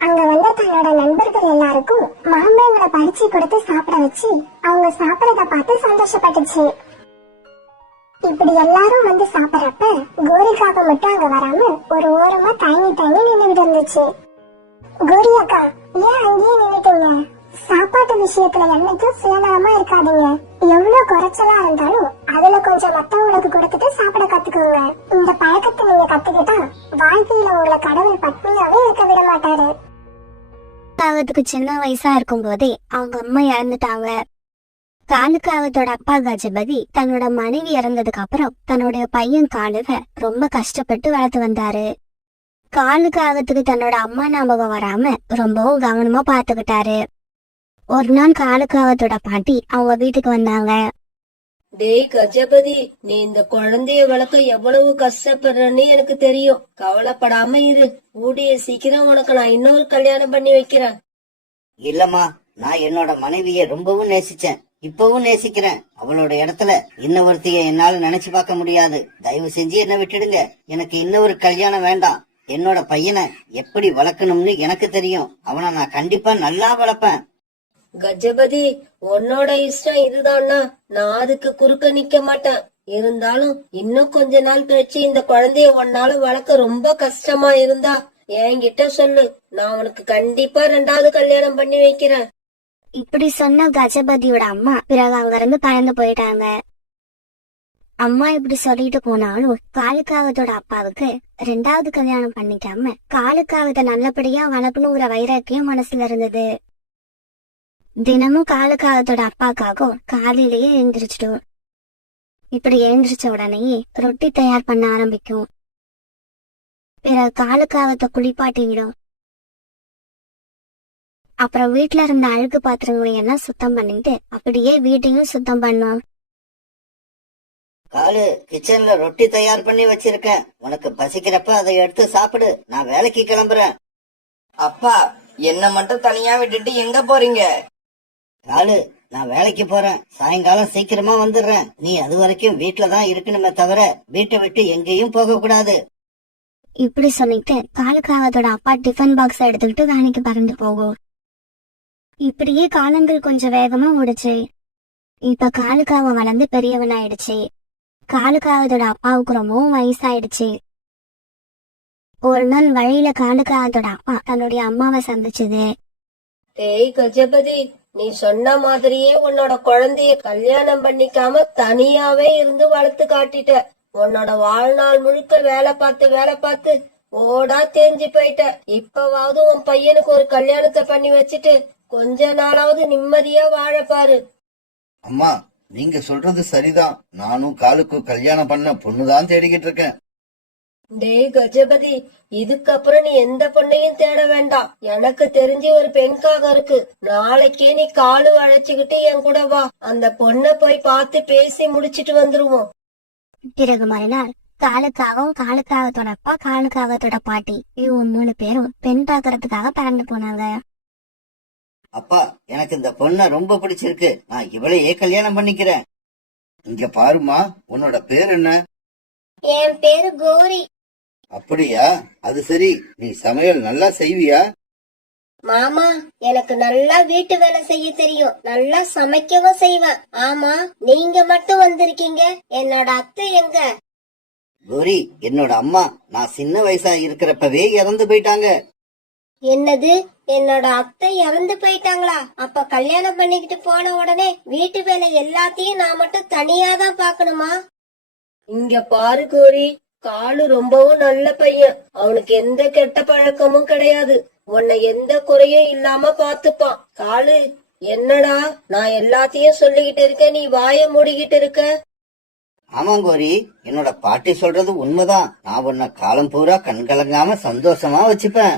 அங்க வந்த தன்னோட நண்பர்கள் எல்லாருக்கும் மாம்பழங்களை பறிச்சு கொடுத்து சாப்பிட வச்சு அவங்க சாப்பிடறத பார்த்து சந்தோஷப்பட்டுச்சு. இப்படி எல்லாரும் வந்து சாப்பிடறப்ப கோரிக்காக மட்டும் அங்க வராம ஒரு ஓரமா தயங்கி தயங்கி நின்னுகிட்டு இருந்துச்சு. கோரி அக்கா, ஏன் அங்கேயே நின்னுட்டீங்க? சாப்பாட்டு விஷயத்துல என்னைக்கும் சுயநலமா இருக்காதீங்க. எவ்வளவு குறைச்சலா இருந்தாலும் அதுல கொஞ்சம் மத்தவங்களுக்கு கொடுத்துட்டு சாப்பிட கத்துக்கோங்க. இந்த பழக்கத்தை நீங்க கத்துக்கிட்டா வாழ்க்கையில உங்களை கடவுள் பட்னியாவே இருக்க விட மாட்டாரு. காகத்துக்கு சின்ன வயசா இருக்கும் போதே அவங்க அம்மா இறந்துட்டாங்க. காலுக்காகத்தோட அப்பா கஜபதி தன்னோட மனைவி இறந்ததுக்கு அப்புறம் தன்னுடைய பையன் காலுக ரொம்ப கஷ்டப்பட்டு வளர்த்து வந்தாரு. காலுக்காகத்துக்கு தன்னோட அம்மா ஞாபகம் வராம ரொம்பவும் கவனமா பாத்துக்கிட்டாரு. ஒரு நாள் காலுக்காகத்தோட பாட்டி அவங்க வீட்டுக்கு வந்தாங்க. டேய் கஜபதி, நீ இந்த குழந்தைய வளர்க்க எவ்வளவு கஷ்டப்படுறன்னு எனக்கு தெரியும். கவலைப்படாம இரு. கூடிய சீக்கிரம் உனக்கு நான் இன்னொரு கல்யாணம் பண்ணி வைக்கிறேன். இல்லம்மா, நான் என்னோட மனைவிய ரொம்பவும் நேசிச்சேன், இப்பவும் நேசிக்கிறேன். அவளோட இடத்துல இன்னொருத்திய என்னால நினைச்சு பார்க்க முடியாது. தயவு செஞ்சு என்ன விட்டுடுங்க. எனக்கு இன்னொரு கல்யாணம் வேண்டாம். என்னோட பையனை எப்படி வளர்க்கணும்னு எனக்கு தெரியும். அவனை நான் கண்டிப்பா நல்லா வளர்ப்பேன். கஜபதி, உன்னோட இஷ்டம் இதுதான்னா நான் அதுக்கு குறுக்க நிக்க மாட்டேன். இருந்தாலும் இன்னும் கொஞ்ச நாள் கழிச்சு இந்த குழந்தைய உன்னால வளர்க்க ரொம்ப கஷ்டமா இருந்தா என்கிட்ட சொல்லு. நான் உனக்கு கண்டிப்பா 2வது கல்யாணம் பண்ணி வைக்கிறேன். இப்படி சொன்ன கஜபதியோட அம்மா பிறகு அங்க இருந்து பயந்து போயிட்டாங்க. அம்மா இப்படி சொல்லிட்டு போனாலும் காலுக்காகத்தோட அப்பாவுக்கு 2வது கல்யாணம் பண்ணிக்காம காலுக்காகத்தை நல்லபடியா வளர்க்கணுங்கிற வைராக்கியம் மனசுல இருந்தது. தினமும் காலுக்காகத்தோட அப்பாக்காகவும் காலையிலேயே எழுந்திரிச்சிடும். இப்படி எழுந்திரிச்ச உடனேயே ரொட்டி தயார் பண்ண ஆரம்பிக்கும். பிறகு காலுக்காகத்தை குளிப்பாட்டிவிடும். அப்புறம் வீட்டுல இருந்த அழுக்கு பாத்திரங்களை எல்லாம் சுத்தம் பண்ணிட்டு அப்படியே வீட்டையும் சுத்தம் பண்ணும். காலு, கிச்சன்ல ரொட்டி தயார் பண்ணி வச்சிருக்கேன். உனக்கு பசிக்கிறப்ப அதை எடுத்து சாப்பிடு. நான் வேலைக்கு கிளம்புறேன். அப்பா, என்ன மட்டும் தனியா விட்டுட்டு எங்க போறீங்க? காலு, நான் வேலைக்கு போறேன். சாயங்காலம் சீக்கிரமா வந்துடுறேன். நீ அது வரைக்கும் வீட்டுலதான் இருக்கணுமே தவிர வீட்டை விட்டு எங்கேயும் போக கூடாது. இப்படி சொல்லிட்டு காலுக்காகத்தோட அப்பா டிஃபன் பாக்ஸ் எடுத்துக்கிட்டு வேலைக்கு பறந்து போகும். இப்படியே காலங்கள் கொஞ்சம் வேகமா ஓடுச்சு. இப்ப காலுக்காக வளர்ந்து பெரியவனாயிடுச்சு. காலுக்காகத்தோட அப்பாவுக்கு ரொம்பவும் வயசாயிடுச்சு. ஒரு நாள் வழியில காலுக்காகத்தோட அப்பா தன்னுடைய அம்மாவை சந்திச்சது. டேய் கஜபதி, நீ சொன்ன மாதிரியே உன்னோட குழந்தைய கல்யாணம் பண்ணிக்காம தனியாவே இருந்து வளர்த்து காட்டிட்ட. உன்னோட வாழ்நாள் முழுக்க வேலை பார்த்து ஓடா தேஞ்சு போயிட்ட. இப்பவாவது உன் பையனுக்கு ஒரு கல்யாணத்தை பண்ணி வச்சுட்டு கொஞ்ச நாளாவது நிம்மதியா வாழப்பாரு. அம்மா, நீங்க சொல்றது சரிதான். நானும் காலுக்கு கல்யாணம் பண்ண பொண்ணுதான் தேடிக்கிட்டு இருக்கேன். டேய் கஜபதி, இதுக்கப்புறம் நீ எந்த பொண்ணையும் தேட வேண்டாம். எனக்கு தெரிஞ்சு ஒரு பெண்காக இருக்கு. நாளைக்கே நீ காலு அழைச்சுக்கிட்டு என் கூட வா. அந்த பொண்ணை போய் பார்த்து பேசி முடிச்சிட்டு வந்துருவோம். பிறகு மறுநாள் காலுக்காகவும் காலுக்காகத்தோட அப்பா காலுக்காகத்தோட பாட்டி இவங்க 3 பேரும் பெண் பாக்குறதுக்காக பறந்து போனாங்க. அப்பா, எனக்கு இந்த பொண்ணை ரொம்ப பிடிச்சிருக்கு. நான் இவளையே கல்யாணம் பண்ணிக்கிறேன். இங்க பாருமா, உன்னோட பேர் என்ன? என் பேரு கோரி. அப்படியா? அது சரி. நீ சமையல் நல்லா செய்வியா? மாமா, எனக்கு நல்லா வீட்டு வேலை செய்ய தெரியும். நல்லா சமைக்கவும் செய்வேன். ஆமா, நீங்க மட்டும் வந்திருக்கீங்க. என்னோட அத்தை எங்க? கோரி, என்னோட அம்மா நான் சின்ன வயசா இருக்கிறப்பவே இறந்து போயிட்டாங்க. என்னது, என்னோட அத்தை இறந்து போயிட்டாங்களா? அப்ப கல்யாணம் பண்ணிக்கிட்டு போன உடனே வீட்டு வேலை எல்லாத்தையும் நான் மட்டும் தனியா தான் பாக்கணுமா? இங்க பாரு கோரி, காலு ரொம்பவும் நல்ல பையன். அவனுக்கு எந்த கெட்ட பழக்கமும் கிடையாது. உன்னை எந்த குறையும் இல்லாம பாத்துப்பான். காலு, என்னடா நான் எல்லாத்தையும் சொல்லிக்கிட்டு இருக்க, நீ வாய மூடிக்கிட்டு இருக்க? ஆமா கோரி, என்னோட பாட்டி சொல்றது உண்மைதான். நான் உன்னை காலம் பூரா கண்கலங்காம சந்தோஷமா வச்சுப்பேன்.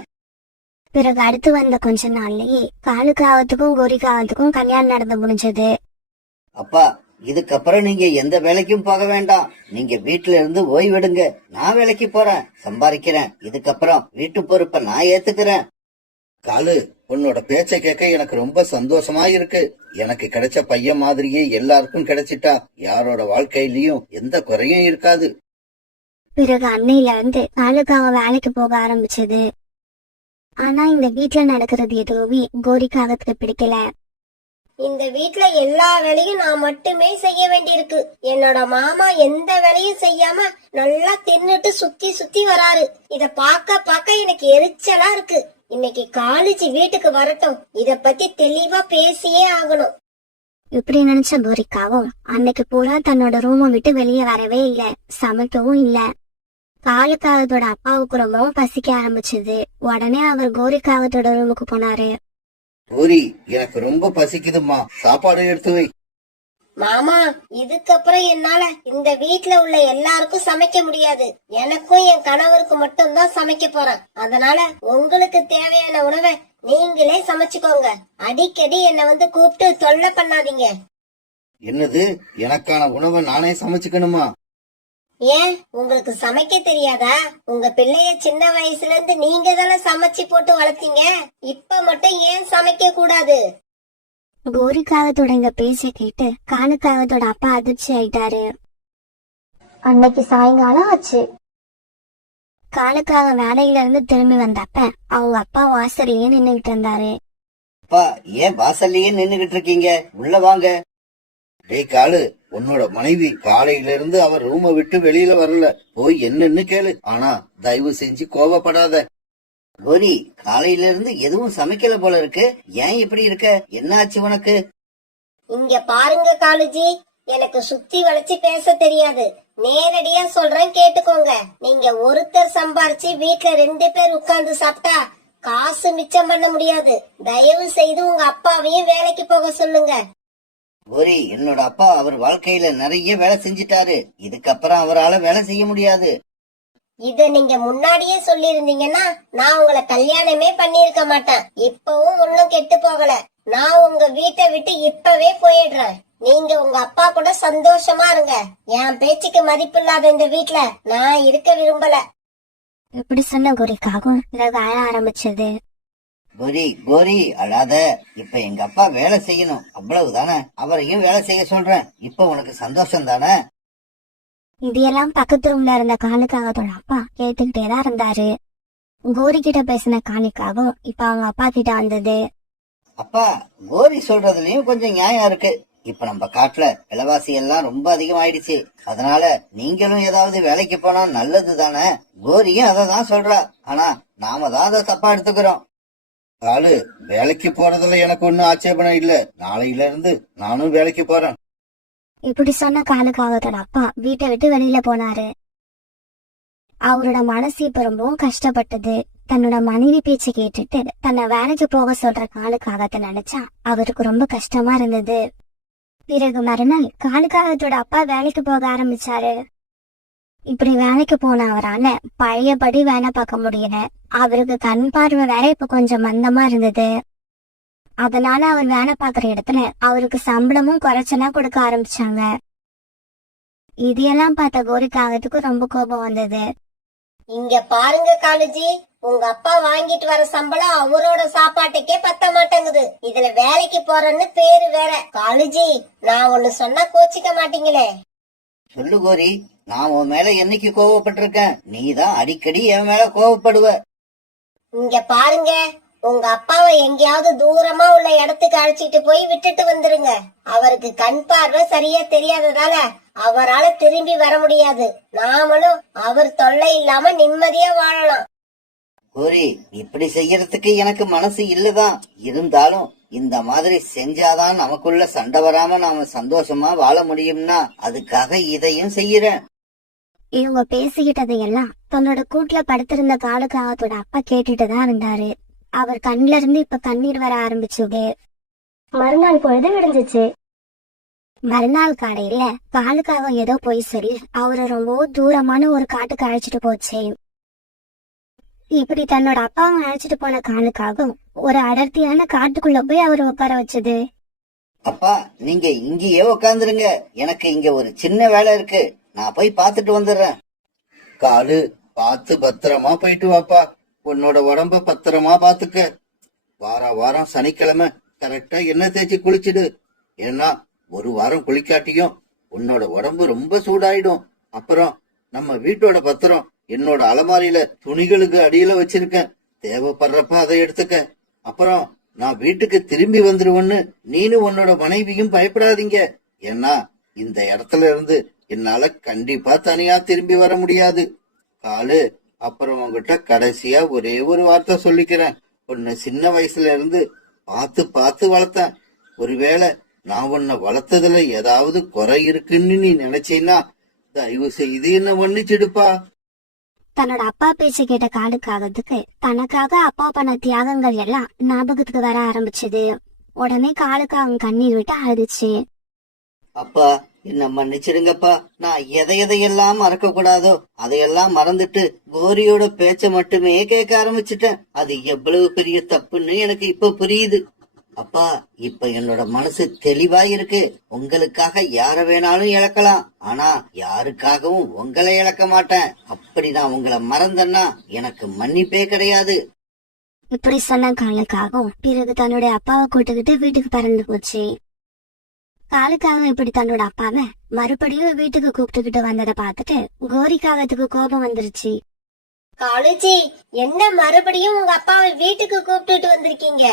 பிறகு அடுத்து வந்த கொஞ்ச நாள்லயே காலுக்காகத்துக்கும் கோரிக்காகத்துக்கும் கல்யாணம் நடந்து முடிஞ்சது. அப்பா, இதுக்கப்புறம் நீங்க எந்த வேலைக்கும் போக வேண்டாம். நீங்க வீட்டுல இருந்து ஓய்வெடுங்க. நான் வேலைக்கு போறேன், சம்பாதிக்கிறேன். இதுக்கப்புறம் வீட்டு பொறுப்பை நான் ஏத்துக்கிறேன். காலு, உன்னோட பேச்ச கேட்க எனக்கு ரொம்ப சந்தோஷமா இருக்கு. எனக்கு கிடைச்ச பையன் மாதிரியே எல்லாருக்கும் கிடைச்சிட்டா யாரோட வாழ்க்கையிலயும் எந்த குறையும் இருக்காது. பிறகு அன்னையில இருந்து காலுக்காக வேலைக்கு போக ஆரம்பிச்சது. ஆனா இந்த வீட்டுல நடக்கிறது எதுவுமே கோரிக்காகத்துக்கு பிடிக்கல. இந்த வீட்ல எல்லா வேலையும் நான் மட்டுமே செய்ய வேண்டியிருக்கு. என்னோட மாமா எந்த வேலையும் செய்யாம நல்லா தின்னுட்டு சுத்தி சுத்தி வராரு. இத பார்க்க பார்க்க எனக்கு எரிச்சலா இருக்கு. இன்னைக்கு காலேஜ் வீட்டுக்கு வரட்டும், இத பத்தி தெளிவா பேசியே ஆகணும். இப்படி நினைச்ச கோரிக்காவும் அன்னைக்கு பூரா தன்னோட ரூமை விட்டு வெளியே வரவே இல்ல, சமைக்கவும் இல்ல. காலுக்காகத்தோட அப்பாவுக்கு ரொம்பவும் பசிக்க ஆரம்பிச்சது. உடனே அவர் கோரிக்காகத்தோட ரூமுக்கு போனாரு. கோரி, எனக்கு ரொம்ப பசிக்குதுமா, சாப்பாடு எடுத்து வை. மாமா, இதுக்கப்புறம் என்னால இந்த வீட்ல உள்ள எல்லாருக்கும் சமைக்க முடியாது. எனக்கும் என் கணவருக்கு மட்டும் தான் சமைக்க போறேன். அதனால உங்களுக்கு தேவையான உணவை நீங்களே சமைச்சுக்கோங்க. அடிக்கடி என்ன வந்து கூப்பிட்டு தொல்லை பண்ணாதீங்க. என்னது, எனக்கான உணவை நானே சமைச்சுக்கணுமா? ஏன் உங்களுக்கு சமைக்க தெரியாதா? உங்க பிள்ளைய சின்ன வயசுல இருந்து நீங்க தானே சமைச்சு போட்டு வளர்த்தீங்க. இப்ப மட்டும் ஏன் சமைக்க கூடாது? கோரிக்காகத்தோட இந்த பேச்ச கேட்டு காலுக்காகத்தோட அப்பா அதிர்ச்சி ஆயிட்டாரு. அன்னைக்கு சாயங்காலம் ஆச்சு. காலுக்காக வேலையில இருந்து திரும்பி வந்தப்ப அவங்க அப்பா வாசல்லையே நின்னுகிட்டு இருந்தாரு. அப்பா, ஏன் வாசல்லையே நின்னுகிட்டு இருக்கீங்க? உள்ள வாங்க. டேய் காலு, உன்னோட மனைவி காலையில இருந்து அவர் ரூமை விட்டு வெளியில வரல. போய் என்னன்னு கேளு. ஆனா தயவு செஞ்சு கோபப்படாத. கோரி, காலையில இருந்து எதுவும் சமைக்கல போல இருக்கு. ஏன் இப்படி இருக்க? என்ன ஆச்சு உனக்கு? இங்க பாருங்க காலுஜி, எனக்கு சுத்தி வளைச்சு பேச தெரியாது. நேரடியா சொல்றேன், கேட்டுக்கோங்க. நீங்க ஒருத்தர் சம்பாரிச்சு வீட்டுல 2 பேர் உட்கார்ந்து சாப்பிட்டா காசு மிச்சம் பண்ண முடியாது. தயவு செய்து உங்க அப்பாவையும் வேலைக்கு போக சொல்லுங்க. கோரி, என்னோட அப்பா அவர் வாழ்க்கையில நிறைய வேலை செஞ்சிட்டாரு. இதுக்கப்புறம் அவரால வேலை செய்ய முடியாது. இத நீங்க முன்னாடியே சொல்லிருந்தீங்கன்னா நான் உங்களை கல்யாணமே பண்ணிருக்க மாட்டேன். இப்பவும் ஒன்னும் கெட்டு போகல. நான் உங்க வீட்டை விட்டு இப்பவே போயிடுறேன். நீங்க உங்க அப்பா கூட சந்தோஷமா இருங்க. என் பேச்சுக்கு மதிப்பு இல்லாத இந்த வீட்டுல நான் இருக்க விரும்பல. இப்படி சொன்ன கோரிக்காகவும் பிறகு அழ ஆரம்பிச்சது. கோரி, கோரி அழாத. இப்ப எங்க அப்பா வேலை செய்யணும், அவ்வளவுதானே. அவரையும் வேலை செய்ய சொல்றேன். இப்ப உனக்கு சந்தோஷம் தானே? இதையெல்லாம் பக்கத்து ரூம்ல இருந்த காலுக்காகத்தோட அப்பா கேட்டுக்கிட்டேதான் இருந்தாரு. கோரி கிட்ட பேசின காலுக்காகவும் இப்ப அவங்க அப்பா கிட்ட வந்தது. அப்பா, கோரி சொல்றதுலயும் கொஞ்சம் நியாயம் இருக்கு. இப்ப நம்ம காட்டுல விலைவாசி எல்லாம் ரொம்ப அதிகமாயிடுச்சு. அதனால நீங்களும் ஏதாவது வேலைக்கு போனா நல்லது தானே. கோரியும் அததான் சொல்றா. ஆனா நாம தான் அதை தப்பா எடுத்துக்கிறோம். காலு, வேலைக்கு போறதுல எனக்கு ஒன்னும் ஆட்சேபணம் இல்ல. நாளையில இருந்து நானும் வேலைக்கு போறேன். இப்படி சொன்ன காலுக்காகத்தோட அப்பா வீட்டை விட்டு வெளியில போனாரு. அவரோட மனசு இப்ப ரொம்பவும் கஷ்டப்பட்டது. தன்னோட மனைவி பேச்சு கேட்டுட்டு தன்னை வேலைக்கு போக சொல்ற காலுக்காகத்தை நினைச்சா அவருக்கு ரொம்ப கஷ்டமா இருந்தது. பிறகு மறுநாள் காலுக்காகத்தோட அப்பா வேலைக்கு போக ஆரம்பிச்சாரு. இப்படி வேலைக்கு போன அவரால பழையபடி வேலை பார்க்க முடியல. அவருக்கு கண் பார்வை வேற இப்ப கொஞ்சம் மந்தமா இருந்தது. அதனால அவர் வேலை பார்க்கற இடத்துல அவருக்கு சம்பளமும் குறைச்சலா கொடுக்க ஆரம்பிச்சாங்க. இதையெல்லாம் பார்த்த கோரிக்காகத்துக்கு ரொம்ப கோபம் வந்தது. இங்க பாருங்க காலுஜி, உங்க அப்பா வாங்கிட்டு வர சம்பளம் அவரோட சாப்பாட்டுக்கே பத்த மாட்டேங்குது. இதுல வேலைக்கு போறேன்னு பேரு வேற. காலுஜி, நான் ஒண்ணு சொன்னா கோச்சிக்க மாட்டீங்களே? சொல்லு கோரி, நான் உன் மேல என்னைக்கு கோவப்பட்டிருக்கேன்? நீதான் அடிக்கடி என் மேல கோவப்படுவ. இங்க பாருங்க, உங்க அப்பாவை எங்கேயாவது தூரமா உள்ள இடத்துக்கு அழைச்சிட்டு போய் விட்டுட்டு வந்துருங்க. அவருக்கு கண் பார்வை சரியா தெரியாததால அவரால திரும்பி வர முடியாது. நாமளும் அவர் தொல்லை இல்லாம நிம்மதியா வாழலாம். கோரி, இப்படி செய்யறதுக்கு எனக்கு மனசு இல்லதான். இருந்தாலும் இந்த மாதிரி செஞ்சாதான் நமக்குள்ள சண்டை வராம நாம சந்தோஷமா வாழ முடியும்னா அதுக்காக இதையும் செய்யறேன். இவங்க பேசிக்கிட்டதையெல்லாம் தன்னோட கூட்டுல படுத்திருந்த காலுக்காகத்தோட அப்பா கேட்டுட்டுதான் இருந்தாரு. அவர் கண்ல இருந்து இப்ப கண்ணீர் வர ஆரம்பிச்சுது. மறுநாள் பொழுது விடிஞ்சிச்சு. மறுநாள் காலையில காலுக்காக ஏதோ போய் சொல்லி அவரை ரொம்ப தூரமான ஒரு காட்டுக்கு அழைச்சிட்டு போச்சு. இப்படி தன்னோட அப்பாவை அழைச்சிட்டு போன காலுக்காகவும் ஒரு அடர்த்தியான காட்டுக்குள்ள போய் அவரை உட்கார வச்சது. அப்பா நீங்க இங்கேயே உட்காந்துருங்க, எனக்கு இங்க ஒரு சின்ன வேலை இருக்கு, நான் போய் பாத்துட்டு வந்துடுறேன். காலு, பார்த்து பத்திரமா போயிட்டு வாப்பா, உன்னோட உடம்ப பத்திரமா பாத்துக்க. வாரம் சனிக்கிழமை கரெக்டா எண்ணெய் தேய்ச்சி குளிச்சிடு. ஏன்னா ஒரு வாரம் குளிக்காட்டியும் உன்னோட உடம்பு ரொம்ப சூடாயிடும். அப்புறம் நம்ம வீட்டோட பத்திரம் என்னோட அலமாரியில துணிகளுக்கு அடியில வச்சிருக்கேன், தேவைப்படுறப்ப அதை எடுத்துக்க. அப்புறம் நான் வீட்டுக்கு திரும்பி வந்துருவேன்னு நீனும் உன்னோட மனைவியும் பயப்படாதீங்க. ஏன்னா இந்த இடத்துல இருந்து என்னால கண்டிப்பா தனியா திரும்பி வர முடியாது. காலு, அப்புறம் உங்ககிட்ட கடைசியா ஒரே ஒரு வார்த்தை சொல்லிக்கிறேன். உன்னை சின்ன வயசுல இருந்து பார்த்து பார்த்து வளர்த்தேன். ஒருவேளை நான் உன்னை வளர்த்ததுல ஏதாவது குறை இருக்குன்னு நீ நினைச்சீன்னா தயவு செய்து என்ன மன்னிச்சிடுப்பா. தன்னோட அப்பா பேச்சு கேட்ட காலுக்காகத்துக்கு தனக்காக அப்பா பண்ண தியாகங்கள் எல்லாம் ஞாபகத்துக்கு வர ஆரம்பிச்சது. உடனே காலுக்காக கண்ணீர் விட்டு அழுதுச்சு. அப்பா என்ன மன்னிச்சிடுங்கப்பா, நான் எதையெல்லாம் மறக்க கூடாதோ அதையெல்லாம் மறந்துட்டு கோரியோட பேச்ச மட்டுமே கேட்க ஆரம்பிச்சுட்டேன். அது எவ்வளவு பெரிய தப்புன்னு எனக்கு இப்ப புரியுது. அப்பா இப்ப என்னோட மனசு தெளிவா இருக்கு. உங்களுக்காக யார வேணாலும் இழக்கலாம், ஆனா யாருக்காகவும் உங்களை இழக்க மாட்டேன். அப்படி நான் உங்களை மறந்தேன்னா எனக்கு மன்னிப்பே கிடையாது. இப்படி சொன்ன காலுக்காகவும் பிறகு தன்னுடைய அப்பாவை கூட்டுக்கிட்டு வீட்டுக்கு பறந்து போச்சு. காலுக்காக இப்படி தன்னோட அப்பாவை மறுபடியும் வீட்டுக்கு கூப்பிட்டுக்கிட்டு வந்ததை பார்த்துட்டு கோரிக்காகத்துக்கு கோபம் வந்துருச்சு. காலுஜி, என்ன மறுபடியும் உங்க அப்பாவை வீட்டுக்கு கூப்பிட்டுட்டு வந்திருக்கீங்க?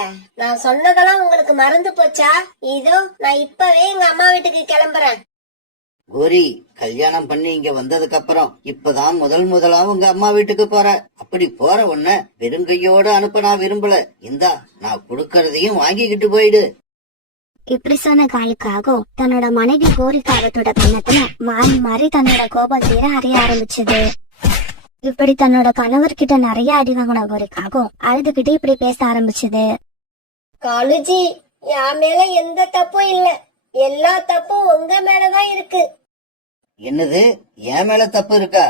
நான் சொன்னதெல்லாம் உங்களுக்கு மறந்து போச்சா? இதோ நான் இப்பவே எங்க அம்மா வீட்டுக்கு கிளம்புறேன். கோரி, கல்யாணம் பண்ணி இங்க வந்ததுக்கு அப்புறம் இப்பதான் முதலா உங்க அம்மா வீட்டுக்கு போற. அப்படி போற உன்ன வெறுங்கையோட அனுப்ப நான் விரும்பல. இந்தா நான் கொடுக்கறதையும் வாங்கிக்கிட்டு போயிடு. இப்படி சொன்ன காலுக்காகவும் தன்னோட மனைவி கோரிக்காகத்தோட கண்ணத்துல மாறி மாறி தன்னோட கோபம் தீர அறிய ஆரம்பிச்சது. இப்படி தன்னோட கணவர்கிட்ட நிறைய அடி வாங்கின கோரிக்காகவும் அழுதுகிட்டு இப்படி பேச ஆரம்பிச்சது. காலுஜி, என் மேல எந்த தப்பும் இல்ல, எல்லா தப்பும் உங்க மேலதான் இருக்கு. என்னது, என் மேல தப்பு இருக்கா?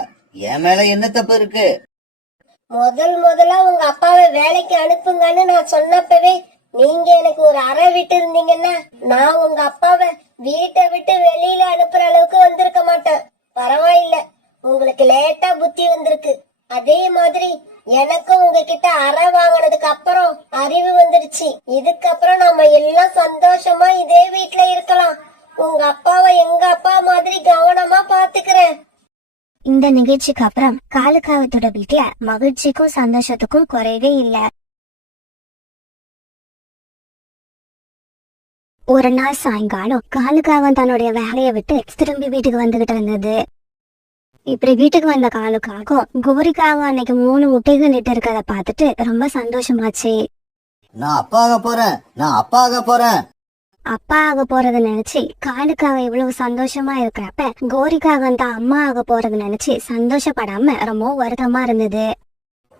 என் மேல என்ன தப்பு இருக்கு? முதலா உங்க அப்பாவை வேலைக்கு அனுப்புங்கன்னு நான் சொன்னப்பவே நீங்க எனக்கு ஒரு அறை விட்டு இருந்தீங்கன்னா நான் உங்க அப்பாவை வீட்டை விட்டு வெளியில அனுப்புற அளவுக்கு வந்திருக்க மாட்டேன். பரவாயில்ல, உங்களுக்கு லேட்டா புத்தி வந்திருக்கு. அதே மாதிரி எனக்கும் உங்ககிட்ட அறை வாங்கினதுக்கு அப்புறம் அறிவு வந்துருச்சு. இதுக்கப்புறம் நாம எல்லாம் சந்தோஷமா இதே வீட்டுல இருக்கலாம். உங்க அப்பாவை எங்க அப்பா மாதிரி கவனமா பாத்துக்கிறேன். இந்த நிகழ்ச்சிக்கு அப்புறம் காலுக்காகத்தோட வீட்டுல மகிழ்ச்சிக்கும் சந்தோஷத்துக்கும் குறைவே இல்ல. ஒரு நாள் சாயங்காலம் காலுக்காகம் தன்னுடைய வேலையை விட்டு திரும்பி வீட்டுக்கு வந்துகிட்டு இருந்தது. இப்படி வீட்டுக்கு வந்த காலுக்காகவும் கோரிக்காகவும் அன்னைக்கு 3 முட்டைகள் இட்டு இருக்கிறத பார்த்துட்டு ரொம்ப சந்தோஷமாச்சு. நான் அப்பா ஆக போறேன். அப்பா ஆக போறத நினைச்சு காலுக்காக இவ்வளவு சந்தோஷமா இருக்கிறப்ப கோரிக்காகம் தான் அம்மா ஆக போறத நினைச்சு சந்தோஷப்படாம ரொம்ப வருத்தமா இருந்தது.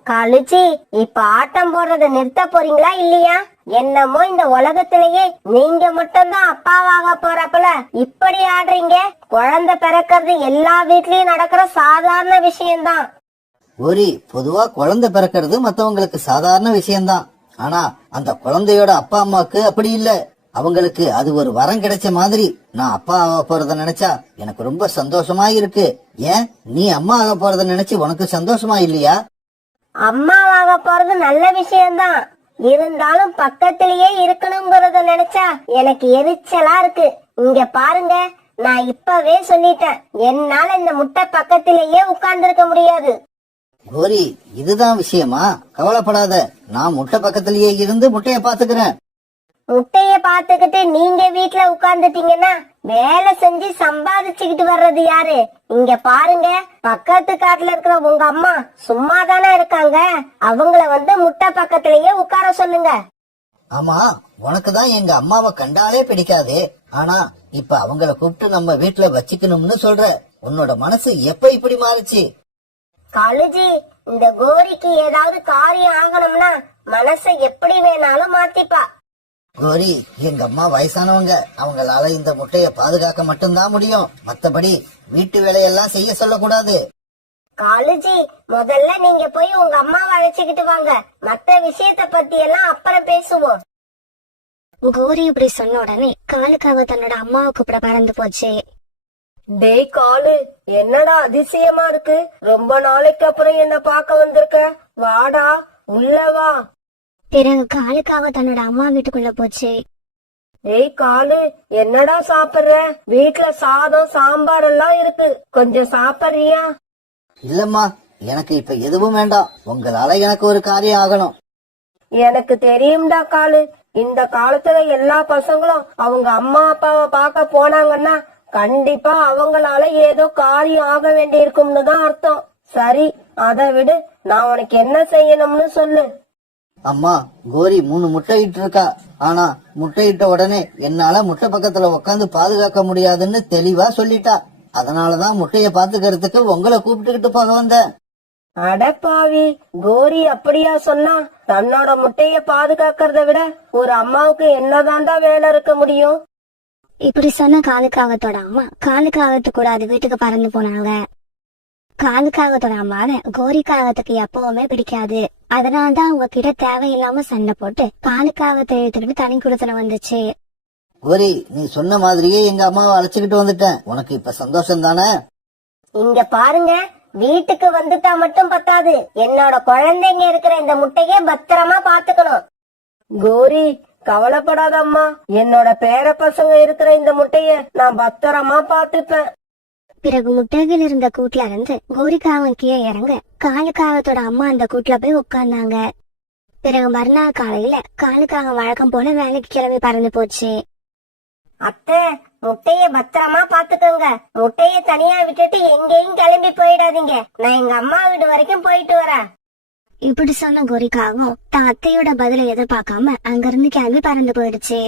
காலுஜி, இப்ப ஆட்டம் போடுறத நிறுத்த போறீங்களா இல்லையா? என்னமோ இந்த உலகத்திலேயே நீங்க மட்டும்தான் அப்பாவாக போறப்பல இப்படி ஆடுறீங்க. குழந்தை பிறக்கிறது எல்லா வீட்லயும் நடக்கிற சாதாரண விஷயம்தான். கோரி, பொதுவா குழந்தை பிறக்கிறது மத்தவங்களுக்கு சாதாரண விஷயம்தான். ஆனா அந்த குழந்தையோட அப்பா அம்மாக்கு அப்படி இல்ல. அவங்களுக்கு அது ஒரு வரம் கிடைச்ச மாதிரி. நான் அப்பா ஆக போறத நினைச்சா எனக்கு ரொம்ப சந்தோஷமா இருக்கு. ஏன் நீ அம்மா ஆக போறத நினைச்சு உனக்கு சந்தோஷமா இல்லையா? அம்மாவாக போறது நல்ல விஷயம்தான், இருந்தாலும் பக்கத்திலேயே இருக்கணுங்கிறத நினைச்சா எனக்கு எரிச்சலா இருக்கு. இங்க பாருங்க, நான் இப்பவே சொல்லிட்டேன், என்னால இந்த முட்டை பக்கத்திலேயே உட்கார்ந்து இருக்க முடியாது. கோரி, இதுதான் விஷயமா? கவலைப்படாத, நான் முட்டை பக்கத்திலேயே இருந்து முட்டைய பாத்துக்கிறேன். முட்டைய பாத்துக்கிட்டு நீங்க வீட்டுல உட்கார்ந்துட்டீங்கன்னா வேலை செஞ்சு சம்பாதிச்சுக்கிட்டு வர்றது யாரு? இங்க பாருங்க, பக்கத்து காட்டுல இருக்கிற உங்க அம்மா சும்மா தானே இருக்காங்க, அவங்கள முட்டை பக்கத்திலேயே உட்கார சொல்லுங்க. ஆமா, உனக்குதான் எங்க அம்மாவை கண்டாலே பிடிக்காது. ஆனா இப்ப அவங்கள கூப்பிட்டு நம்ம வீட்டுல வச்சுக்கணும்னு சொல்ற. உன்னோட மனசு எப்ப இப்படி மாறுச்சு? காலுஜி, இந்த கோரிக்கு ஏதாவது காரியம் ஆகணும்னா மனசை எப்படி வேணாலும் மாத்திப்பா. கோரி, எங்க அம்மா வயசானவங்க, அவங்களால இந்த முட்டைய பாதுகாக்க மட்டும்தான் முடியும். மத்தபடி வீட்டு வேலையெல்லாம் செய்ய சொல்லக்கூடாது. காலுஜி, முதல்ல நீங்க போய் உங்க அம்மாவை அழைச்சுக்கிட்டு வாங்க, மத்த விஷயத்த பத்தி எல்லாம் அப்புறம் பேசுவோம். கோரி இப்படி சொன்ன உடனே காலுக்காக தன்னோட அம்மாவை கூப்பிட பறந்து போச்சு. டேய் காலு, என்னடா அதிசயமா இருக்கு, ரொம்ப நாளைக்கு அப்புறம் என்ன பார்க்க வந்திருக்க, வாடா உள்ள வா. பிறகு காலுக்காக தன்னோட அம்மா வீட்டுக்குள்ள போச்சு. டேய் காலு, என்னடா சாப்பிடுற, வீட்டுல சாதம் சாம்பார் எல்லாம் இருக்கு, கொஞ்சம் சாப்பிடுறியா? இல்லம்மா, எனக்கு இப்ப எதுவும் வேண்டாம். உங்களால எனக்கு ஒரு காரியம் ஆகணும். எனக்கு தெரியும்டா காலு, இந்த காலத்துல எல்லா பசங்களும் அவங்க அம்மா அப்பாவை பார்க்க போனாங்கன்னா கண்டிப்பா அவங்களால ஏதோ காரியம் ஆக வேண்டி இருக்கும்னு தான் அர்த்தம். சரி, அதை விடு, நான் உனக்கு என்ன செய்யணும்னு சொல்லு. அம்மா, கோரி 3 முட்டை இட்டு இருக்கா. ஆனா முட்டையிட்ட உடனே என்னால முட்டை பக்கத்துல உட்காந்து பாதுகாக்க முடியாதுன்னு தெளிவா சொல்லிட்டா. அதனாலதான் முட்டைய பாத்துக்கிறதுக்கு உங்களை கூப்பிட்டுக்கிட்டு போக வந்தேன். அடப்பாவி, கோரி அப்படியா சொன்னா? தன்னோட முட்டைய பாதுகாக்கிறத விட ஒரு அம்மாவுக்கு என்னதான்டா வேலை இருக்க முடியும்? இப்படி சொன்ன காலுக்காகத்தோட அம்மா காலுக்காகத்து கூட அது வீட்டுக்கு பறந்து போனாங்க. காலுக்காகத்தோட அம்மாவை கோரிக்காகத்துக்கு எப்பவுமே பிடிக்காது. அதனாலதான் அவங்க கிட்ட தேவையில்லாம சண்டை போட்டு காலுக்காகத்தை எடுத்துக்கிட்டு தனி குடுத்தன வந்துச்சு. கோரி, நீ சொன்ன மாதிரியே எங்க அம்மாவை அழைச்சுக்கிட்டு வந்துட்டேன். உனக்கு இப்ப சந்தோஷம் தானே? இங்க பாருங்க, வீட்டுக்கு வந்துட்டா மட்டும் பத்தாது, என்னோட குழந்தைங்க இருக்கிற இந்த முட்டையே பத்திரமா பாத்துக்கணும். கோரி, கவலைப்படாதம்மா, என்னோட பேர பசங்க இருக்கிற இந்த முட்டைய நான் பத்திரமா பாத்துப்பேன். பிறகு முட்டைகள் இருந்த கூட்டுல இருந்து கோரிக்காகம் கீழே இறங்க காலுக்காகத்தோட அம்மா அந்த கூட்டுல போய் உட்கார்ந்தாங்க. பிறகு மறுநாள் காலையில காலுக்காகம் வழக்கம் போல வேலைக்கு கிளம்பி பறந்து போச்சு. அத்தை, முட்டைய பத்திரமா பாத்துக்கோங்க, முட்டைய தனியா விட்டுட்டு எங்கேயும் கிளம்பி போயிடாதீங்க, நான் எங்க அம்மா வீடு வரைக்கும் போயிட்டு வரேன். இப்படி சொன்ன கோரிக்காகவும் தான் அத்தையோட பதிலை எதிர்பார்க்காம அங்கிருந்து கிளம்பி பறந்து போயிடுச்சு.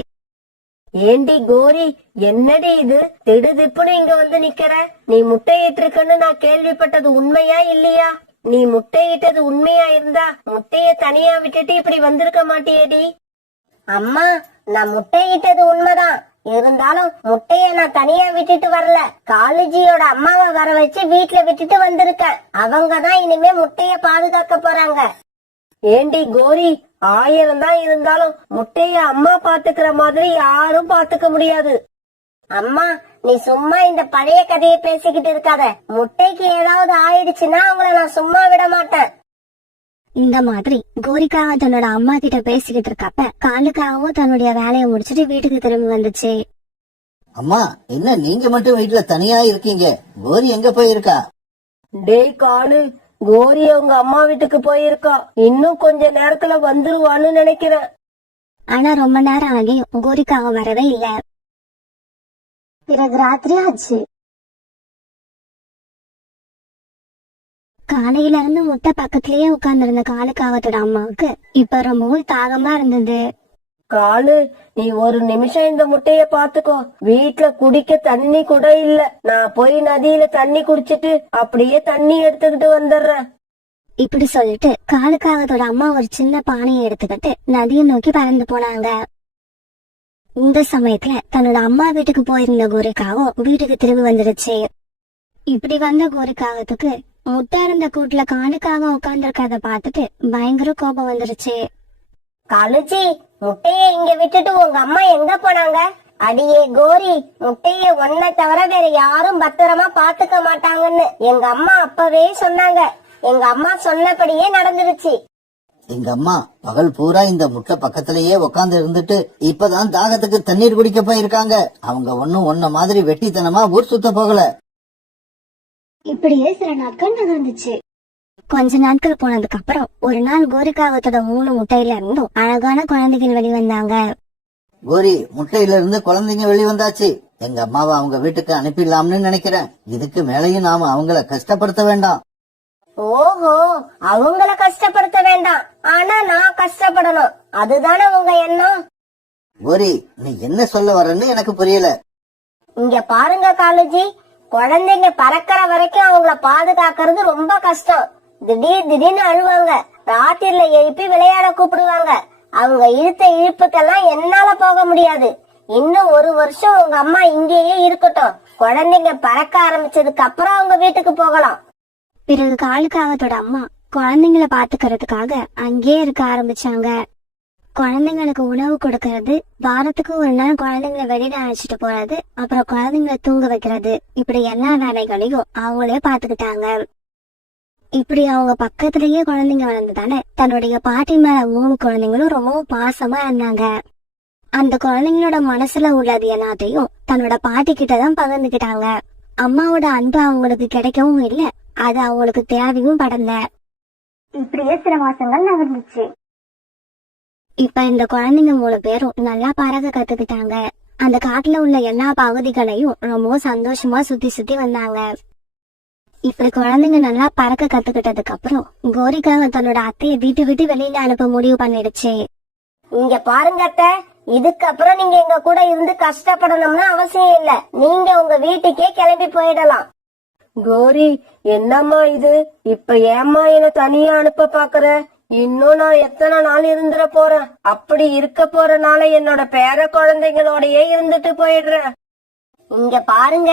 ஏண்டி கோரி, என்னடி இது, திடுதிப்புன்னு இங்க வந்து நிக்கிற? நீ முட்டையிட்டு இருக்குன்னு நான் கேள்விப்பட்டது உண்மையா இல்லையா? நீ முட்டையிட்டது உண்மையா இருந்தா முட்டைய தனியா விட்டுட்டு இப்படி வந்திருக்க மாட்டியேடி. அம்மா, நான் முட்டையிட்டது உண்மைதான், இருந்தாலும் முட்டைய நான் தனியா விட்டுட்டு வரல, காலேஜியோட அம்மாவை வர வச்சு வீட்டுல விட்டுட்டு வந்திருக்கேன். அவங்கதான் இனிமே முட்டைய பாதுகாக்க போறாங்க. ஏண்டி கோரி, 1000 தான் இருந்தாலும் முட்டைய அம்மா பாத்துக்கிற மாதிரி யாரும் பாத்துக்க முடியாது. அம்மா, நீ சும்மா இந்த பழைய கதையை பேசிக்கிட்டு இருக்காத, முட்டைக்கு ஏதாவது ஆயிடுச்சுன்னா அவங்கள நான் சும்மா விட மாட்டேன். இந்த மாதிரி கோரிக்காக தன்னோட அம்மா கிட்ட பேசிக்கிட்டு இருக்கப்ப காலுக்காகவும் தன்னுடைய வேலையை முடிச்சிட்டு வீட்டுக்கு திரும்பி வந்துச்சு. அம்மா, என்ன நீங்க மட்டும் வீட்டுல தனியா இருக்கீங்க? கோரி எங்க போயிருக்கா? டேய் காலு, கோரி அவங்க அம்மா வீட்டுக்கு போயிருக்கா, இன்னும் கொஞ்ச நேரத்துல வந்துருவான்னு நினைக்கிறேன். ஆனா ரொம்ப நேரம் ஆகியும் கோரிக்காக வரவே இல்ல. பிறகு ராத்திரி ஆச்சு. காலையில இருந்து முட்டை பக்கத்திலேயே உட்கார்ந்திருந்த காலுக்காகத்தோட அம்மாவுக்கு இப்ப ரொம்பவும் தாகமா இருந்தது. காலு, நீ ஒரு நிமிஷம் இந்த முட்டைய பாத்துக்கோ, வீட்டுல குடிக்க தண்ணி கூட இல்ல, நான் போய் நதியில தண்ணி குடிச்சிட்டு அப்படியே தண்ணி எடுத்துக்கிட்டு வந்துடுறேன். இப்படி சொல்லிட்டு காலுக்காகத்தோட அம்மா ஒரு சின்ன பானையை எடுத்துக்கிட்டு நதியை நோக்கி பறந்து போனாங்க. இந்த சமயத்துல தன்னோட அம்மா வீட்டுக்கு போயிருந்த கோரிக்காகவும் வீட்டுக்கு திரும்பி வந்துடுச்சு. இப்படி வந்த கோரிக்காகத்துக்கு முட்டை இருந்த கூட்டுல காலுக்காக உட்கார்ந்துருக்கத பாத்துட்டு பயங்கர கோபம் வந்துருச்சு. காலுஜி, முட்டைய இங்க விட்டுட்டு உங்க அம்மா எங்க போனாங்க? அடியே கோரி, முட்டைய ஒன்ன தவிர வேற யாரும் பத்திரமா பாத்துக்க மாட்டாங்கன்னு எங்க அம்மா அப்பவே சொன்னாங்க. எங்க அம்மா சொன்னபடியே நடந்துருச்சு. எங்க அம்மா பகல் பூரா இந்த முட்டை பக்கத்திலேயே உட்கார்ந்து இருந்துட்டு இப்பதான் தாகத்துக்கு தண்ணீர் குடிக்க போயிருக்காங்க. அவங்க ஒன்னும் ஒன்ன மாதிரி வெட்டித்தனமா ஊர் சுத்த போகல. இப்படியே சில நாட்கள் நகர்ந்துச்சு. கொஞ்ச நாட்கள் போனதுக்கு அப்புறம் ஒரு நாள் கோரிக்காகத்தோட 3 முட்டையில இருந்தும் அழகான குழந்தைகள் வெளிவந்தாங்க. கோரி, முட்டையில இருந்து குழந்தைங்க வெளிவந்தாச்சு. எங்க அம்மாவை அவங்க வீட்டுக்கு அனுப்பிடலாம்னு நினைக்கிறேன். இதுக்கு மேலையும் நாம அவங்கள கஷ்டப்படுத்த வேண்டாம். ஓஹோ, அவங்கள கஷ்டப்படுத்த வேண்டாம், ஆனா நான் கஷ்டப்படணும், அதுதானே உங்க எண்ணம்? கோரி, நீ என்ன சொல்ல வரன்னு எனக்கு புரியல. இங்க பாருங்க காலேஜி, குழந்தைங்க பறக்கிற வரைக்கும் அவங்கள பாதுகாக்கிறது ரொம்ப கஷ்டம். திடீர்னு அழுவாங்க, ராத்திரில எழுப்பி விளையாட கூப்பிடுவாங்க. அவங்க இழுத்த இழுப்புக்கெல்லாம் என்னால போக முடியாது. இன்னும் 1 வருஷம் உங்க அம்மா இங்கேயே இருக்கட்டும், குழந்தைங்க பறக்க ஆரம்பிச்சதுக்கு அப்புறம் அவங்க வீட்டுக்கு போகலாம். பிறகு காலுக்காகத்தோட அம்மா குழந்தைங்களை பாத்துக்கிறதுக்காக அங்கேயே இருக்க ஆரம்பிச்சாங்க. குழந்தைங்களுக்கு உணவு கொடுக்கறது, வாரத்துக்கு ஒரு நாள் குழந்தைங்களை வெளியில அழைச்சிட்டு போறது, அப்புறம் குழந்தைங்களை தூங்க வைக்கிறது, இப்படி எல்லா வேலைகளையும் அவங்களே பாத்துக்கிட்டாங்க. இப்படி அவங்க பக்கத்திலேயே குழந்தைங்க வளர்ந்ததால தன்னுடைய பாட்டி மேல 3 குழந்தைங்களும் ரொம்பவும் பாசமா இருந்தாங்க. அந்த குழந்தைங்களோட மனசுல உள்ளது எல்லாத்தையும் தன்னோட பாட்டி கிட்டதான் பகிர்ந்துக்கிட்டாங்க. அம்மாவோட அன்பு அவங்களுக்கு கிடைக்கவும் இல்ல, அது அவங்களுக்கு தேவையும் படல. இப்படியே சில மாசங்கள் நகர்ந்துச்சு. இப்ப இந்த குழந்தைங்க 3 பேரும் நல்லா பறக்க கத்துக்கிட்டாங்க. அந்த காட்டுல உள்ள எல்லா பகுதிகளையும் ரொம்ப சந்தோஷமா சுத்தி சுத்தி வந்தாங்க. இப்படி குழந்தைங்க நல்லா பறக்க கத்துக்கிட்டதுக்கு அப்புறம் கோரிக்காக தன்னோட அத்தையை வீட்டு விட்டு வெளியில அனுப்ப முடிவு பண்ணிடுச்சு. இங்க பாருங்க அத்தை, இதுக்கப்புறம் நீங்க எங்க கூட இருந்து கஷ்டப்படணும்னு அவசியம் இல்ல. நீங்க உங்க வீட்டுக்கே கிளம்பி போயிடலாம். கோரி, என்னம்மா இது? இப்ப ஏம்மா என்ன தனியா அனுப்ப பாக்குற? இன்னும் நான் எத்தனை நாள் இருந்துட போறேன்? அப்படி இருக்க போறனால என்னோட பேர குழந்தைங்களோடயே இருந்துட்டு போயிடுறேன். இங்க பாருங்க,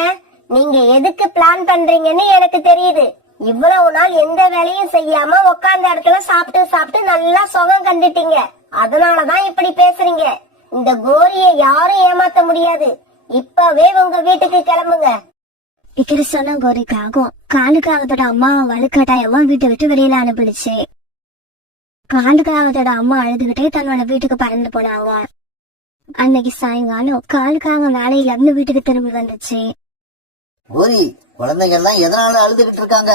நீங்க எதுக்கு பிளான் பண்றீங்கன்னு எனக்கு தெரியுது. இவ்வளவு நாள் எந்த வேலையும் செய்யாம உட்கார்ந்த இடத்துல சாப்பிட்டு சாப்பிட்டு நல்லா சுகம் கண்டுட்டீங்க. அதனாலதான் இப்படி பேசுறீங்க. இந்த கோரியை யாரும் ஏமாத்த முடியாது. இப்பவே உங்க வீட்டுக்கு கிளம்புங்க. இப்படி சொன்ன கோரிக்காகும் காலுக்காகத்தோட அம்மாவை வலுக்கட்டாயமா வீட்டை விட்டு வெளியில அனுப்பிடுச்சு. காலுக்காகத்தோட அம்மா அழுதுகிட்டே தன்னோட வீட்டுக்கு பறந்து போனாங்க. அன்னைக்கு சாயங்காலம் காலுக்காக வேலையில இருந்து வீட்டுக்கு திரும்பி வந்துச்சு. கோரி, குழந்தைங்க எல்லாம் எதனால அழுதுகிட்டு இருக்காங்க?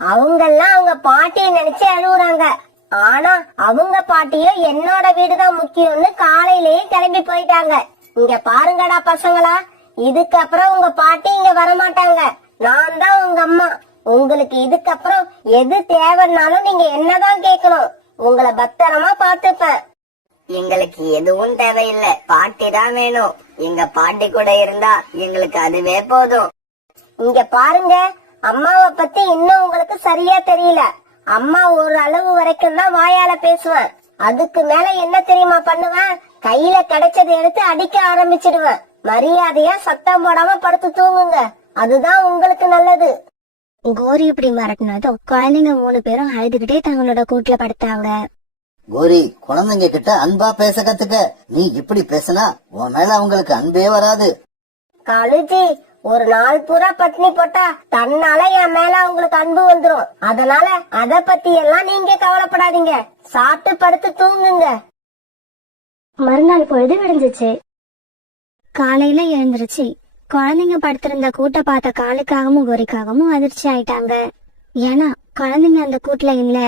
அவங்கெல்லாம் அவங்க பாட்டியை நினைச்சு அழுகுறாங்க. ஆனா அவங்க பாட்டியோ என்னோட வீடுதான் முக்கியம்னு காலையிலேயே கிளம்பி போயிட்டாங்க. இங்க பாருங்கடா பசங்களா, இதுக்கப்புறம் உங்க பாட்டி இங்க வரமாட்டாங்க. நான் தான் உங்க அம்மா. உங்களுக்கு இதுக்கப்புறம் எது தேவைன்னாலும் நீங்க என்னதான் கேட்கணும். உங்களை பத்திரமா பாத்துப்பேன். எங்களுக்கு எதுவும் தேவையில்லை, பாட்டி தான் வேணும். எங்க பாட்டி கூட இருந்தா எங்களுக்கு அதுவே போதும். இங்க பாருங்க, அம்மாவை பத்தி இன்னும் உங்களுக்கு சரியா தெரியல. அம்மா ஒரு அளவு வரைக்கும் தான் வாயால பேசுவேன். அதுக்கு மேல என்ன தெரியுமா பண்ணுவேன்? கையில கிடைச்சதை எடுத்து அடிக்க ஆரம்பிச்சிடுவேன். மரியாதையா சத்தம் போடாம படுத்து தூங்குங்க, அதுதான் உங்களுக்கு நல்லது. கோரி இப்படி மிரட்டினதும் குழந்தைங்க 3 பேரும் அழுதுகிட்டே தங்களோட கூட்டுல படுத்தாங்க. கோரி, குழந்தைங்க கிட்ட அன்பா பேச கத்துக்க. நீ இப்படி பேசினா உன் மேல அவங்களுக்கு அன்பே வராது. காலுஜி, ஒரு நாள் பூரா பட்டினி போட்டா தன்னால என் மேல உங்களுக்கு அன்பு வந்துரும். அதனால அத பத்தி எல்லாம் நீங்க கவலைப்படாதீங்க. சாப்பிட்டு படுத்து தூங்குங்க. மறுநாள் பொழுது விடிஞ்சிச்சு. காலையில எழுந்திருச்சு குழந்தைங்க படுத்திருந்த கூட்ட பார்த்த காலுக்காகவும் கோரிக்காகவும் அதிர்ச்சி ஆயிட்டாங்க. ஏன்னா குழந்தைங்க அந்த கூட்டுல இல்ல.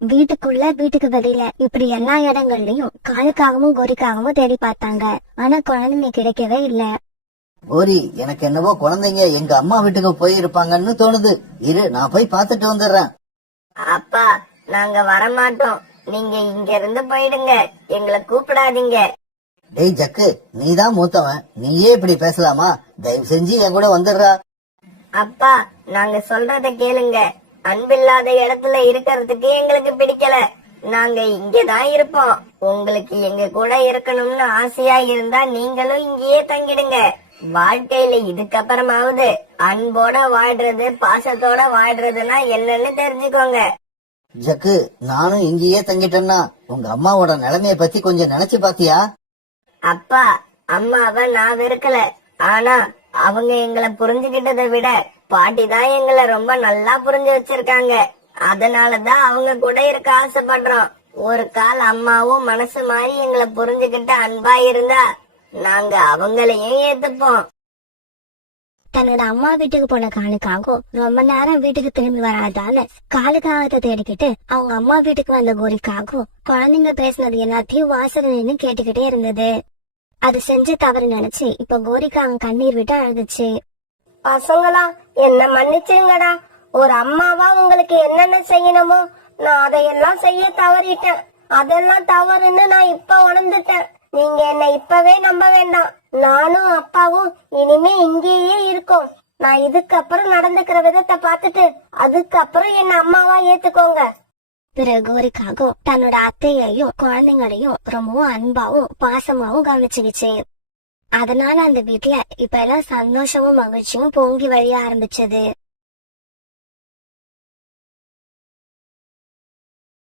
வீட்டுக்குள்ள, வீட்டுக்கு வெளியில, இப்படி எல்லா இடங்கள்லயும் காலுக்காகவும் கோரிக்காகவும் தேடி பார்த்தாங்க. ஆனா குழந்தைங்க கிடைக்கவே இல்ல. கோரி, எனக்கு என்னவோ குழந்தைங்க எங்க அம்மா வீட்டுக்கு போயிருப்பாங்கன்னு தோணுது. இரு, நான் போய் பாத்துட்டு வந்துடுறேன். அப்பா, நாங்க வரமாட்டோம். நீங்க இங்க இருந்து போயிடுங்க, எங்களை கூப்பிடாதீங்க. டேய் ஜக்கு, நீதான் மூத்தவன், நீயே இப்படி பேசலாமா? தயவு செஞ்சு என் கூட வந்துடுறா. அப்பா, நாங்க சொல்றத கேளுங்க. அன்பில்லாத இடத்துல இருக்கிறதுக்கு எங்களுக்கு பிடிக்கல. நாங்க இங்கதான் இருப்போம். உங்களுக்கு எங்க கூட இருக்கணும்னு ஆசையா இருந்தா நீங்களும் இங்கேயே தங்கிடுங்க. வாழ்க்கையில இதுக்கப்புறமாவது அன்போட வாழ்றது, பாசத்தோட வாழ்றதுன்னா என்னன்னு தெரிஞ்சுக்கோங்க. ஜக்கு, நானும் இங்கேயே தங்கிட்டேன்னா உங்க அம்மாவோட நிலைமைய பத்தி கொஞ்சம் நினைச்சு பாத்தியா? அப்பா, அம்மாவை நான் வெறுக்கல. ஆனா அவங்க எங்களை புரிஞ்சுகிட்டதை விட பாட்டி தான் எங்களை ரொம்ப நல்லா புரிஞ்சு வச்சிருக்காங்க. அதனாலதான் அவங்க கூட இருக்க ஆசைப்படுறோம். ஒரு கால் அம்மாவும் மனசு மாதிரி எங்களை புரிஞ்சுகிட்டு அன்பா இருந்தா நாங்க அவங்களையும் ஏத்துப்போம். தன்னோட அம்மா வீட்டுக்கு போன காலுக்காகவும் ரொம்ப நேரம் வீட்டுக்கு திரும்பி வராதால காலுக்காகத்தை தேடிக்கிட்டு அவங்க அம்மா வீட்டுக்கு வந்த கோரிக்காகவும் குழந்தைங்க பேசினது எல்லாத்தையும் வாசல்ல நின்னு கேட்டுக்கிட்டே இருந்தது. அது செஞ்ச தவறு நினைச்சு இப்ப கோரிக்காக கண்ணீர் விட்டு அழுதுச்சு. பசங்களா, என்ன மன்னிச்சுங்கடா. ஒரு அம்மாவா உங்களுக்கு என்னென்ன செய்யணுமோ நான் அதையெல்லாம் செய்ய தவறிட்டேன். அதெல்லாம் தவறுன்னு நான் இப்ப உணர்ந்துட்டேன். நீங்க என்ன இப்பவே நம்ப வேண்டாம். நானும் அப்பாவும் இனிமே இங்கேயே இருக்கோம். நான் இதுக்கப்புறம் நடந்துக்கிற விதத்தை பார்த்துட்டு அதுக்கப்புறம் என்ன அம்மாவா ஏத்துக்கோங்க. பிறகு கோரிக்காகவும் தன்னோட அத்தையையும் குழந்தைங்களையும் ரொம்பவும் அன்பாவும் பாசமாவும் கவனிச்சுக்கிச்சு. அதனால அந்த வீட்டுல இப்ப எல்லாம் சந்தோஷமும் மகிழ்ச்சியும் பொங்கி வழிய ஆரம்பிச்சது.